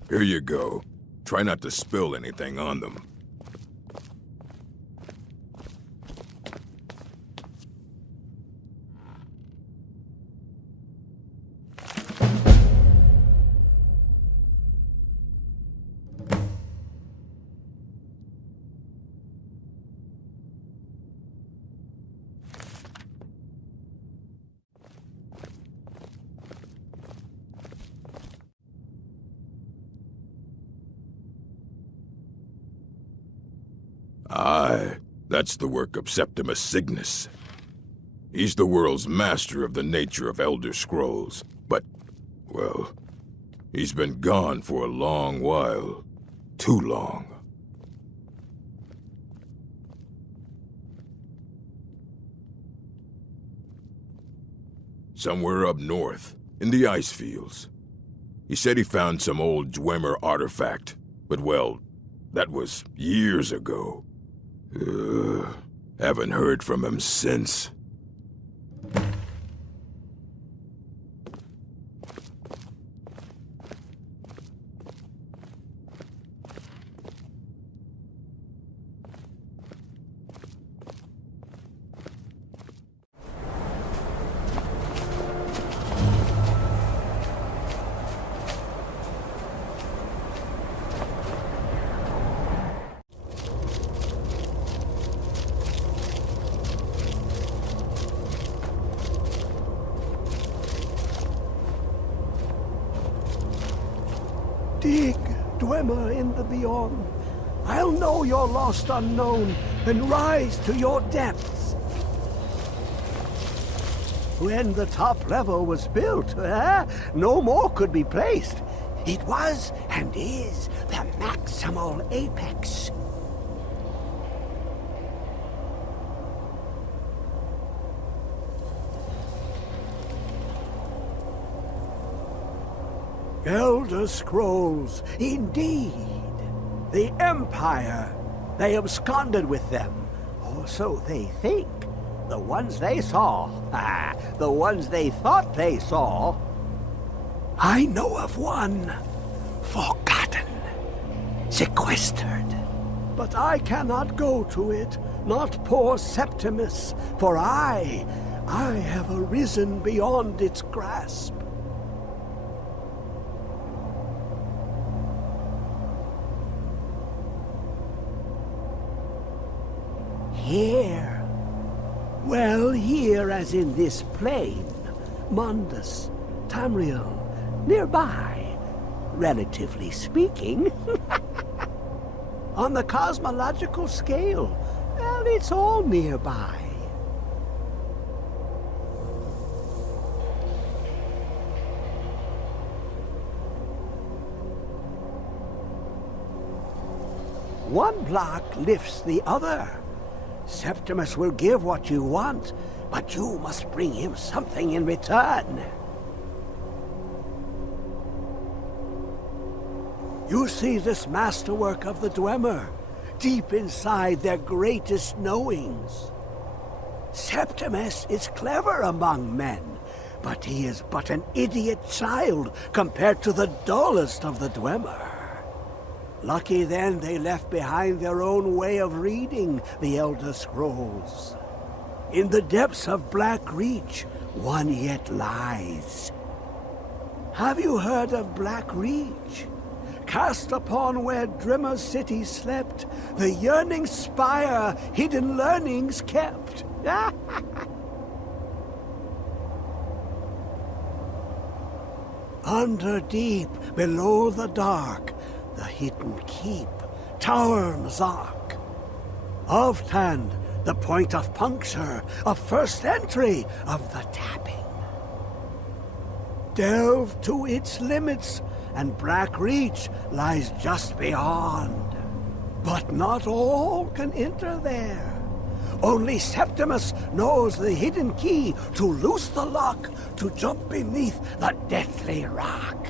Here you go. Try not to spill anything on them. Aye, that's the work of Septimus Cygnus. He's the world's master of the nature of Elder Scrolls, but, well, he's been gone for a long while. Too long. Somewhere up north, in the ice fields. He said he found some old Dwemer artifact, but well, that was years ago. Haven't heard from him since. Dig, Dwemer in the beyond. I'll know your lost unknown and rise to your depths. When the top level was built, no more could be placed. It was and is the maximal apex. Elder Scrolls, indeed. The Empire. They absconded with them. Or so they think. The ones they saw. The ones they thought they saw. I know of one. Forgotten. Sequestered. But I cannot go to it. Not poor Septimus. For I have arisen beyond its grasp. Here. Well, here as in this plain. Mundus, Tamriel, nearby, relatively speaking. On the cosmological scale, well, it's all nearby. One block lifts the other. Septimus will give what you want, but you must bring him something in return. You see this masterwork of the Dwemer, deep inside their greatest knowings. Septimus is clever among men, but he is but an idiot child compared to the dullest of the Dwemer. Lucky then they left behind their own way of reading the Elder Scrolls. In the depths of Black Reach, one yet lies. Have you heard of Black Reach? cast upon where Drimmer's city slept, the yearning spire hidden learnings kept. Under deep, below the dark, the hidden keep, Tower Mazark. Of Tand, the point of puncture, of first entry of the tapping. Delve to its limits, and Brack Reach lies just beyond. But not all can enter there. Only Septimus knows the hidden key to loose the lock, to jump beneath the deathly rock.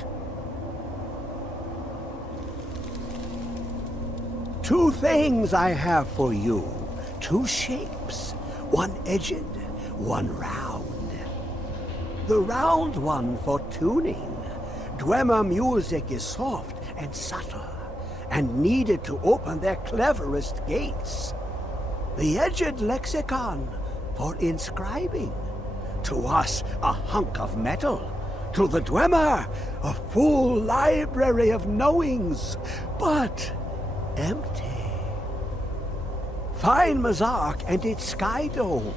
Two things I have for you. Two shapes. One edged, one round. The round one for tuning. Dwemer music is soft and subtle, and needed to open their cleverest gates. The edged lexicon for inscribing. To us, a hunk of metal. To the Dwemer, a full library of knowings, but empty. Find Mazark and its sky dome.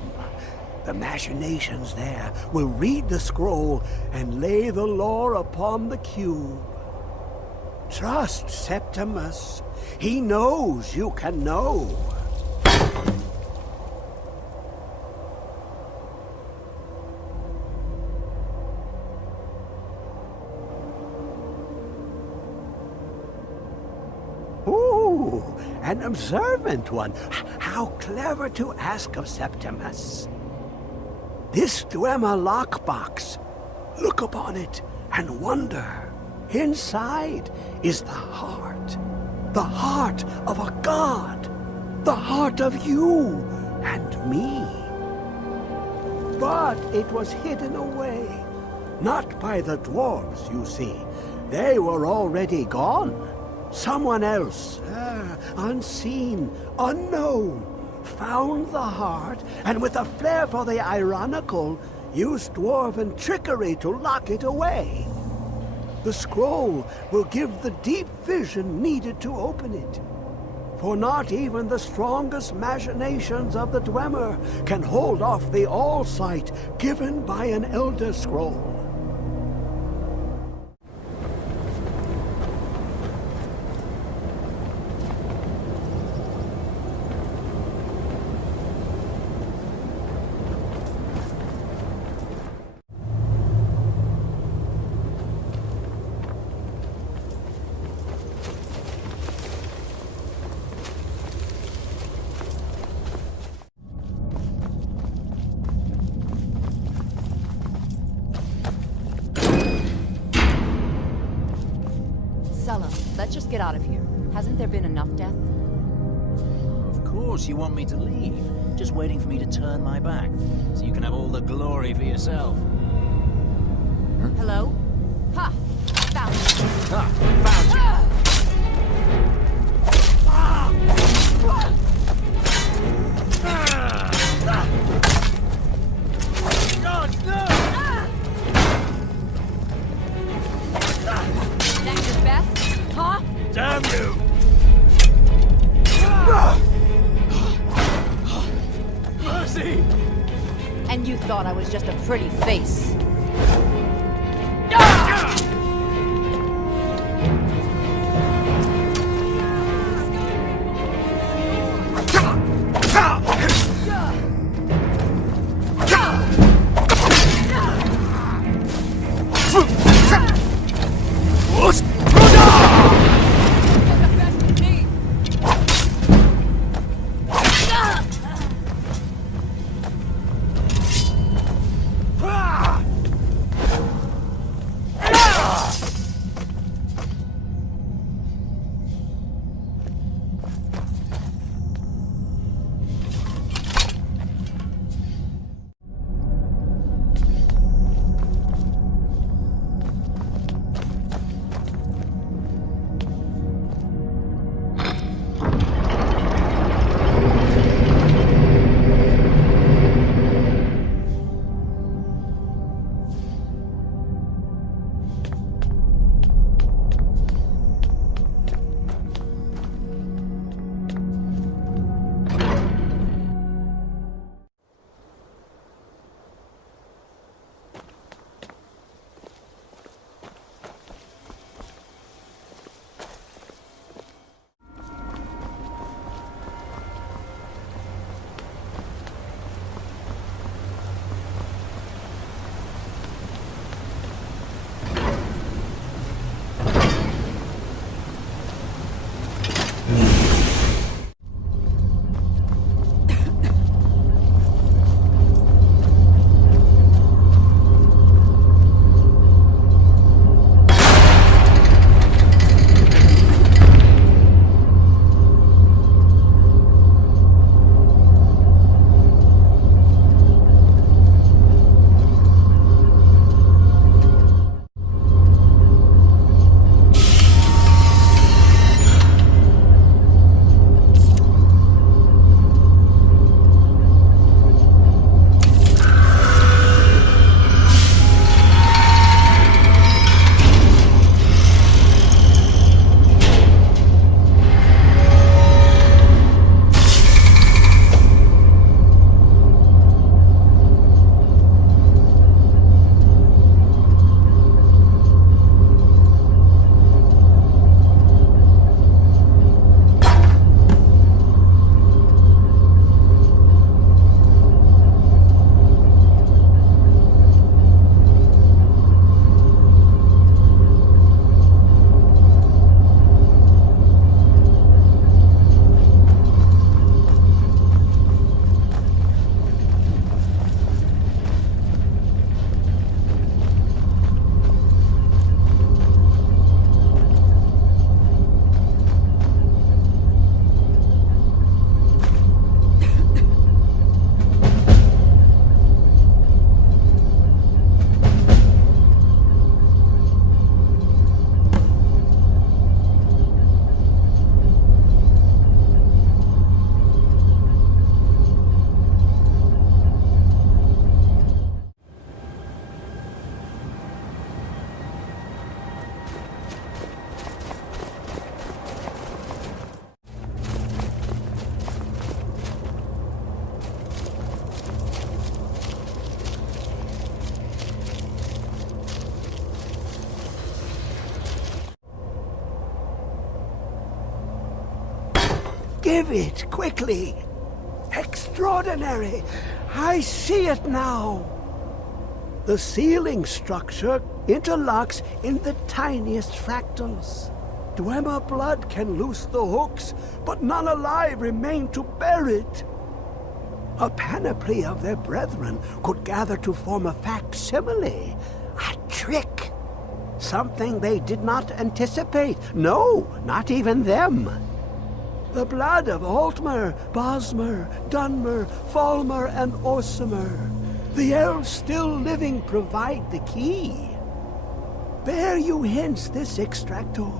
The machinations there will read the scroll and lay the lore upon the cube. Trust Septimus. He knows you can know. Ooh, an observant one. How clever to ask of Septimus. This Dwemer lockbox. Look upon it and wonder. Inside is the heart of a god, the heart of you and me. But it was hidden away, not by the dwarves, you see. They were already gone. Someone else, unseen, unknown, found the heart, and with a flair for the ironical, used dwarven trickery to lock it away. The scroll will give the deep vision needed to open it. For not even the strongest machinations of the Dwemer can hold off the all-sight given by an Elder Scroll. Let's just get out of here. Hasn't there been enough death? Of course you want me to leave. Just waiting for me to turn my back, so you can have all the glory for yourself. Hello? Ha! Found you. Ha! Found you! God, no! That's your best? Huh? Damn you! Mercy! And you thought I was just a pretty face. Vivid, quickly. Extraordinary. I see it now. The ceiling structure interlocks in the tiniest fractals. Dwemer blood can loose the hooks, but none alive remain to bear it. A panoply of their brethren could gather to form a facsimile. A trick. Something they did not anticipate. No, not even them. The blood of Altmer, Bosmer, Dunmer, Falmer, and Orsimer. The elves still living provide the key. Bear you hence this extractor.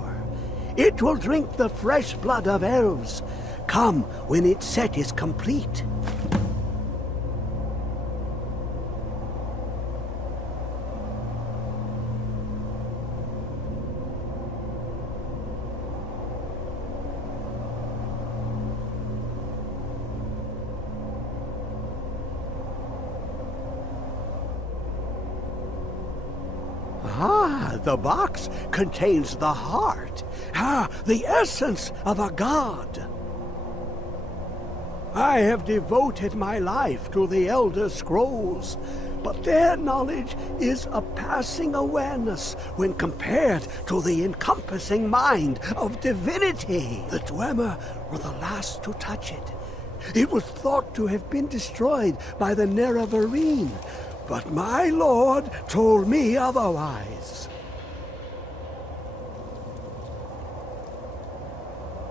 It will drink the fresh blood of elves. Come when its set is complete. The box contains the heart. The essence of a god. I have devoted my life to the Elder Scrolls, but their knowledge is a passing awareness when compared to the encompassing mind of divinity. The Dwemer were the last to touch it. It was thought to have been destroyed by the Nerevarine, but my lord told me otherwise.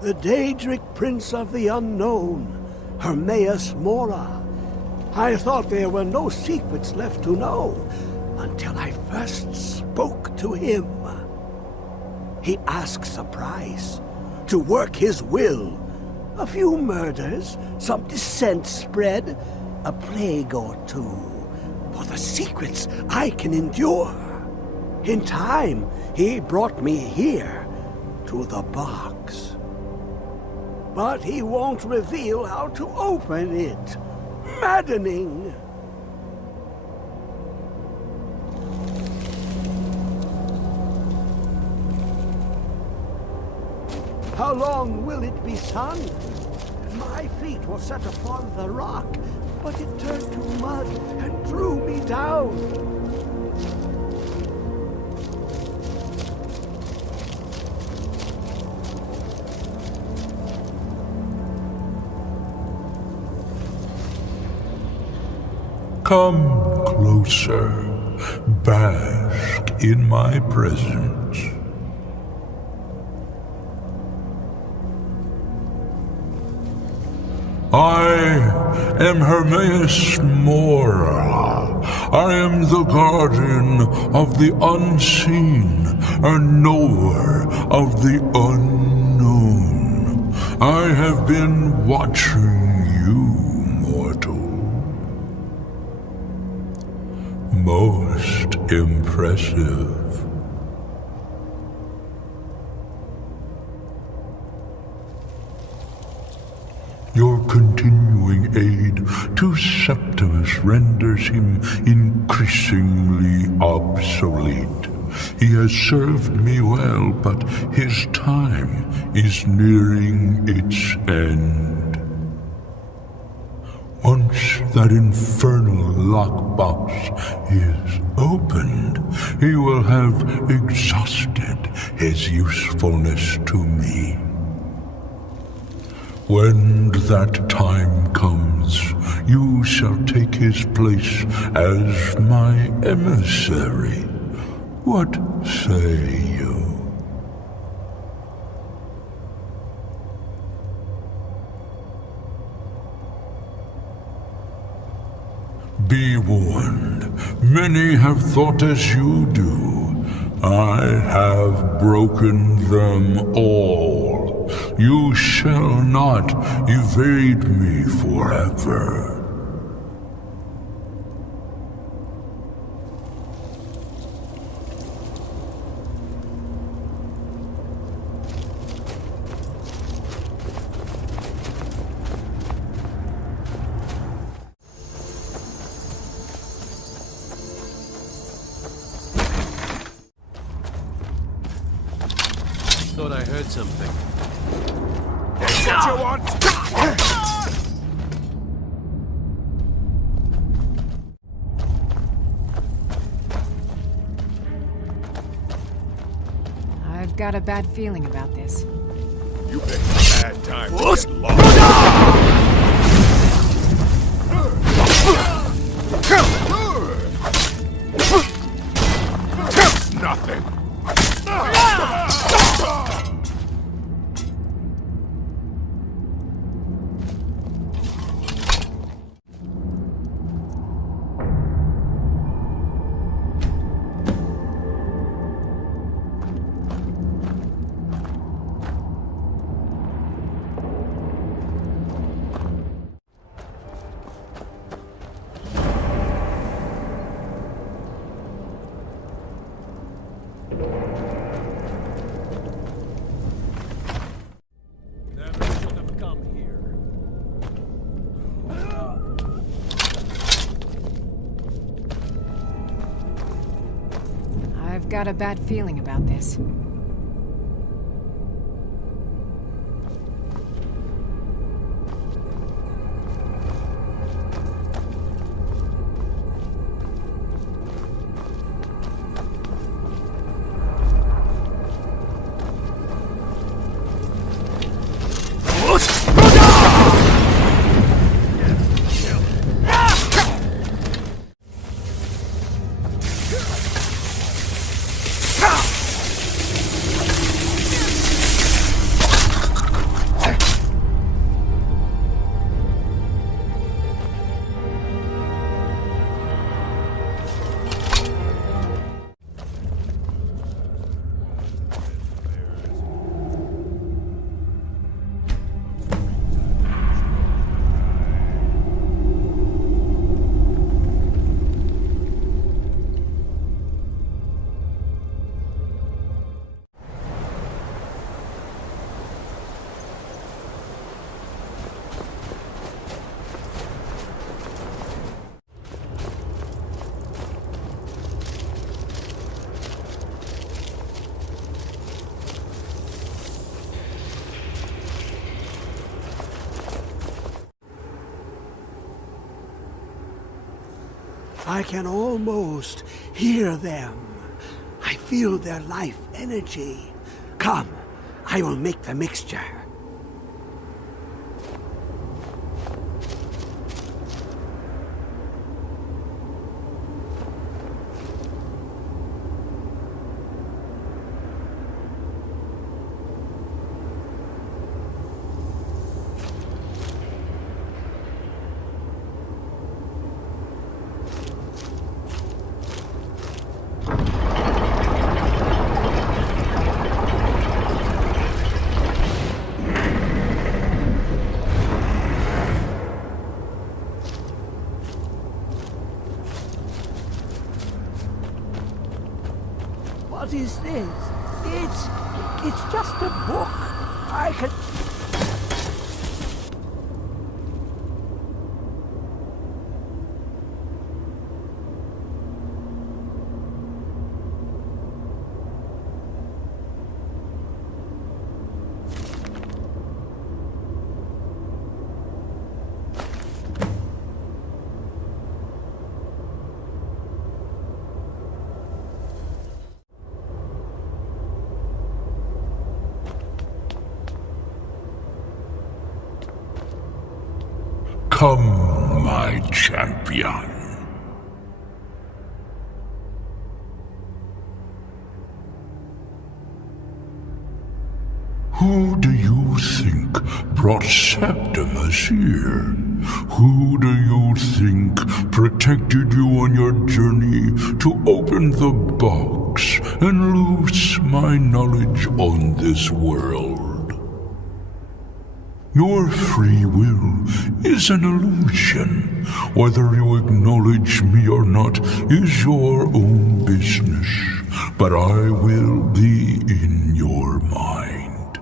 The Daedric Prince of the Unknown, Hermaeus Mora. I thought there were no secrets left to know until I first spoke to him. He asks a price to work his will. A few murders, some dissent spread, a plague or two. For the secrets I can endure. In time, he brought me here, to the box. But he won't reveal how to open it. Maddening! How long will it be sun? My feet were set upon the rock, but it turned to mud and drew me down. Come closer, bask in my presence. I am Hermaeus Mora. I am the guardian of the unseen, a knower of the unknown. I have been watching you, mortal. Most impressive. Your continuing aid to Septimus renders him increasingly obsolete. He has served me well, but his time is nearing its end. Once that infernal lockbox is opened, he will have exhausted his usefulness to me. When that time comes, you shall take his place as my emissary. What say you? Be warned, many have thought as you do. I have broken them all. You shall not evade me forever. Thought I heard something. That's what you want! I've got a bad feeling about this. You picked a bad time to get lost. Nothing. I've got a bad feeling about this. I can almost hear them. I feel their life energy. Come, I will make the mixture. What is this? It's just a book. I can... Come, my champion. Who do you think brought Septimus here? Who do you think protected you on your journey to open the box and loose my knowledge on this world? Your free will is an illusion. Whether you acknowledge me or not is your own business, but I will be in your mind.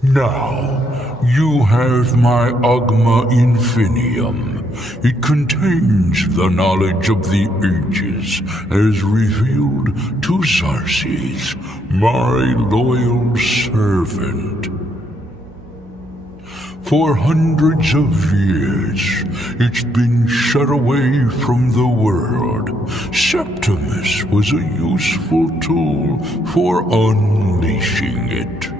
Now, you have my Agma Infinium. It contains the knowledge of the ages as revealed to Xarxes, my loyal servant. For hundreds of years, it's been shut away from the world. Septimus was a useful tool for unleashing it.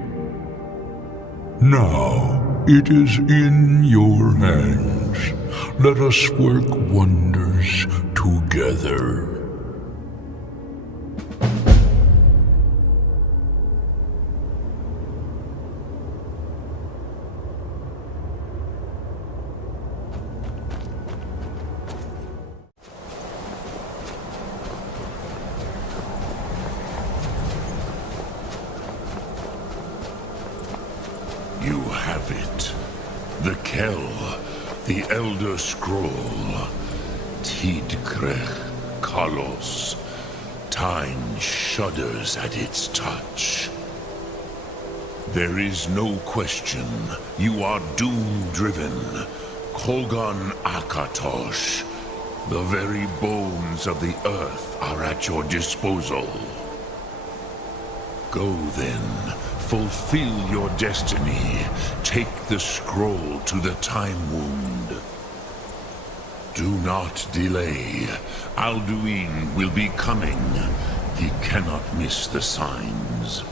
Now, it is in your hands. Let us work wonders together. You have it. The Kell, the Elder Scroll. Tidkrech Kalos. Time shudders at its touch. There is no question. You are doom-driven. Kogan Akatosh. The very bones of the earth are at your disposal. Go then. Fulfill your destiny. Take the scroll to the Time Wound. Do not delay. Alduin will be coming. He cannot miss the signs.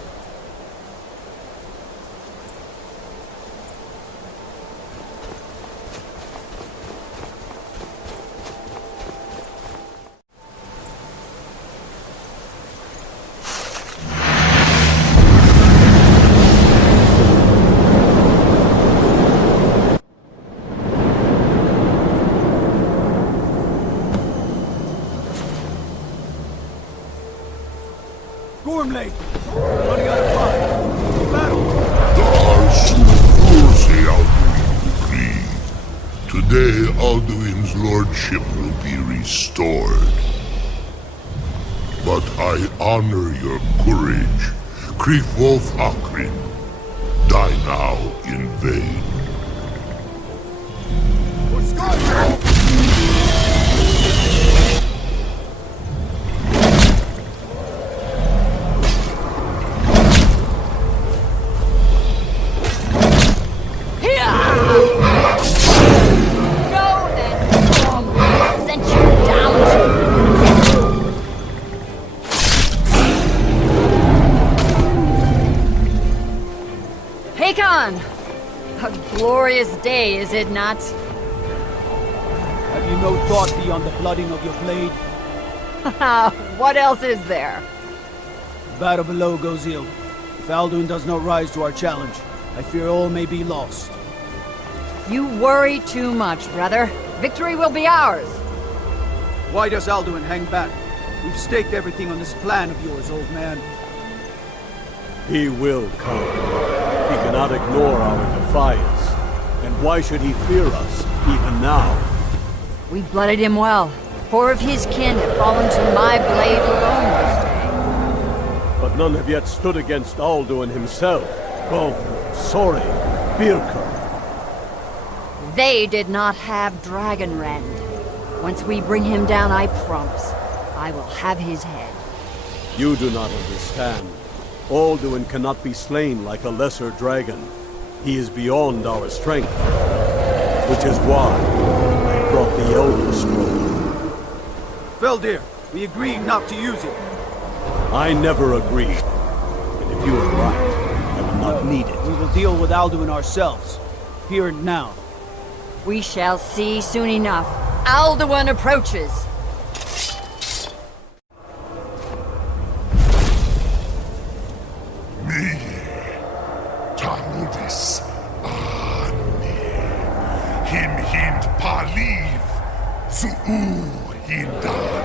Gormley! Running out of time! Battle! Today, Alduin's lordship will be restored. But I honor your courage. Krief Wolf Akrin. Die now in vain. What's going on? A glorious day, is it not? Have you no thought beyond the blooding of your blade? What else is there? The battle below goes ill. If Alduin does not rise to our challenge, I fear all may be lost. You worry too much, brother. Victory will be ours. Why does Alduin hang back? We've staked everything on this plan of yours, old man. He will come. He cannot ignore our defiance. And why should he fear us, even now? We blooded him well. 4 of his kin have fallen to my blade alone this day. But none have yet stood against Alduin himself. Both Sori, Birka. They did not have Dragonrend. Once we bring him down, I promise, I will have his head. You do not understand. Alduin cannot be slain like a lesser dragon. He is beyond our strength. Which is why I brought the Elder Scroll. Feldir, we agreed not to use it. I never agreed. And if you are right, I will not need it. We will deal with Alduin ourselves. Here and now. We shall see soon enough. Alduin approaches. Tarudis Ani Him Hind Paliv Zuu Hindan.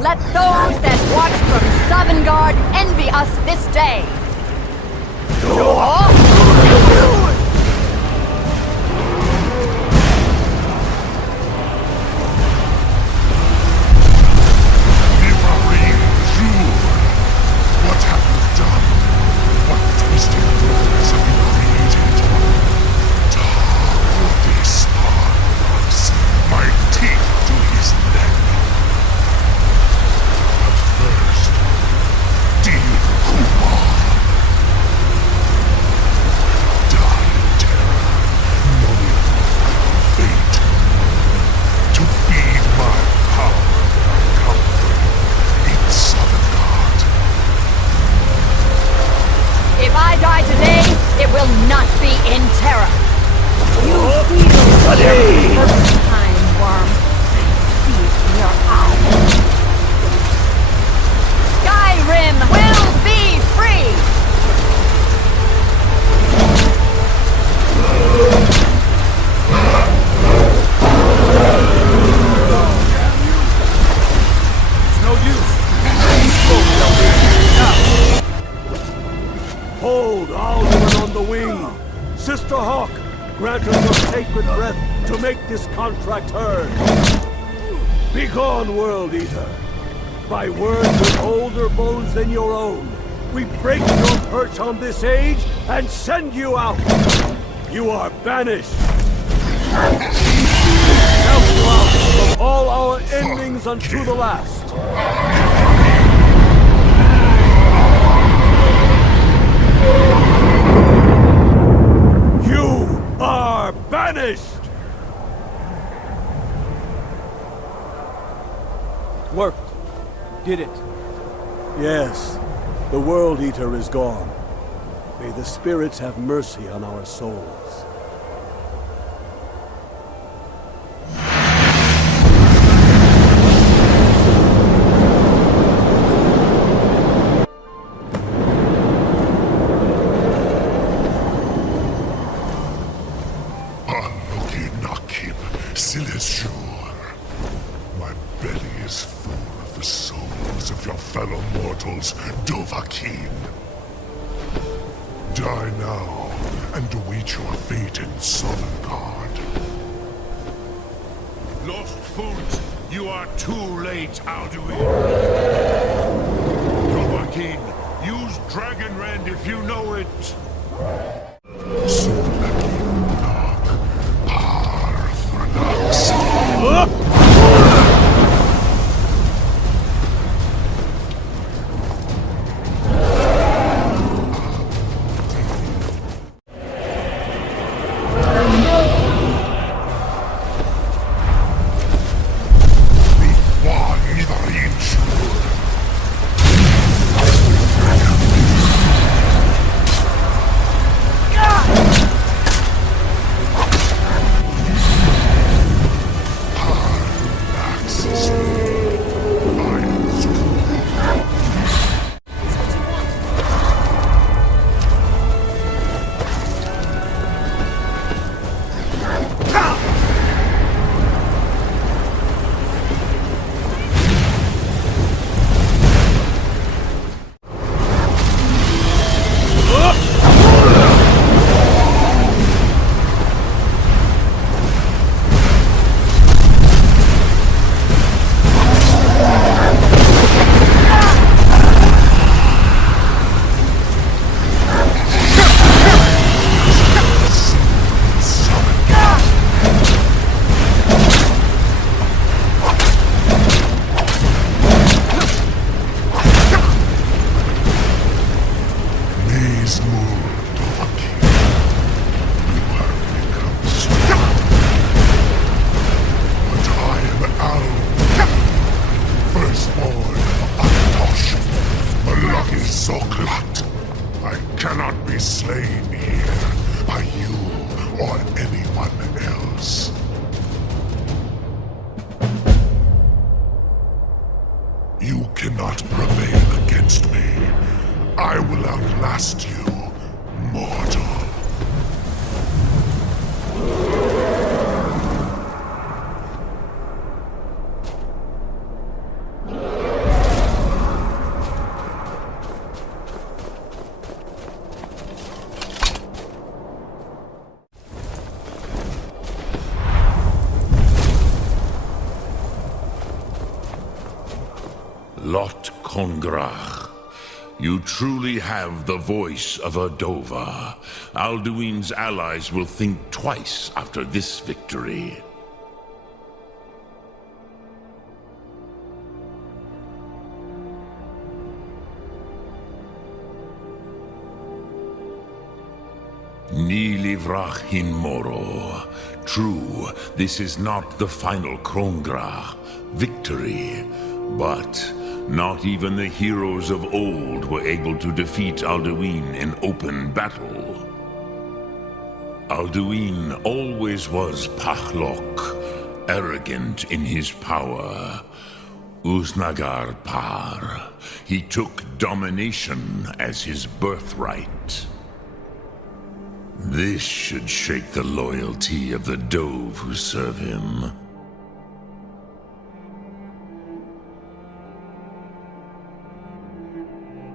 Let those that watch from Sovngarde envy us this day. What have you done? What twisted brothers have you created? Tarudis Arnox, my teeth to his neck. But first, Dean Kumar. this contract heard. Begone, World Eater. By words with older bones than your own, we break your perch on this age and send you out. You are banished. Out from all our endings unto the last. You are banished! Worked. Did it. Yes, the World Eater is gone. May the spirits have mercy on our souls. My belly is full of the souls of your fellow mortals, Dovahkiin. Die now, and await your fate in Sovngarde. Lost foot, you are too late, Alduin. Dovahkiin, use Dragonrend if you know it. I cannot be slain here by you or anyone else. You cannot prevail against me. I will outlast you, mortal. Lot Kongrach, you truly have the voice of a Dova. Alduin's allies will think twice after this victory. Ni livrach hin moro. True, this is not the final Kongrach victory, but not even the heroes of old were able to defeat Alduin in open battle. Alduin always was Pachlok, arrogant in his power. Uznagar Par, he took domination as his birthright. This should shake the loyalty of the Dove who serve him.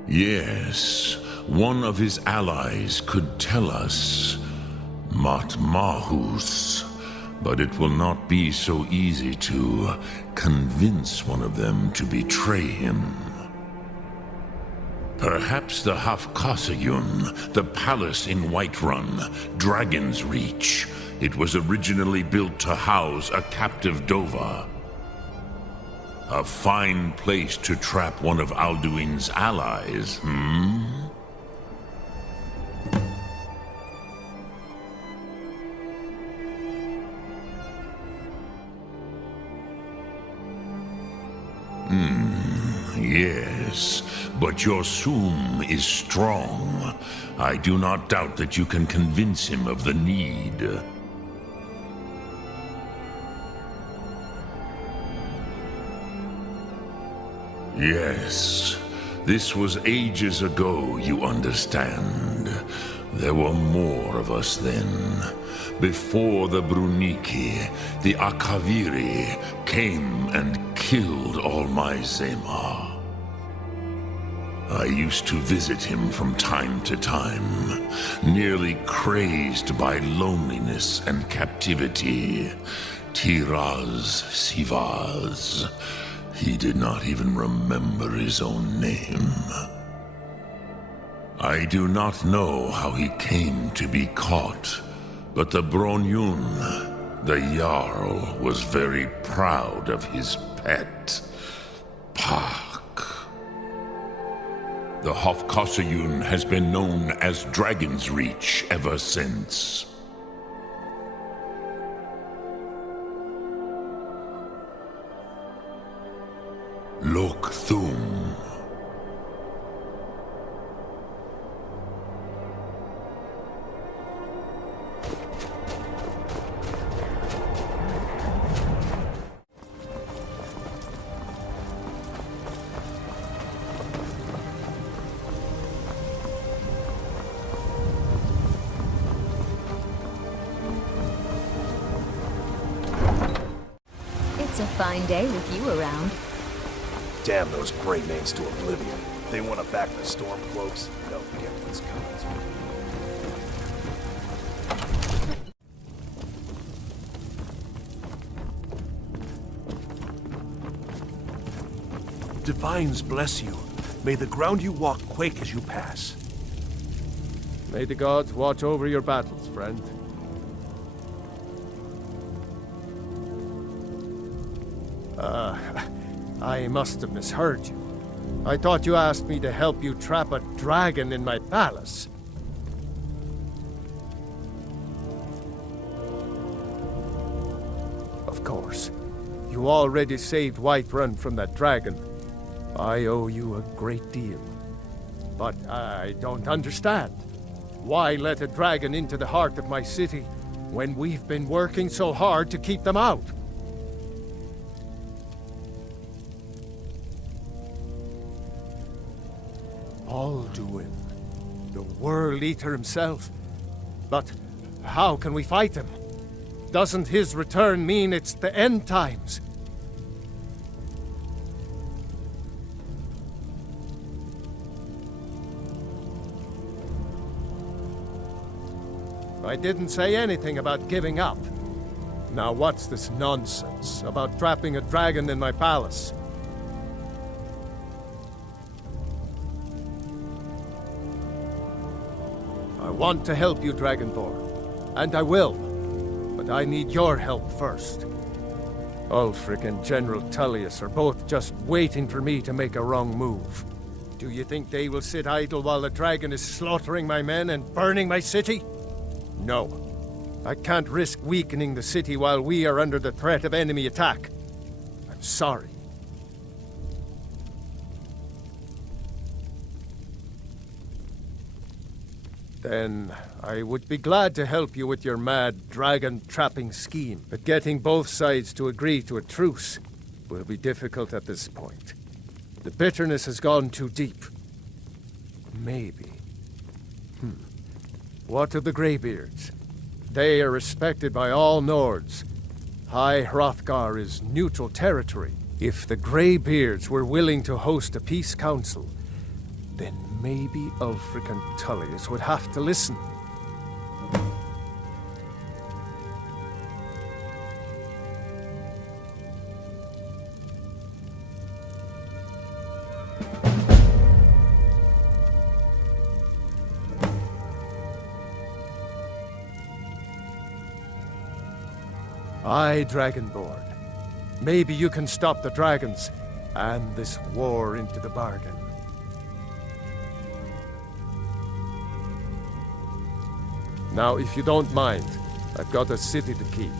Yes, one of his allies could tell us. Matmahus. But it will not be so easy to convince one of them to betray him. Perhaps the Hafkasayun, the palace in Whiterun, Dragon's Reach. It was originally built to house a captive Dova. A fine place to trap one of Alduin's allies, Yes, but your Soom is strong. I do not doubt that you can convince him of the need. Yes, this was ages ago, you understand. There were more of us then. Before the Bruniki, the Akaviri came and killed all my Zema. I used to visit him from time to time, nearly crazed by loneliness and captivity. Tiraz Sivaz. He did not even remember his own name. I do not know how he came to be caught, but the Bronyun, the Jarl, was very proud of his pet, Pak. The Hafkasayun has been known as Dragon's Reach ever since. Lok Thum. It's a fine day with you around. Damn those Grey Manes to oblivion. They want to back the Stormcloaks. They'll get what's coming. Divines bless you. May the ground you walk quake as you pass. May the gods watch over your battles, friend. I must have misheard you. I thought you asked me to help you trap a dragon in my palace. Of course. You already saved Whiterun from that dragon. I owe you a great deal. But I don't understand. Why let a dragon into the heart of my city when we've been working so hard to keep them out? Alduin, the World Eater himself. But how can we fight him? Doesn't his return mean it's the end times? I didn't say anything about giving up. Now what's this nonsense about trapping a dragon in my palace? I want to help you, Dragonborn, and I will, but I need your help first. Ulfric and General Tullius are both just waiting for me to make a wrong move. Do you think they will sit idle while the dragon is slaughtering my men and burning my city? No. I can't risk weakening the city while we are under the threat of enemy attack. I'm sorry. Then I would be glad to help you with your mad dragon-trapping scheme, but getting both sides to agree to a truce will be difficult at this point. The bitterness has gone too deep. Maybe. What of the Greybeards? They are respected by all Nords. High Hrothgar is neutral territory. If the Greybeards were willing to host a peace council, then maybe Ulfric and Tullius would have to listen. Aye, Dragonborn. Maybe you can stop the dragons, and this war into the bargain. Now, if you don't mind, I've got a city to keep.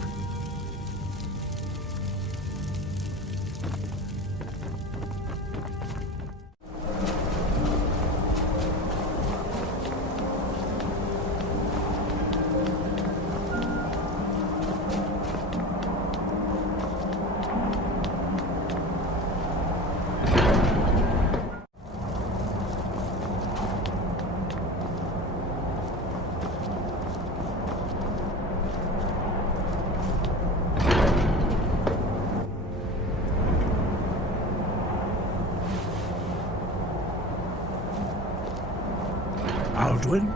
Alduin?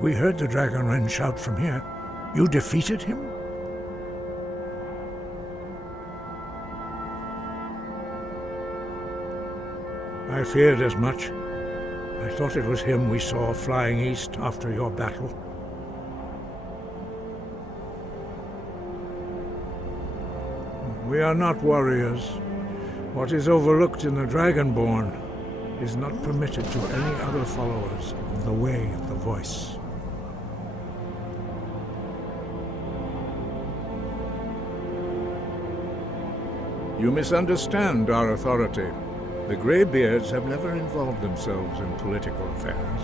We heard the Dragonren shout from here. You defeated him? I feared as much. I thought it was him we saw flying east after your battle. We are not warriors. What is overlooked in the Dragonborn is not permitted to any other followers of the Way of the Voice. You misunderstand our authority. The Greybeards have never involved themselves in political affairs.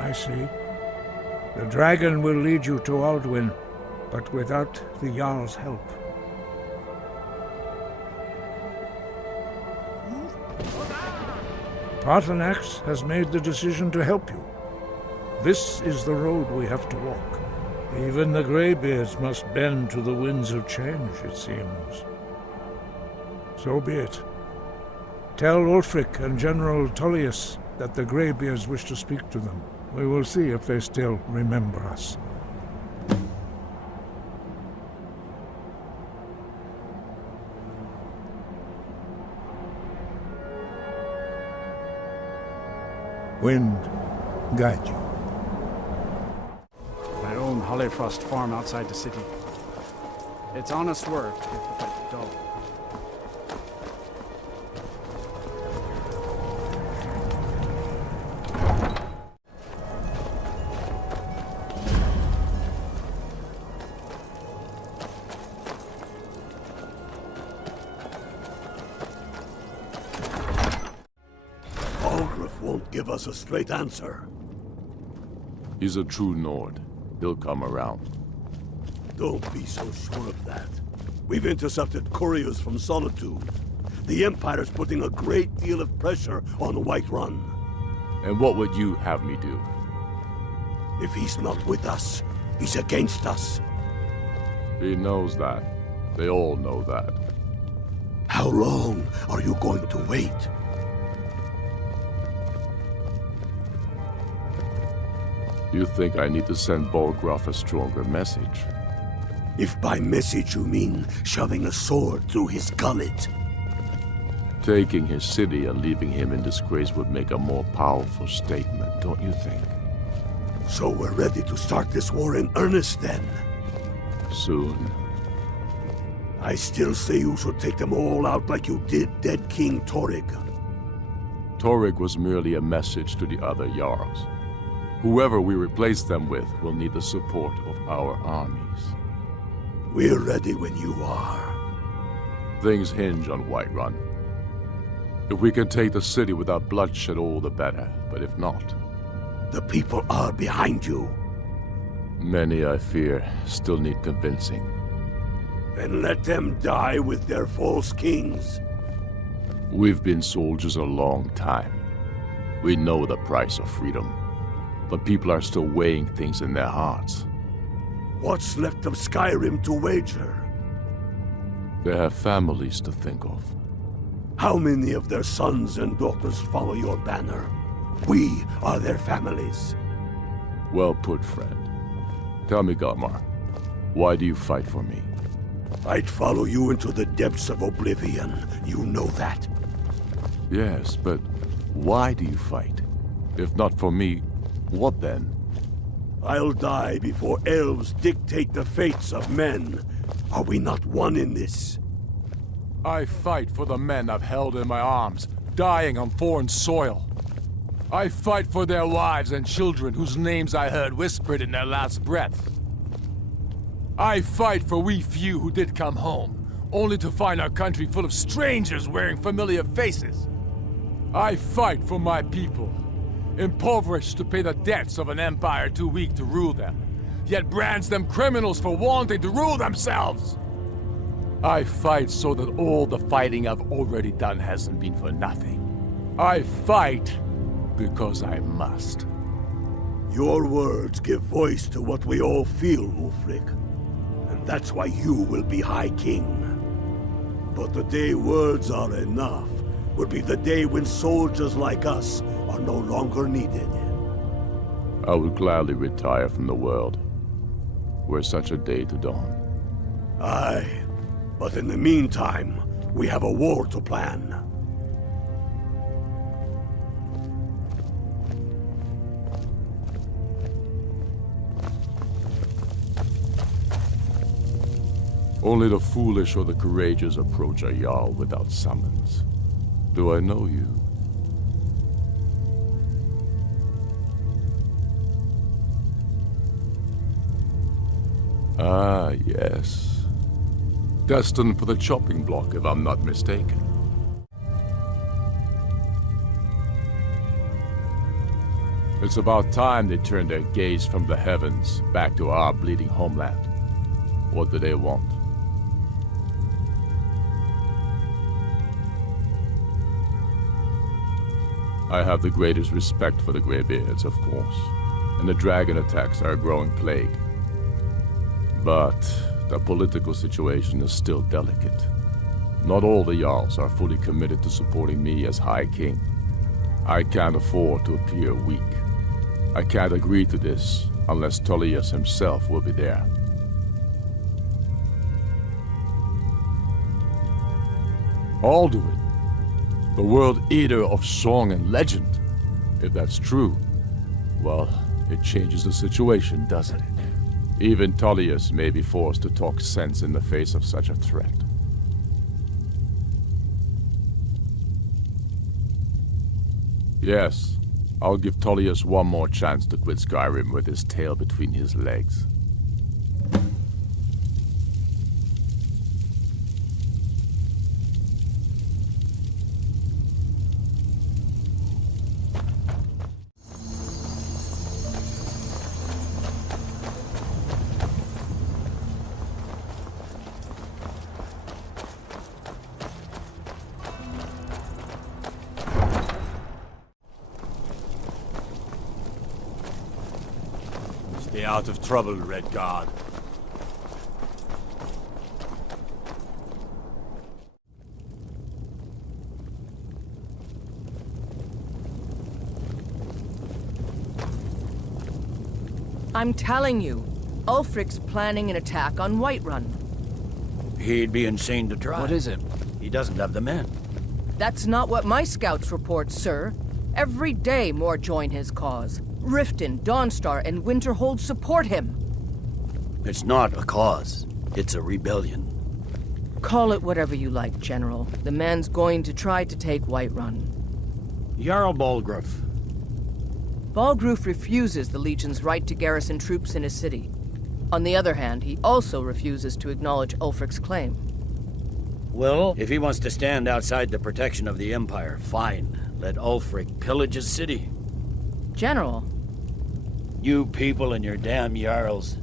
I see. The dragon will lead you to Alduin, but without the Jarl's help. Paarthurnax has made the decision to help you. This is the road we have to walk. Even the Greybeards must bend to the winds of change, it seems. So be it. Tell Ulfric and General Tullius that the Greybeards wish to speak to them. We will see if they still remember us. Wind, guide you. I own Hollyfrost farm outside the city. It's honest work, if a bit dull. Give us a straight answer. He's a true Nord. He'll come around. Don't be so sure of that. We've intercepted couriers from Solitude. The Empire's putting a great deal of pressure on Whiterun. And what would you have me do? If he's not with us, he's against us. He knows that. They all know that. How long are you going to wait? You think I need to send Bolgraf a stronger message? If by message you mean shoving a sword through his gullet. Taking his city and leaving him in disgrace would make a more powerful statement, don't you think? So we're ready to start this war in earnest then? Soon. I still say you should take them all out like you did dead King Torrig. Torrig was merely a message to the other Jarls. Whoever we replace them with will need the support of our armies. We're ready when you are. Things hinge on Whiterun. If we can take the city without bloodshed, all the better. But if not... The people are behind you. Many, I fear, still need convincing. Then let them die with their false kings. We've been soldiers a long time. We know the price of freedom. But people are still weighing things in their hearts. What's left of Skyrim to wager? They have families to think of. How many of their sons and daughters follow your banner? We are their families. Well put, friend. Tell me, Galmar, Why do you fight for me? I'd follow you into the depths of oblivion. You know that. Yes, but why do you fight? If not for me, what then? I'll die before elves dictate the fates of men. Are we not one in this? I fight for the men I've held in my arms, dying on foreign soil. I fight for their wives and children whose names I heard whispered in their last breath. I fight for we few who did come home, only to find our country full of strangers wearing familiar faces. I fight for my people, impoverished to pay the debts of an empire too weak to rule them, yet brands them criminals for wanting to rule themselves. I fight so that all the fighting I've already done hasn't been for nothing. I fight because I must. Your words give voice to what we all feel, Ulfric. And that's why you will be High King. But the day words are enough will be the day when soldiers like us are no longer needed. I would gladly retire from the world, were such a day to dawn. Aye, but in the meantime, we have a war to plan. Only the foolish or the courageous approach a Jarl without summons. Do I know you? Ah, yes. Destined for the chopping block, if I'm not mistaken. It's about time they turned their gaze from the heavens back to our bleeding homeland. What do they want? I have the greatest respect for the Greybeards, of course, and the dragon attacks are a growing plague. But the political situation is still delicate. Not all the Jarls are fully committed to supporting me as High King. I can't afford to appear weak. I can't agree to this unless Tullius himself will be there. Alduin, the World Eater of song and legend. If that's true, well, it changes the situation, doesn't it? Even Tullius may be forced to talk sense in the face of such a threat. Yes, I'll give Tullius one more chance to quit Skyrim with his tail between his legs. Stay out of trouble, Red Guard. I'm telling you, Ulfric's planning an attack on Whiterun. He'd be insane to try. What is it? He doesn't have the men. That's not what my scouts report, sir. Every day more join his cause. Riften, Dawnstar, and Winterhold support him. It's not a cause. It's a rebellion. Call it whatever you like, General. The man's going to try to take Whiterun. Jarl Balgruuf. Balgruuf refuses the Legion's right to garrison troops in his city. On the other hand, he also refuses to acknowledge Ulfric's claim. Well, if he wants to stand outside the protection of the Empire, fine. Let Ulfric pillage his city. General. You people and your damn Jarls.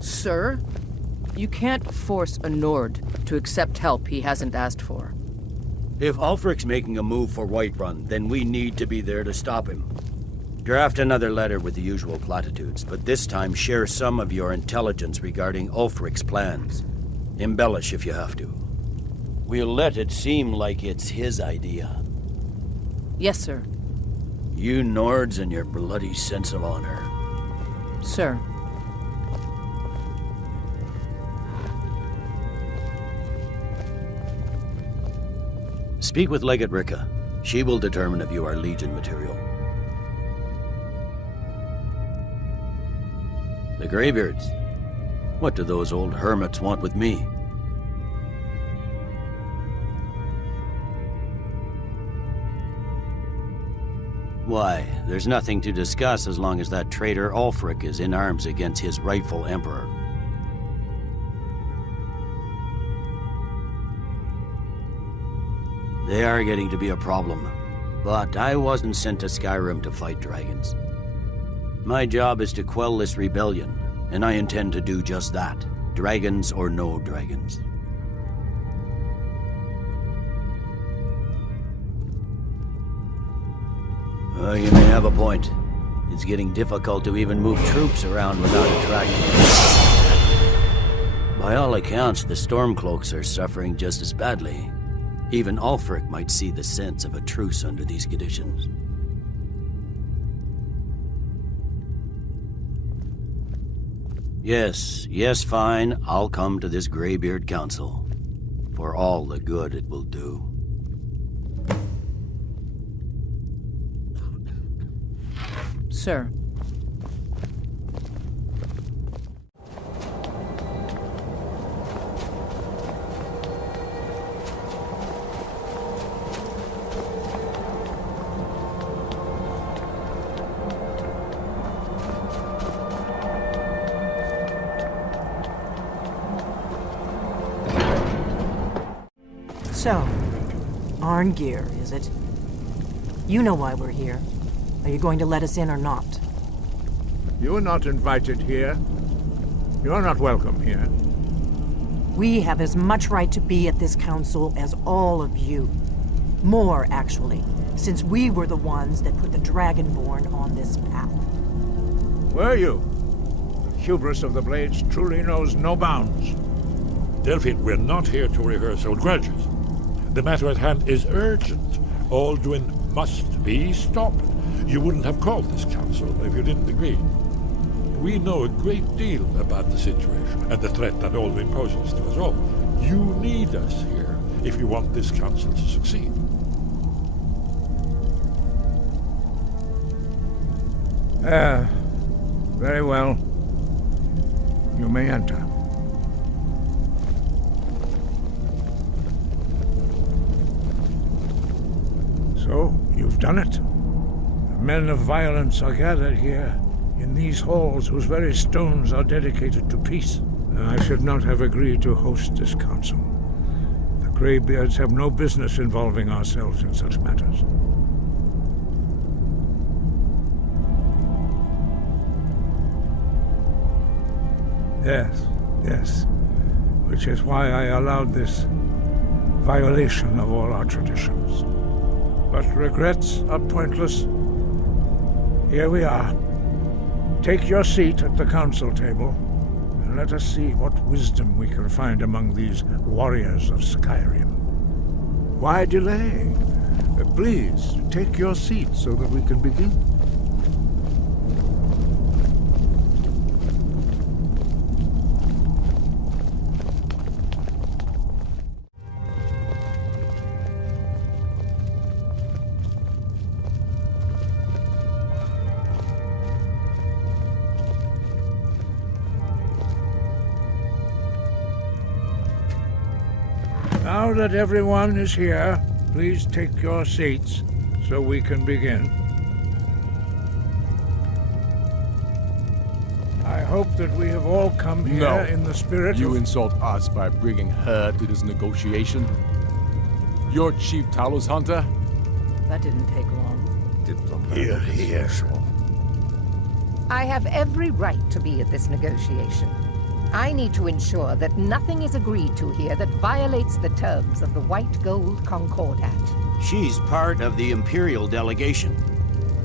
Sir, you can't force a Nord to accept help he hasn't asked for. If Ulfric's making a move for Whiterun, then we need to be there to stop him. Draft another letter with the usual platitudes, but this time share some of your intelligence regarding Ulfric's plans. Embellish if you have to. We'll let it seem like it's his idea. Yes, sir. You Nords and your bloody sense of honor. Sir. Speak with Legate Ricka. She will determine if you are Legion material. The Greybeards. What do those old hermits want with me? Why, there's nothing to discuss as long as that traitor Ulfric is in arms against his rightful emperor. They are getting to be a problem, but I wasn't sent to Skyrim to fight dragons. My job is to quell this rebellion, and I intend to do just that, dragons or no dragons. You may have a point. It's getting difficult to even move troops around without attracting them. By all accounts, the Stormcloaks are suffering just as badly. Even Ulfric might see the sense of a truce under these conditions. Yes, fine. I'll come to this Greybeard Council. For all the good it will do. Sir. So, Arngeir, is it? You know why we're here. Are you going to let us in or not? You are not invited here. You are not welcome here. We have as much right to be at this council as all of you. More, actually, since we were the ones that put the Dragonborn on this path. Were you? The hubris of the Blades truly knows no bounds. Delphine, we're not here to rehearse old grudges. The matter at hand is urgent. Alduin must be stopped. You wouldn't have called this council if you didn't agree. We know a great deal about the situation and the threat that Alduin poses to us all. You need us here if you want this council to succeed. Very well. You may enter. So, you've done it. The men of violence are gathered here, in these halls whose very stones are dedicated to peace. I should not have agreed to host this council. The Greybeards have no business involving ourselves in such matters. Yes. Which is why I allowed this violation of all our traditions. But regrets are pointless. Here we are. Take your seat at the council table, and let us see what wisdom we can find among these warriors of Skyrim. Why delay? Please, take your seat so that we can begin. Now that everyone is here, please take your seats so we can begin. I hope that we have all come here in the spirit You of... insult us by bringing her to this negotiation? You're Chief Talos Hunter? That didn't take long. Here. I have every right to be at this negotiation. I need to ensure that nothing is agreed to here that violates the terms of the White Gold Concordat. She's part of the Imperial delegation.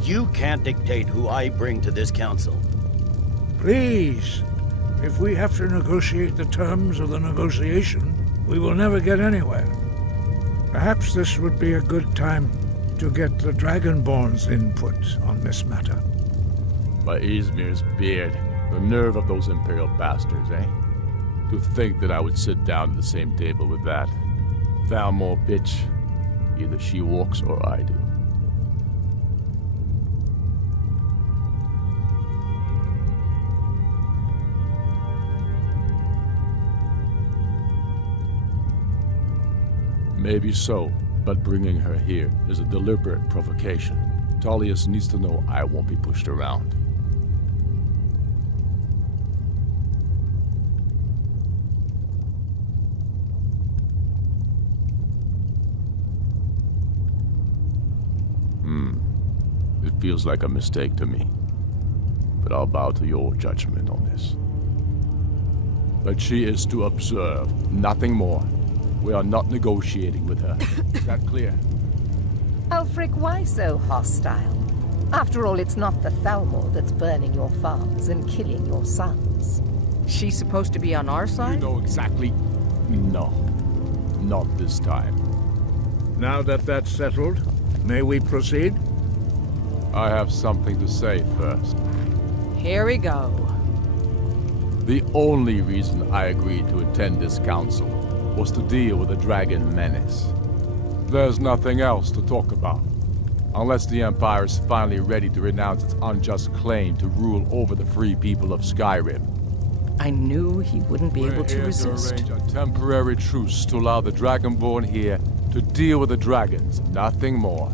You can't dictate who I bring to this council. Please, if we have to negotiate the terms of the negotiation, we will never get anywhere. Perhaps this would be a good time to get the Dragonborn's input on this matter. By Izmir's beard. The nerve of those Imperial bastards, eh? To think that I would sit down at the same table with that. Thalmor bitch. Either she walks or I do. Maybe so, but bringing her here is a deliberate provocation. Tullius needs to know I won't be pushed around. It feels like a mistake to me, but I'll bow to your judgment on this. But she is to observe, nothing more. We are not negotiating with her. Is that clear? Ulfric, why so hostile? After all, it's not the Thalmor that's burning your farms and killing your sons. She's supposed to be on our side? You know exactly... No. Not this time. Now that that's settled, may we proceed? I have something to say first. Here we go. The only reason I agreed to attend this council was to deal with the dragon menace. There's nothing else to talk about. Unless the Empire is finally ready to renounce its unjust claim to rule over the free people of Skyrim. I knew he wouldn't be able to resist. We're here to arrange a temporary truce to allow the Dragonborn here to deal with the dragons, nothing more.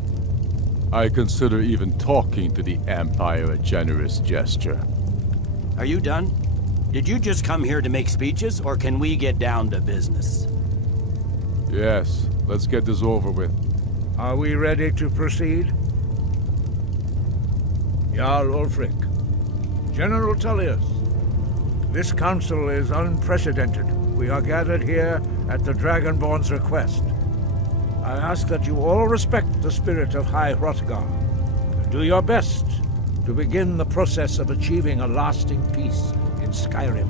I consider even talking to the Empire a generous gesture. Are you done? Did you just come here to make speeches, or can we get down to business? Yes, let's get this over with. Are we ready to proceed? Jarl Ulfric, General Tullius, this council is unprecedented. We are gathered here at the Dragonborn's request. I ask that you all respect the spirit of High Hrothgar and do your best to begin the process of achieving a lasting peace in Skyrim.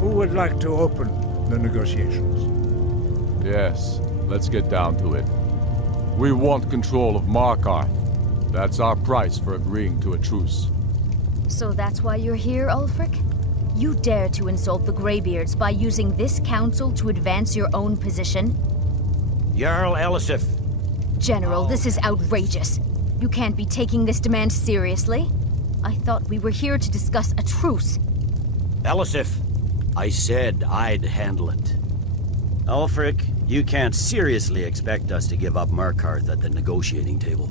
Who would like to open the negotiations? Yes, let's get down to it. We want control of Markarth. That's our price for agreeing to a truce. So that's why you're here, Ulfric? You dare to insult the Greybeards by using this council to advance your own position? Jarl Elisif. General, this is outrageous. You can't be taking this demand seriously. I thought we were here to discuss a truce. Elisif, I said I'd handle it. Ulfric, you can't seriously expect us to give up Markarth at the negotiating table.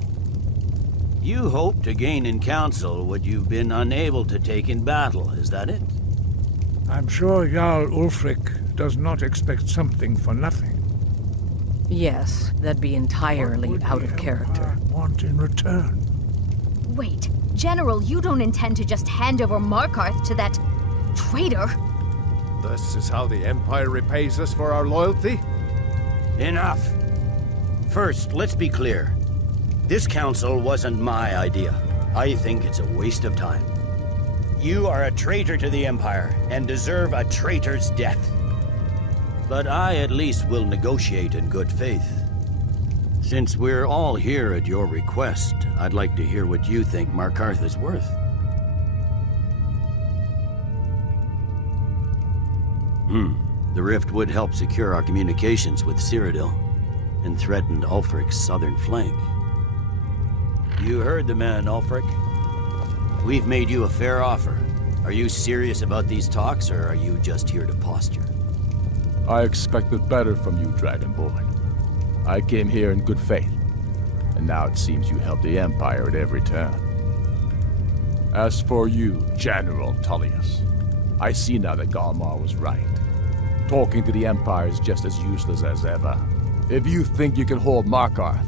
You hope to gain in council what you've been unable to take in battle, is that it? I'm sure Jarl Ulfric does not expect something for nothing. Yes, that'd be entirely out of character. Want in return? Wait, General, you don't intend to just hand over Markarth to that traitor? This is how the Empire repays us for our loyalty? Enough. First, let's be clear. This council wasn't my idea. I think it's a waste of time. You are a traitor to the Empire and deserve a traitor's death. But I at least will negotiate in good faith. Since we're all here at your request, I'd like to hear what you think Markarth is worth. The rift would help secure our communications with Cyrodiil and threatened Ulfric's southern flank. You heard the man, Ulfric. We've made you a fair offer. Are you serious about these talks, or are you just here to posture? I expected better from you, Dragonborn. I came here in good faith, and now it seems you help the Empire at every turn. As for you, General Tullius, I see now that Galmar was right. Talking to the Empire is just as useless as ever. If you think you can hold Markarth,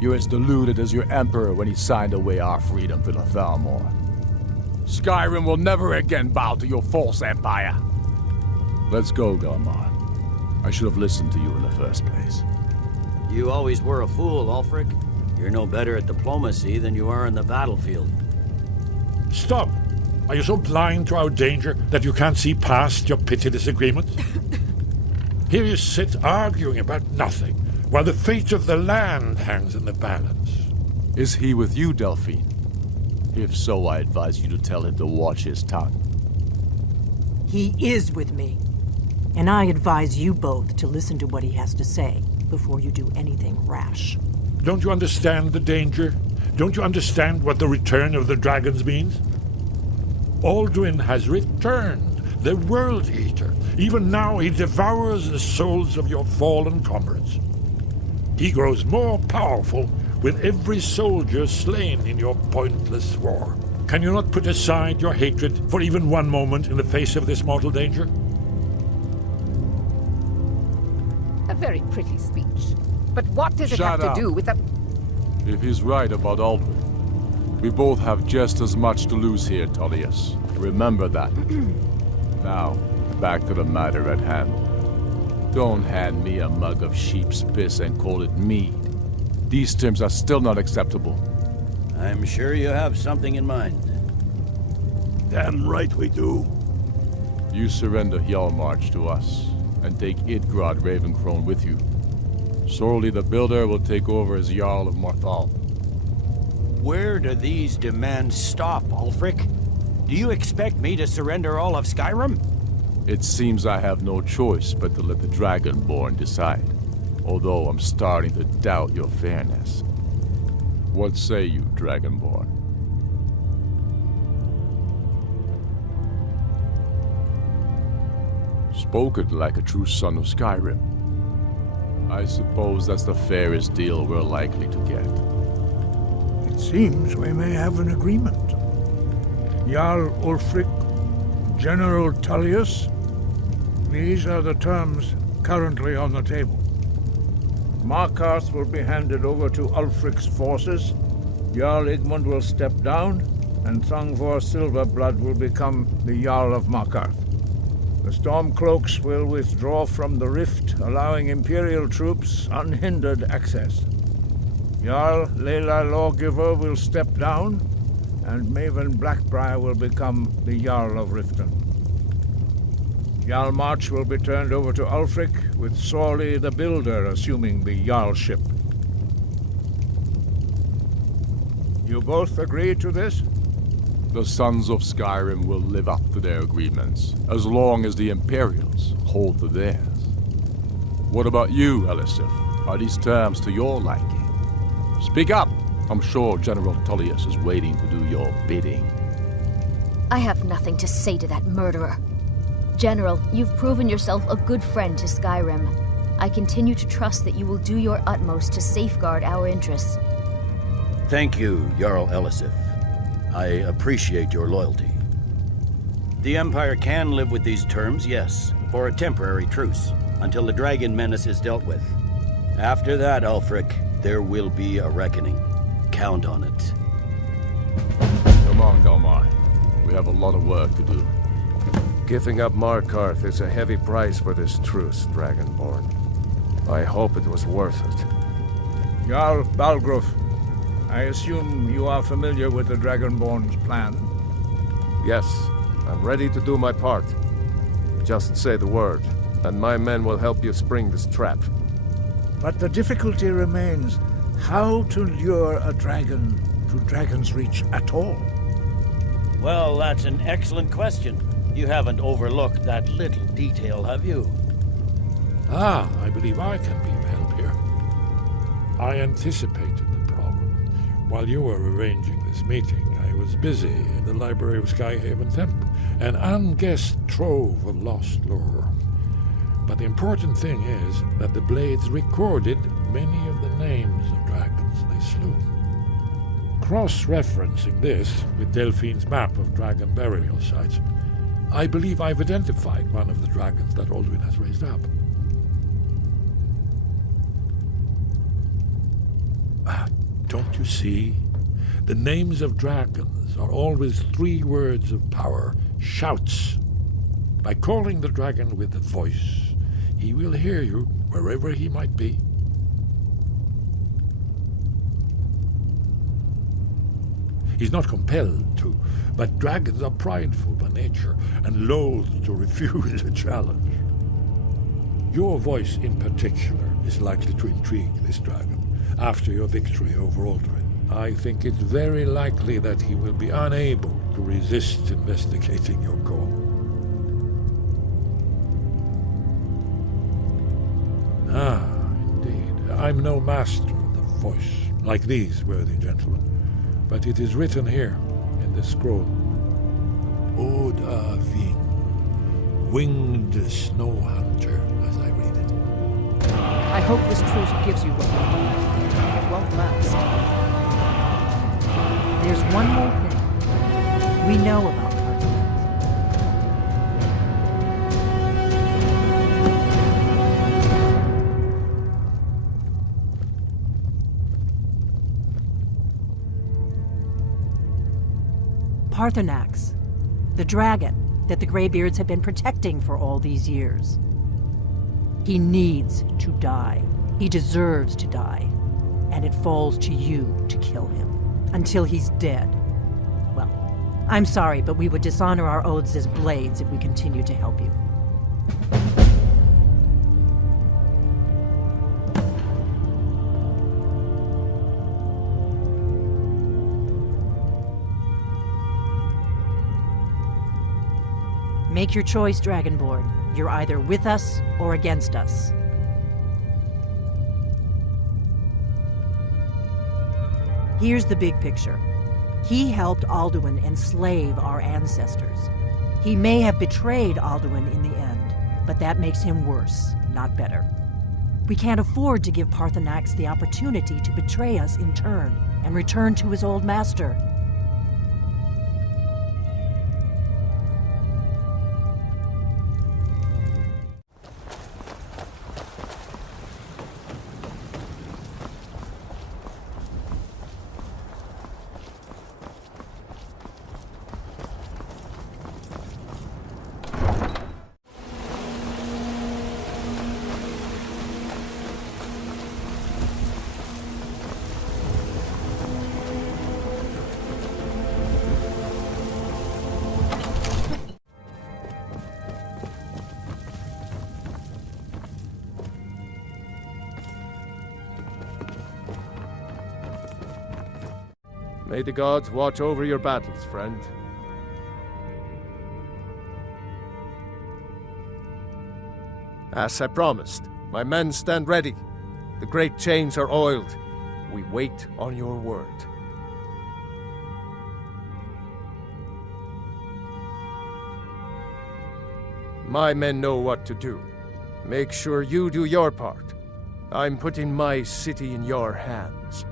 you're as deluded as your Emperor when he signed away our freedom to the Thalmor. Skyrim will never again bow to your false empire. Let's go, Galmar. I should have listened to you in the first place. You always were a fool, Ulfric. You're no better at diplomacy than you are in the battlefield. Stop! Are you so blind to our danger that you can't see past your petty disagreements? Here you sit arguing about nothing, while the fate of the land hangs in the balance. Is he with you, Delphine? If so, I advise you to tell him to watch his tongue. He is with me. And I advise you both to listen to what he has to say. before you do anything rash. Don't you understand the danger? Don't you understand what the return of the dragons means? Alduin has returned, the World Eater. Even now he devours the souls of your fallen comrades. He grows more powerful with every soldier slain in your pointless war. Can you not put aside your hatred for even one moment in the face of this mortal danger? A very pretty speech. But what does it Shut have up. to do with the... If he's right about Alduin, we both have just as much to lose here, Tullius. Remember that. Now, back to the matter at hand. Don't hand me a mug of sheep's piss and call it mead. These terms are still not acceptable. I'm sure you have something in mind. Damn right we do. You surrender Hjalmarch to us, and take Idgrod Ravencrone with you. Sorli the Builder will take over as Jarl of Morthal. Where do these demands stop, Ulfric? Do you expect me to surrender all of Skyrim? It seems I have no choice but to let the Dragonborn decide, although I'm starting to doubt your fairness. What say you, Dragonborn? Spoken like a true son of Skyrim. I suppose that's the fairest deal we're likely to get. It seems we may have an agreement. Jarl Ulfric, General Tullius, these are the terms currently on the table. Markarth will be handed over to Ulfric's forces, Jarl Igmund will step down, and Thangvor Silverblood will become the Jarl of Markarth. The Stormcloaks will withdraw from the rift, allowing Imperial troops unhindered access. Jarl Leila Lawgiver will step down, and Maven Blackbriar will become the Jarl of Riften. Hjalmarch will be turned over to Ulfric, with Sorli the Builder assuming the Jarlship. You both agree to this? The Sons of Skyrim will live up to their agreements, as long as the Imperials hold to theirs. What about you, Elisif? Are these terms to your liking? Speak up! I'm sure General Tullius is waiting to do your bidding. I have nothing to say to that murderer. General, you've proven yourself a good friend to Skyrim. I continue to trust that you will do your utmost to safeguard our interests. Thank you, Jarl Elisif. I appreciate your loyalty. The Empire can live with these terms, yes, for a temporary truce, until the dragon menace is dealt with. After that, Ulfric, there will be a reckoning. Count on it. Come on, Dalmar. We have a lot of work to do. Giving up Markarth is a heavy price for this truce, Dragonborn. I hope it was worth it. Jarl Balgruuf, I assume you are familiar with the Dragonborn's plan? Yes, I'm ready to do my part. Just say the word, and my men will help you spring this trap. But the difficulty remains how to lure a dragon to Dragon's Reach at all. Well, that's an excellent question. You haven't overlooked that little detail, have you? Ah, I believe I can be of help here. I anticipated the problem. While you were arranging this meeting, I was busy in the library of Skyhaven Temp, an unguessed trove of lost lore. But the important thing is that the blades recorded many of the names of dragons they slew. Cross-referencing this with Delphine's map of dragon burial sites, I believe I've identified one of the dragons that Alduin has raised up. Don't you see? The names of dragons are always 3 words of power, shouts. By calling the dragon with a voice, he will hear you wherever he might be. He's not compelled to, but dragons are prideful by nature and loath to refuse a challenge. Your voice in particular is likely to intrigue this dragon after your victory over Alduin. I think it's very likely that he will be unable to resist investigating your call. Ah, indeed. I'm no master of the voice, like these worthy gentlemen, but it is written here in this scroll. Oda Ving, winged snow hunter, as I read it. I hope this truce gives you what you need. It won't last. There's one more thing. We know about Parthenax, the dragon that the Greybeards have been protecting for all these years. He needs to die. He deserves to die. And it falls to you to kill him. Until he's dead. Well, I'm sorry, but we would dishonor our oaths as blades if we continue to help you. Make your choice, Dragonborn. You're either with us or against us. Here's the big picture. He helped Alduin enslave our ancestors. He may have betrayed Alduin in the end, but that makes him worse, not better. We can't afford to give Parthenax the opportunity to betray us in turn and return to his old master. May the gods watch over your battles, friend. As I promised, my men stand ready. The great chains are oiled. We wait on your word. My men know what to do. Make sure you do your part. I'm putting my city in your hands.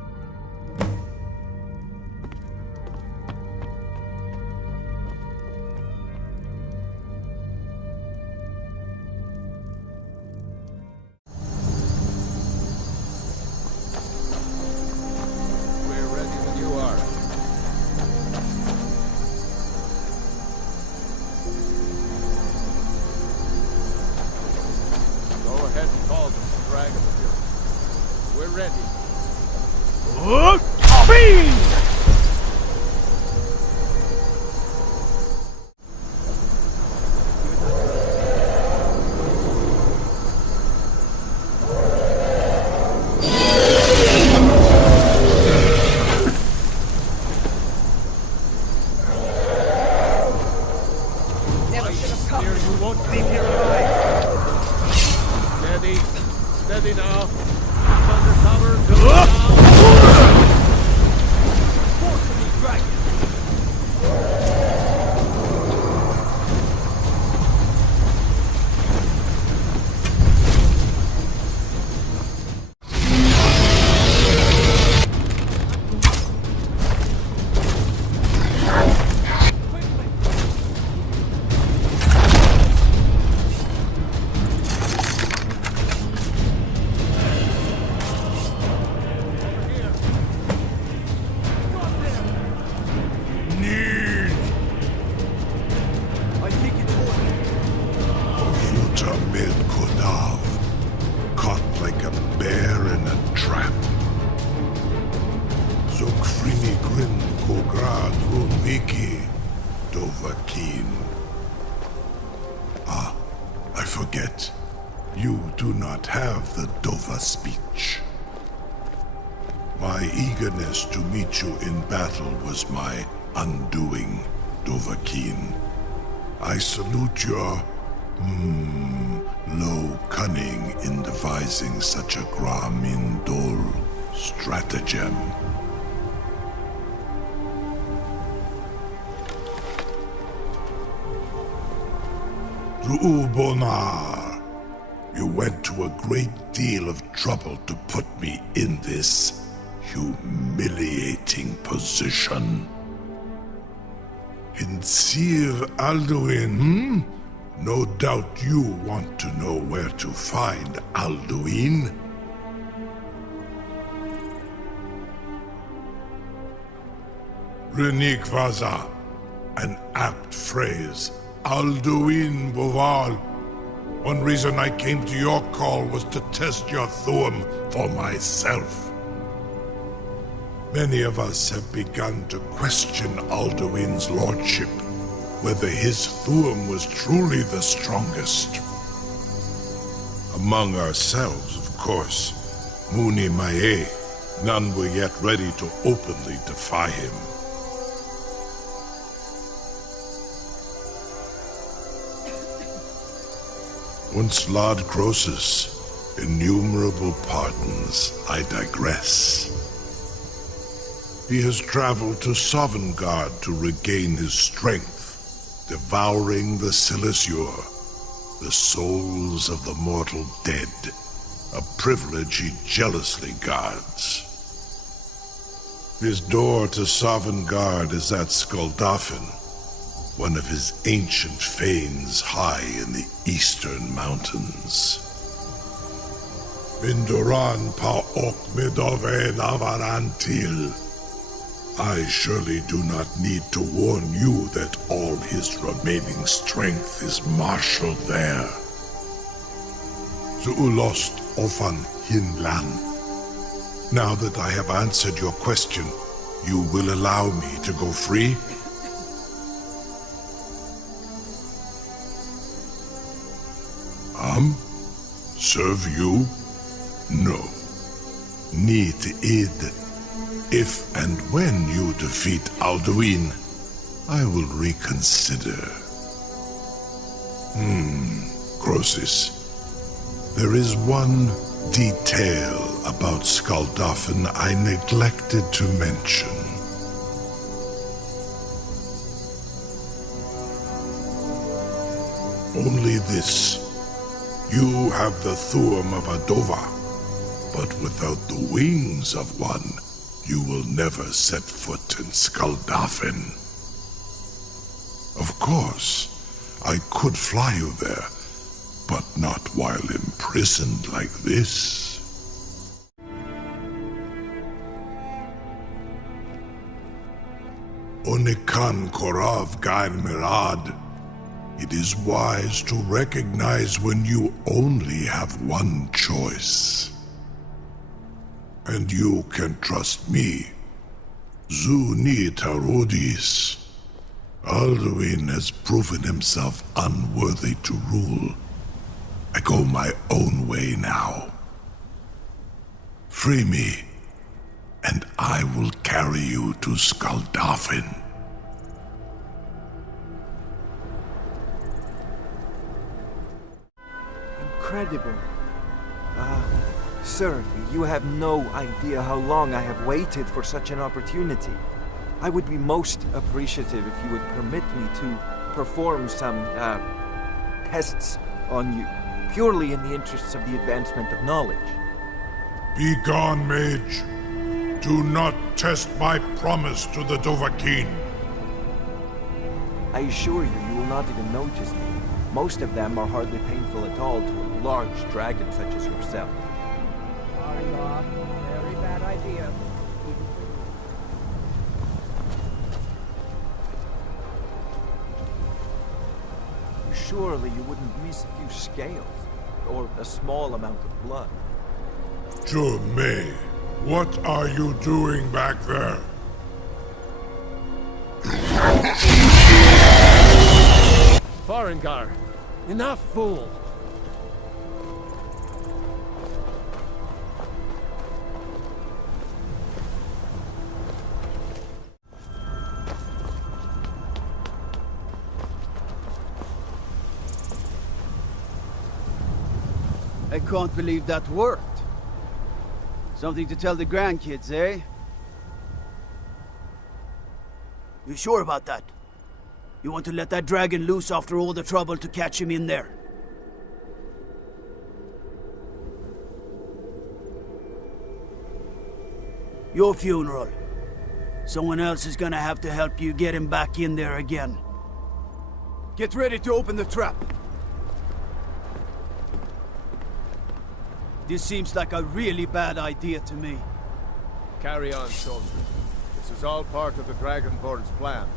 Was my undoing, Dovahkiin. I salute your Low cunning in devising such a Gramindol stratagem. Ru'ubonar, you went to a great deal of trouble to put me in this humiliating position. In Sir Alduin, No doubt you want to know where to find Alduin. Renikvaza, an apt phrase. Alduin Boval. One reason I came to your call was to test your Thuum for myself. Many of us have begun to question Alduin's lordship, whether his Thuum was truly the strongest. Among ourselves, of course, Muni Mae, none were yet ready to openly defy him. Once Lord Croesus, innumerable pardons, I digress. He has traveled to Sovngarde to regain his strength, devouring the Silesure, the souls of the mortal dead, a privilege he jealously guards. His door to Sovngarde is at Skuldafn, one of his ancient fanes high in the eastern mountains. Minduran pa ok midove navarantil. I surely do not need to warn you that all his remaining strength is marshaled there. Zuulost ofan hinlan. Now that I have answered your question, you will allow me to go free? Serve you? No. Need id. If and when you defeat Alduin, I will reconsider. Croesus. There is one detail about Skuldafn I neglected to mention. Only this. You have the Thuum of a Dova, but without the wings of one, you will never set foot in Skuldafn. Of course, I could fly you there, but not while imprisoned like this. Onikan Korav Gain Mirad. It is wise to recognize when you only have one choice. And you can trust me. Zuni Tarudis. Alduin has proven himself unworthy to rule. I go my own way now. Free me, and I will carry you to Skuldafn. Incredible. Sir, you have no idea how long I have waited for such an opportunity. I would be most appreciative if you would permit me to perform some, tests on you, purely in the interests of the advancement of knowledge. Be gone, mage. Do not test my promise to the Dovahkiin. I assure you, you will not even notice me. Most of them are hardly painful at all to a large dragon such as yourself. Very bad idea. Surely you wouldn't miss a few scales, or a small amount of blood. May, what are you doing back there? Farengar, enough, fool! I can't believe that worked. Something to tell the grandkids, eh? You sure about that? You want to let that dragon loose after all the trouble to catch him in there? Your funeral. Someone else is gonna have to help you get him back in there again. Get ready to open the trap. This seems like a really bad idea to me. Carry on, soldier. This is all part of the Dragonborn's plan.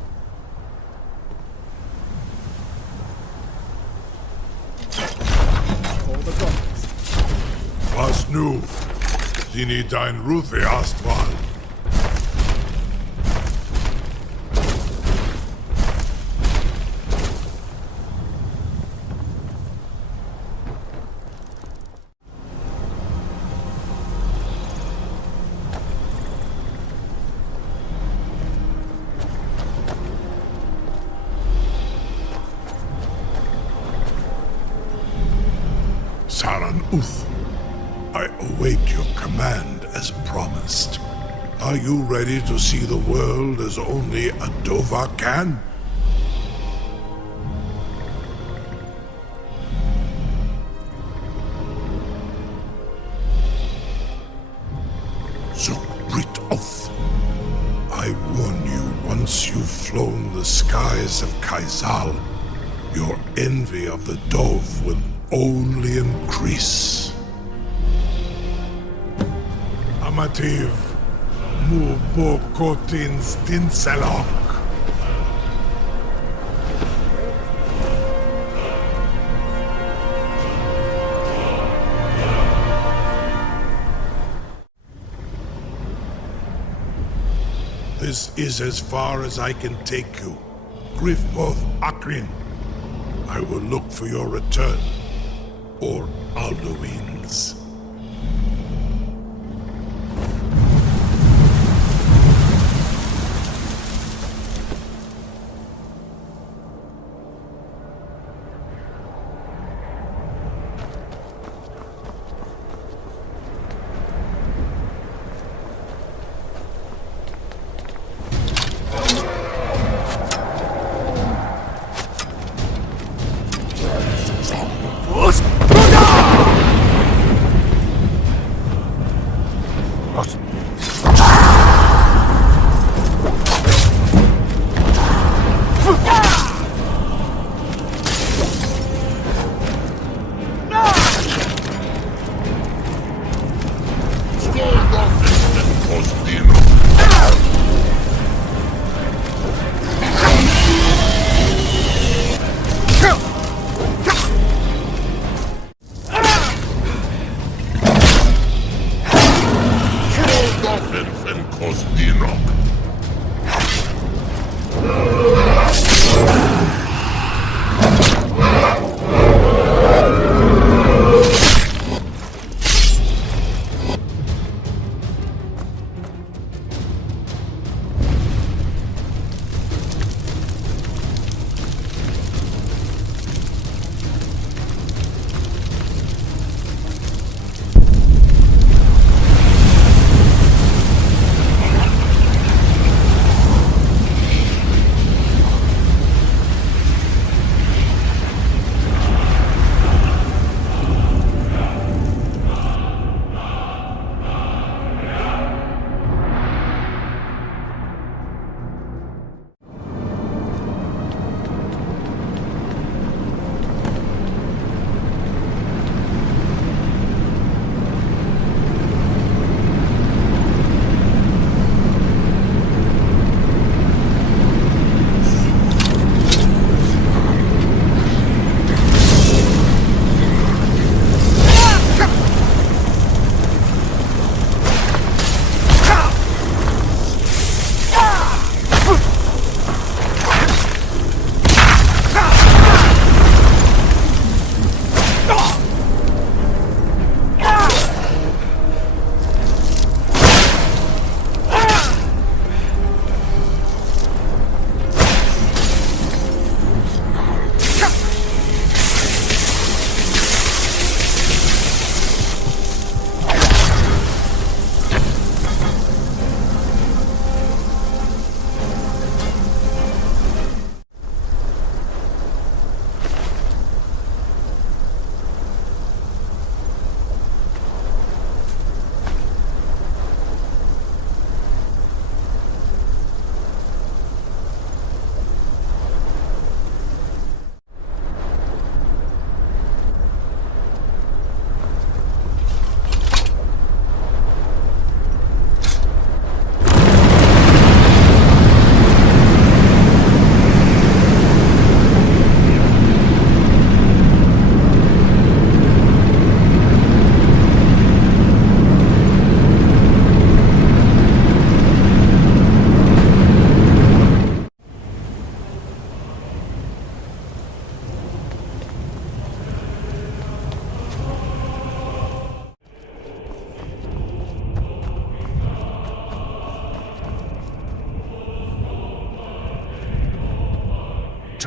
Hold the guns. Was nu? Sini dein Ruth erstmal. Saran Uth, I await your command as promised. Are you ready to see the world as only a Dova can? Zukbrit Oth, I warn you, once you've flown the skies of Kaizal, your envy of the Dove will only increase. Amativ, Mubokotin Stinselok. This is as far as I can take you. Grifboth Akrin. I will look for your return. Or Alduin's.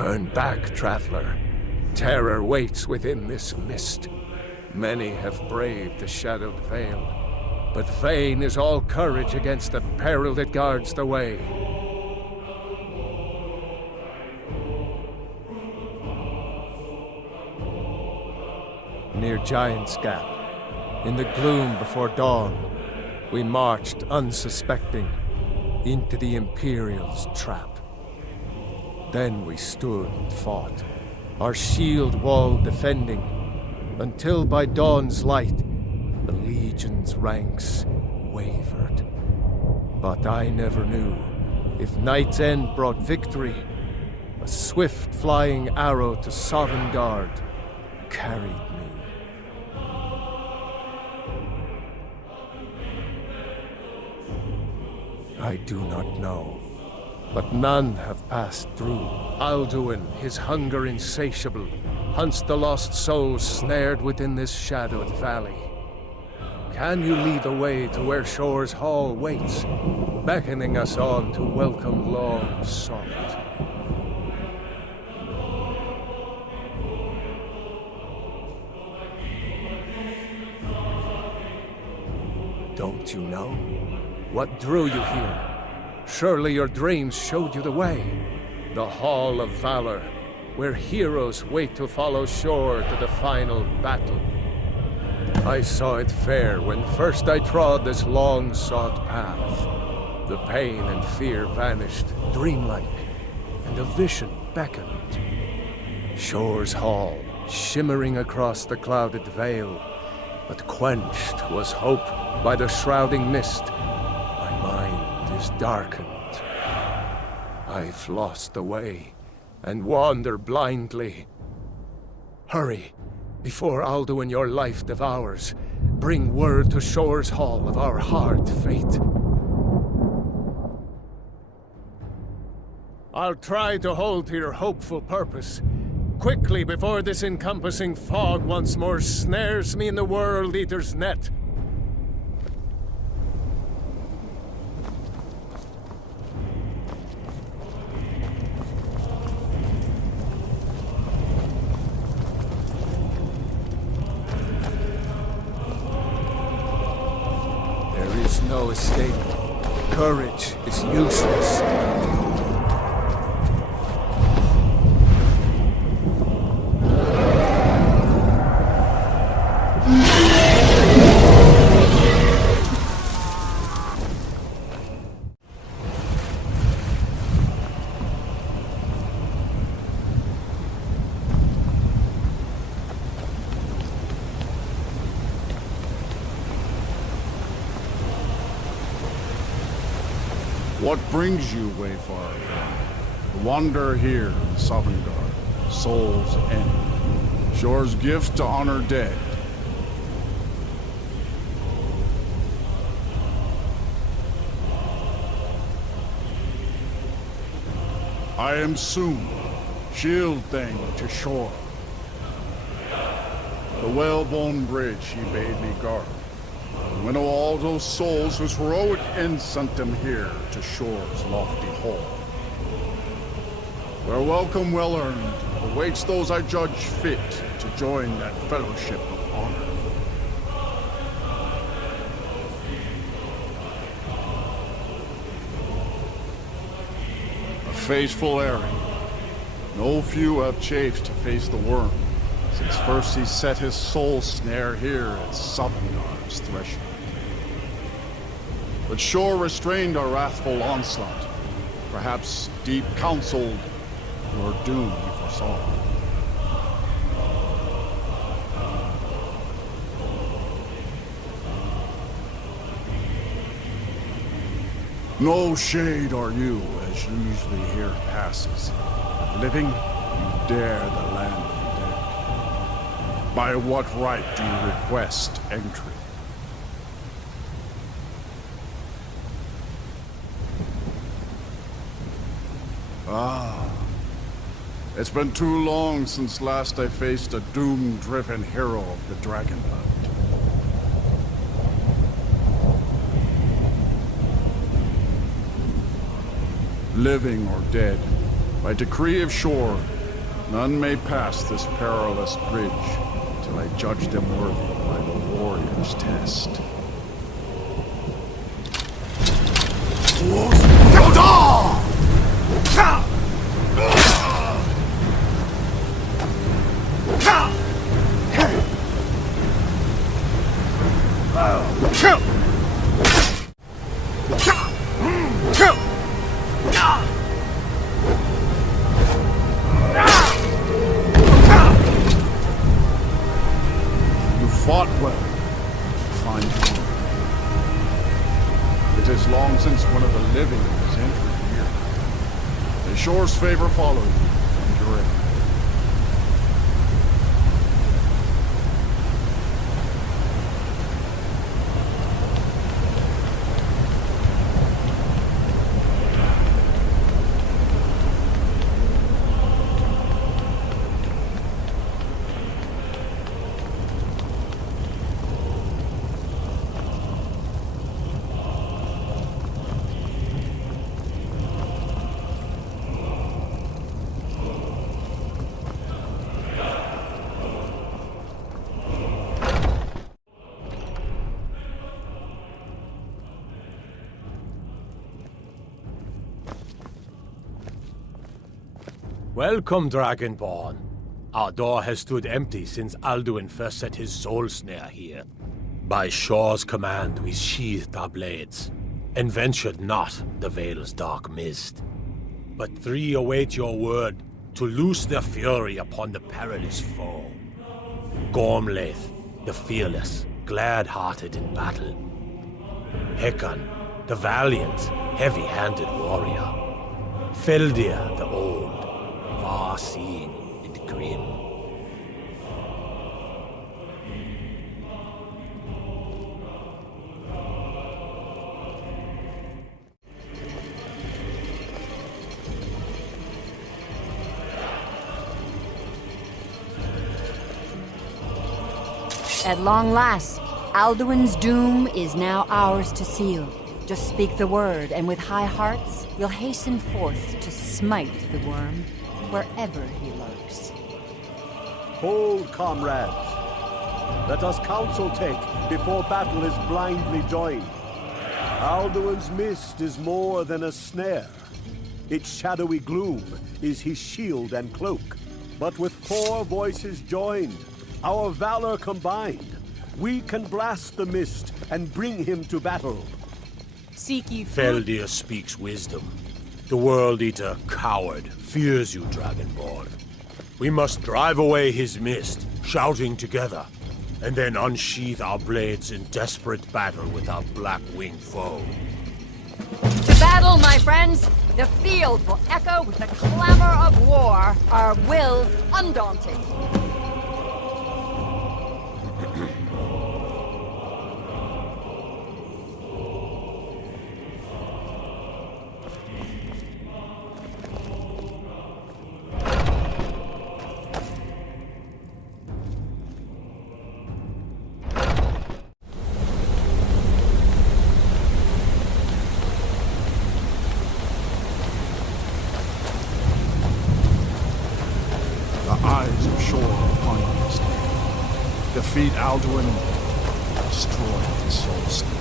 Turn back, traveler. Terror waits within this mist. Many have braved the shadowed veil, but vain is all courage against the peril that guards the way. Near Giant's Gap, in the gloom before dawn, we marched unsuspecting into the Imperial's trap. Then we stood and fought, our shield wall defending, until by dawn's light, the Legion's ranks wavered. But I never knew if night's end brought victory, a swift flying arrow to Sovngarde carried me. I do not know, but none have passed through. Alduin, his hunger insatiable, hunts the lost souls snared within this shadowed valley. Can you lead the way to where Shore's Hall waits, beckoning us on to welcome long sought? Don't you know? What drew you here? Surely your dreams showed you the way. The Hall of Valor, where heroes wait to follow Shore to the final battle. I saw it fair when first I trod this long-sought path. The pain and fear vanished, dreamlike, and a vision beckoned. Shore's Hall, shimmering across the clouded veil, but quenched was hope by the shrouding mist. My mind is darkened. I've lost the way, and wander blindly. Hurry, before Alduin your life devours. Bring word to Shore's Hall of our hard fate. I'll try to hold to your hopeful purpose. Quickly, before this encompassing fog once more snares me in the World Eater's net. There is no escape. Courage is useless. What brings you, Wayfarer? Wander here in Sovngarde, Soul's End. Shore's gift to honor dead. I am soon, shield thing to Shore. The whalebone bridge he bade me guard. Winnow all those souls whose heroic end sent them here to Shore's lofty hall. Their welcome well-earned awaits those I judge fit to join that fellowship of honor. A faithful errand. No few have chafed to face the worm, since first he set his soul snare here at Sovngarde's threshold. But Shore restrained our wrathful onslaught. Perhaps deep counseled, your doom he foresaw. No shade are you, as usually here passes. Living, you dare the land of the dead. By what right do you request entry? Ah, it's been too long since last I faced a doom-driven hero of the Dragonborn. Living or dead, By decree of Shore, none may pass this perilous bridge till I judge them worthy by the warrior's test. You fought well. Fine. It is long since one of the living has entered here. The Shore's favor follow you, and your aid. Welcome, Dragonborn. Our door has stood empty since Alduin first set his soul snare here. By Shore's command, we sheathed our blades, and ventured not the Vale's dark mist. But three await your word to loose their fury upon the perilous foe. Gormlaith, the fearless, glad-hearted in battle. Hekon, the valiant, heavy-handed warrior. Feldir, the old, far-seeing and grim. At long last, Alduin's doom is now ours to seal. Just speak the word, and with high hearts, we'll hasten forth to smite the worm wherever he lurks. Hold, comrades. Let us counsel take before battle is blindly joined. Alduin's mist is more than a snare. Its shadowy gloom is his shield and cloak. But with 4 voices joined, our valor combined, we can blast the mist and bring him to battle. Seek ye Feldir speaks wisdom. The World Eater, coward, fears you, Dragonborn. We must drive away his mist, shouting together, and then unsheath our blades in desperate battle with our black-winged foe. To battle, my friends! The field will echo with the clamor of war, our wills undaunted. Eyes of Shore upon you this day. Defeat Alduin, destroy his soul snare.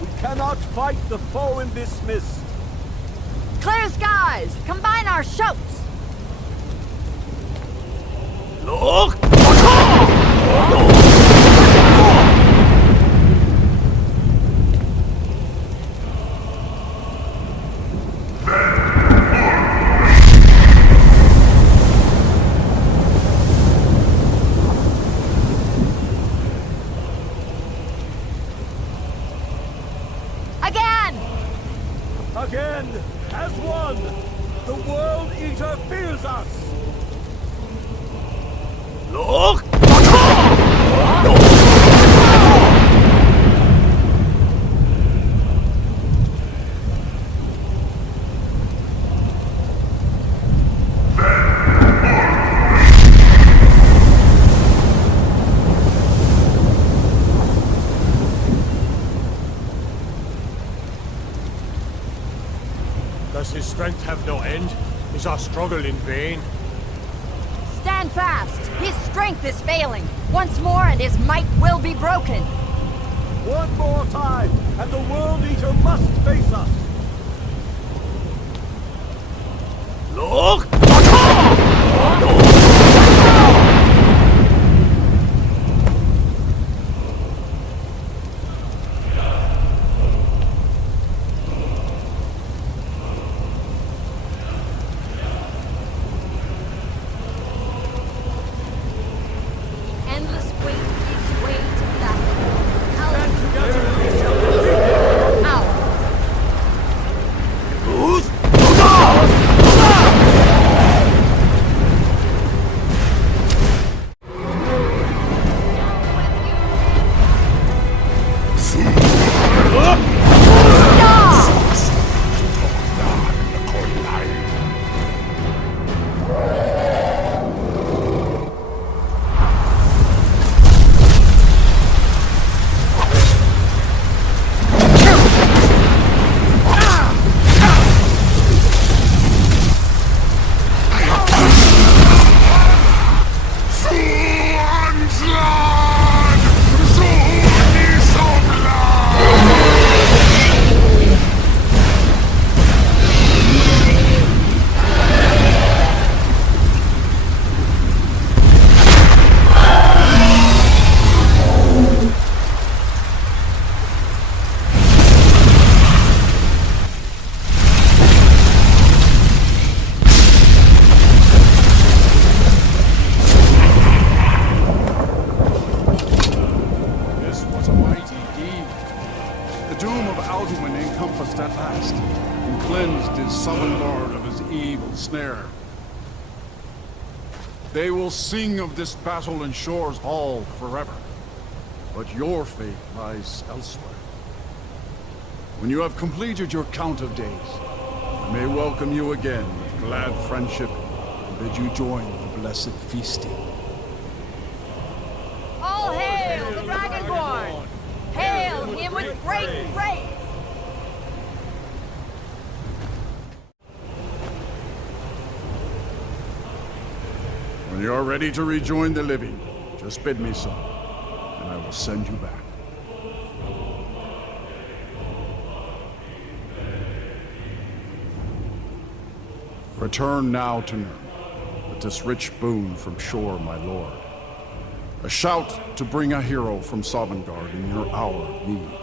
We cannot fight the foe in this mist. Clear skies! Combine our shouts! Look! Again! Again, as one, the World Eater fears us. Look! strength have no end? Is our struggle in vain? Stand fast! His strength is failing! Once more and his might will be broken! One more time, and the World Eater must face us! Look! Endless weight gives way to battle. Who's? They will sing of this battle in Shore's Hall forever. But your fate lies elsewhere. When you have completed your count of days, I may welcome you again with glad friendship and bid you join the blessed feasting. All hail the Dragonborn! Hail him with great praise! When you are ready to rejoin the living, just bid me so, and I will send you back. Return now to Nirn, with this rich boon from Shore, my lord. A shout to bring a hero from Sovngarde in your hour of need.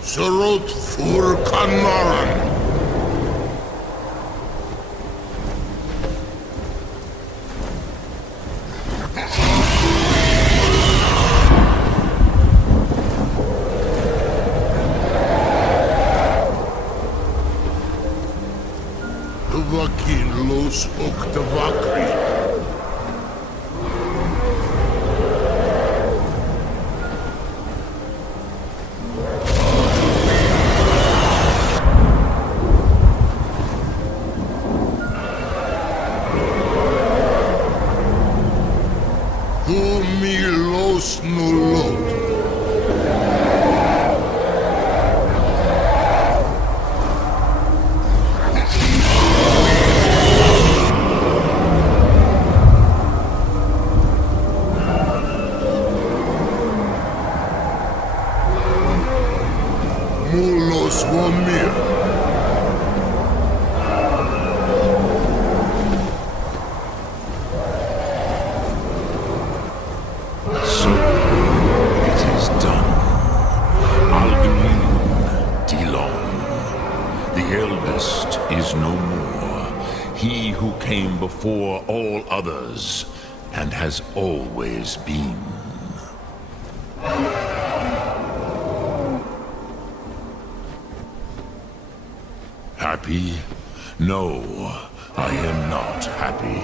Surut fur Kanmaran. Vakin los Oktavakri. Los nulot. Mulos vomir. Is no more, he who came before all others, and has always been. Happy? No, I am not happy.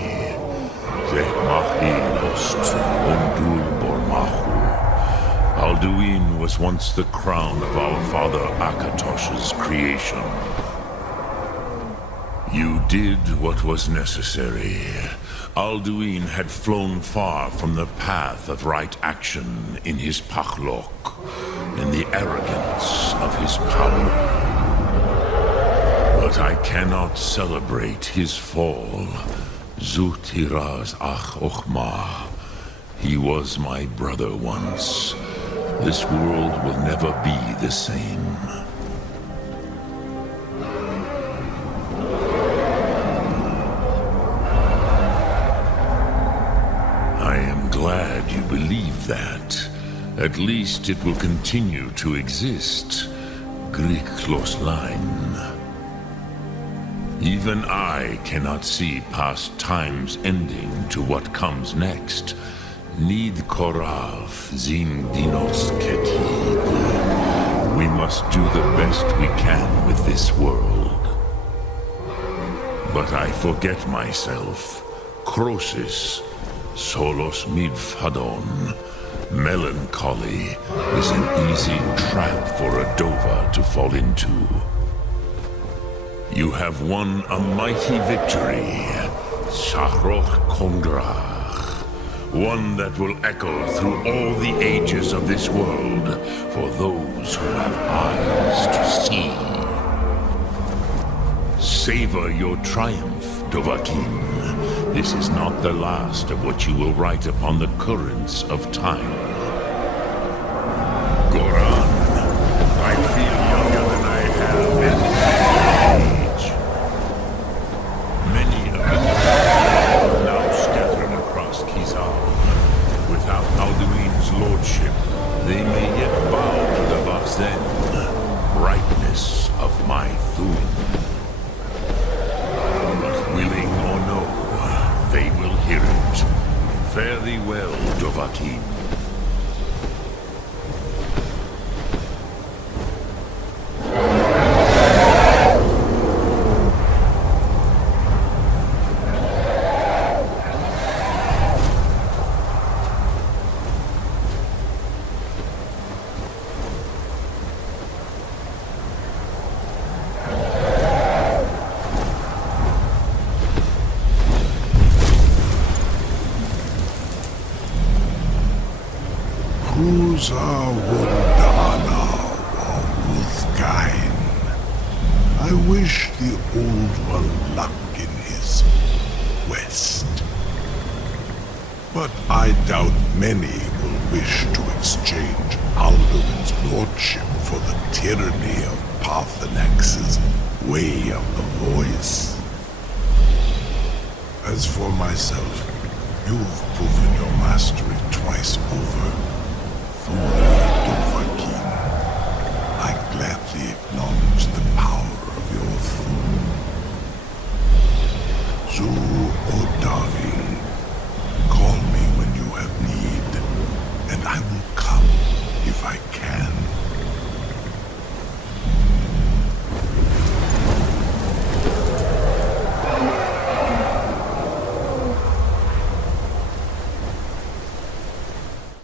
Zeh machi lost, undul bormachu. Alduin was once the crown of our father Akatosh's creation. You did what was necessary. Alduin had flown far from the path of right action in his Pachlok, in the arrogance of his power. But I cannot celebrate his fall. Zutiraz ach ochma. He was my brother once. This world will never be the same. I am glad you believe that. At least it will continue to exist. Griklos line. Even I cannot see past time's ending to what comes next. Nid korav zin dinos ketid. We must do the best we can with this world. But I forget myself. Crosis, solos midfadon. Melancholy is an easy trap for a Dova to fall into. You have won a mighty victory, Shahroch Kongrach. One that will echo through all the ages of this world for those who have eyes to see. Savor your triumph, Dovahkiin. This is not the last of what you will write upon the currents of time. Goran, I feel younger than I have in age. Many of the are now scattered across Kizar. Without Alduin's lordship, they may yet bow to the Vazen, brightness of my Thun. But willing or no, they will hear it. Fare thee well, Dovahkiin. I wish the Old One luck in his quest. But I doubt many will wish to exchange Alduin's lordship for the tyranny of Parthenax's way of the voice. As for myself, you've proven your mastery twice over.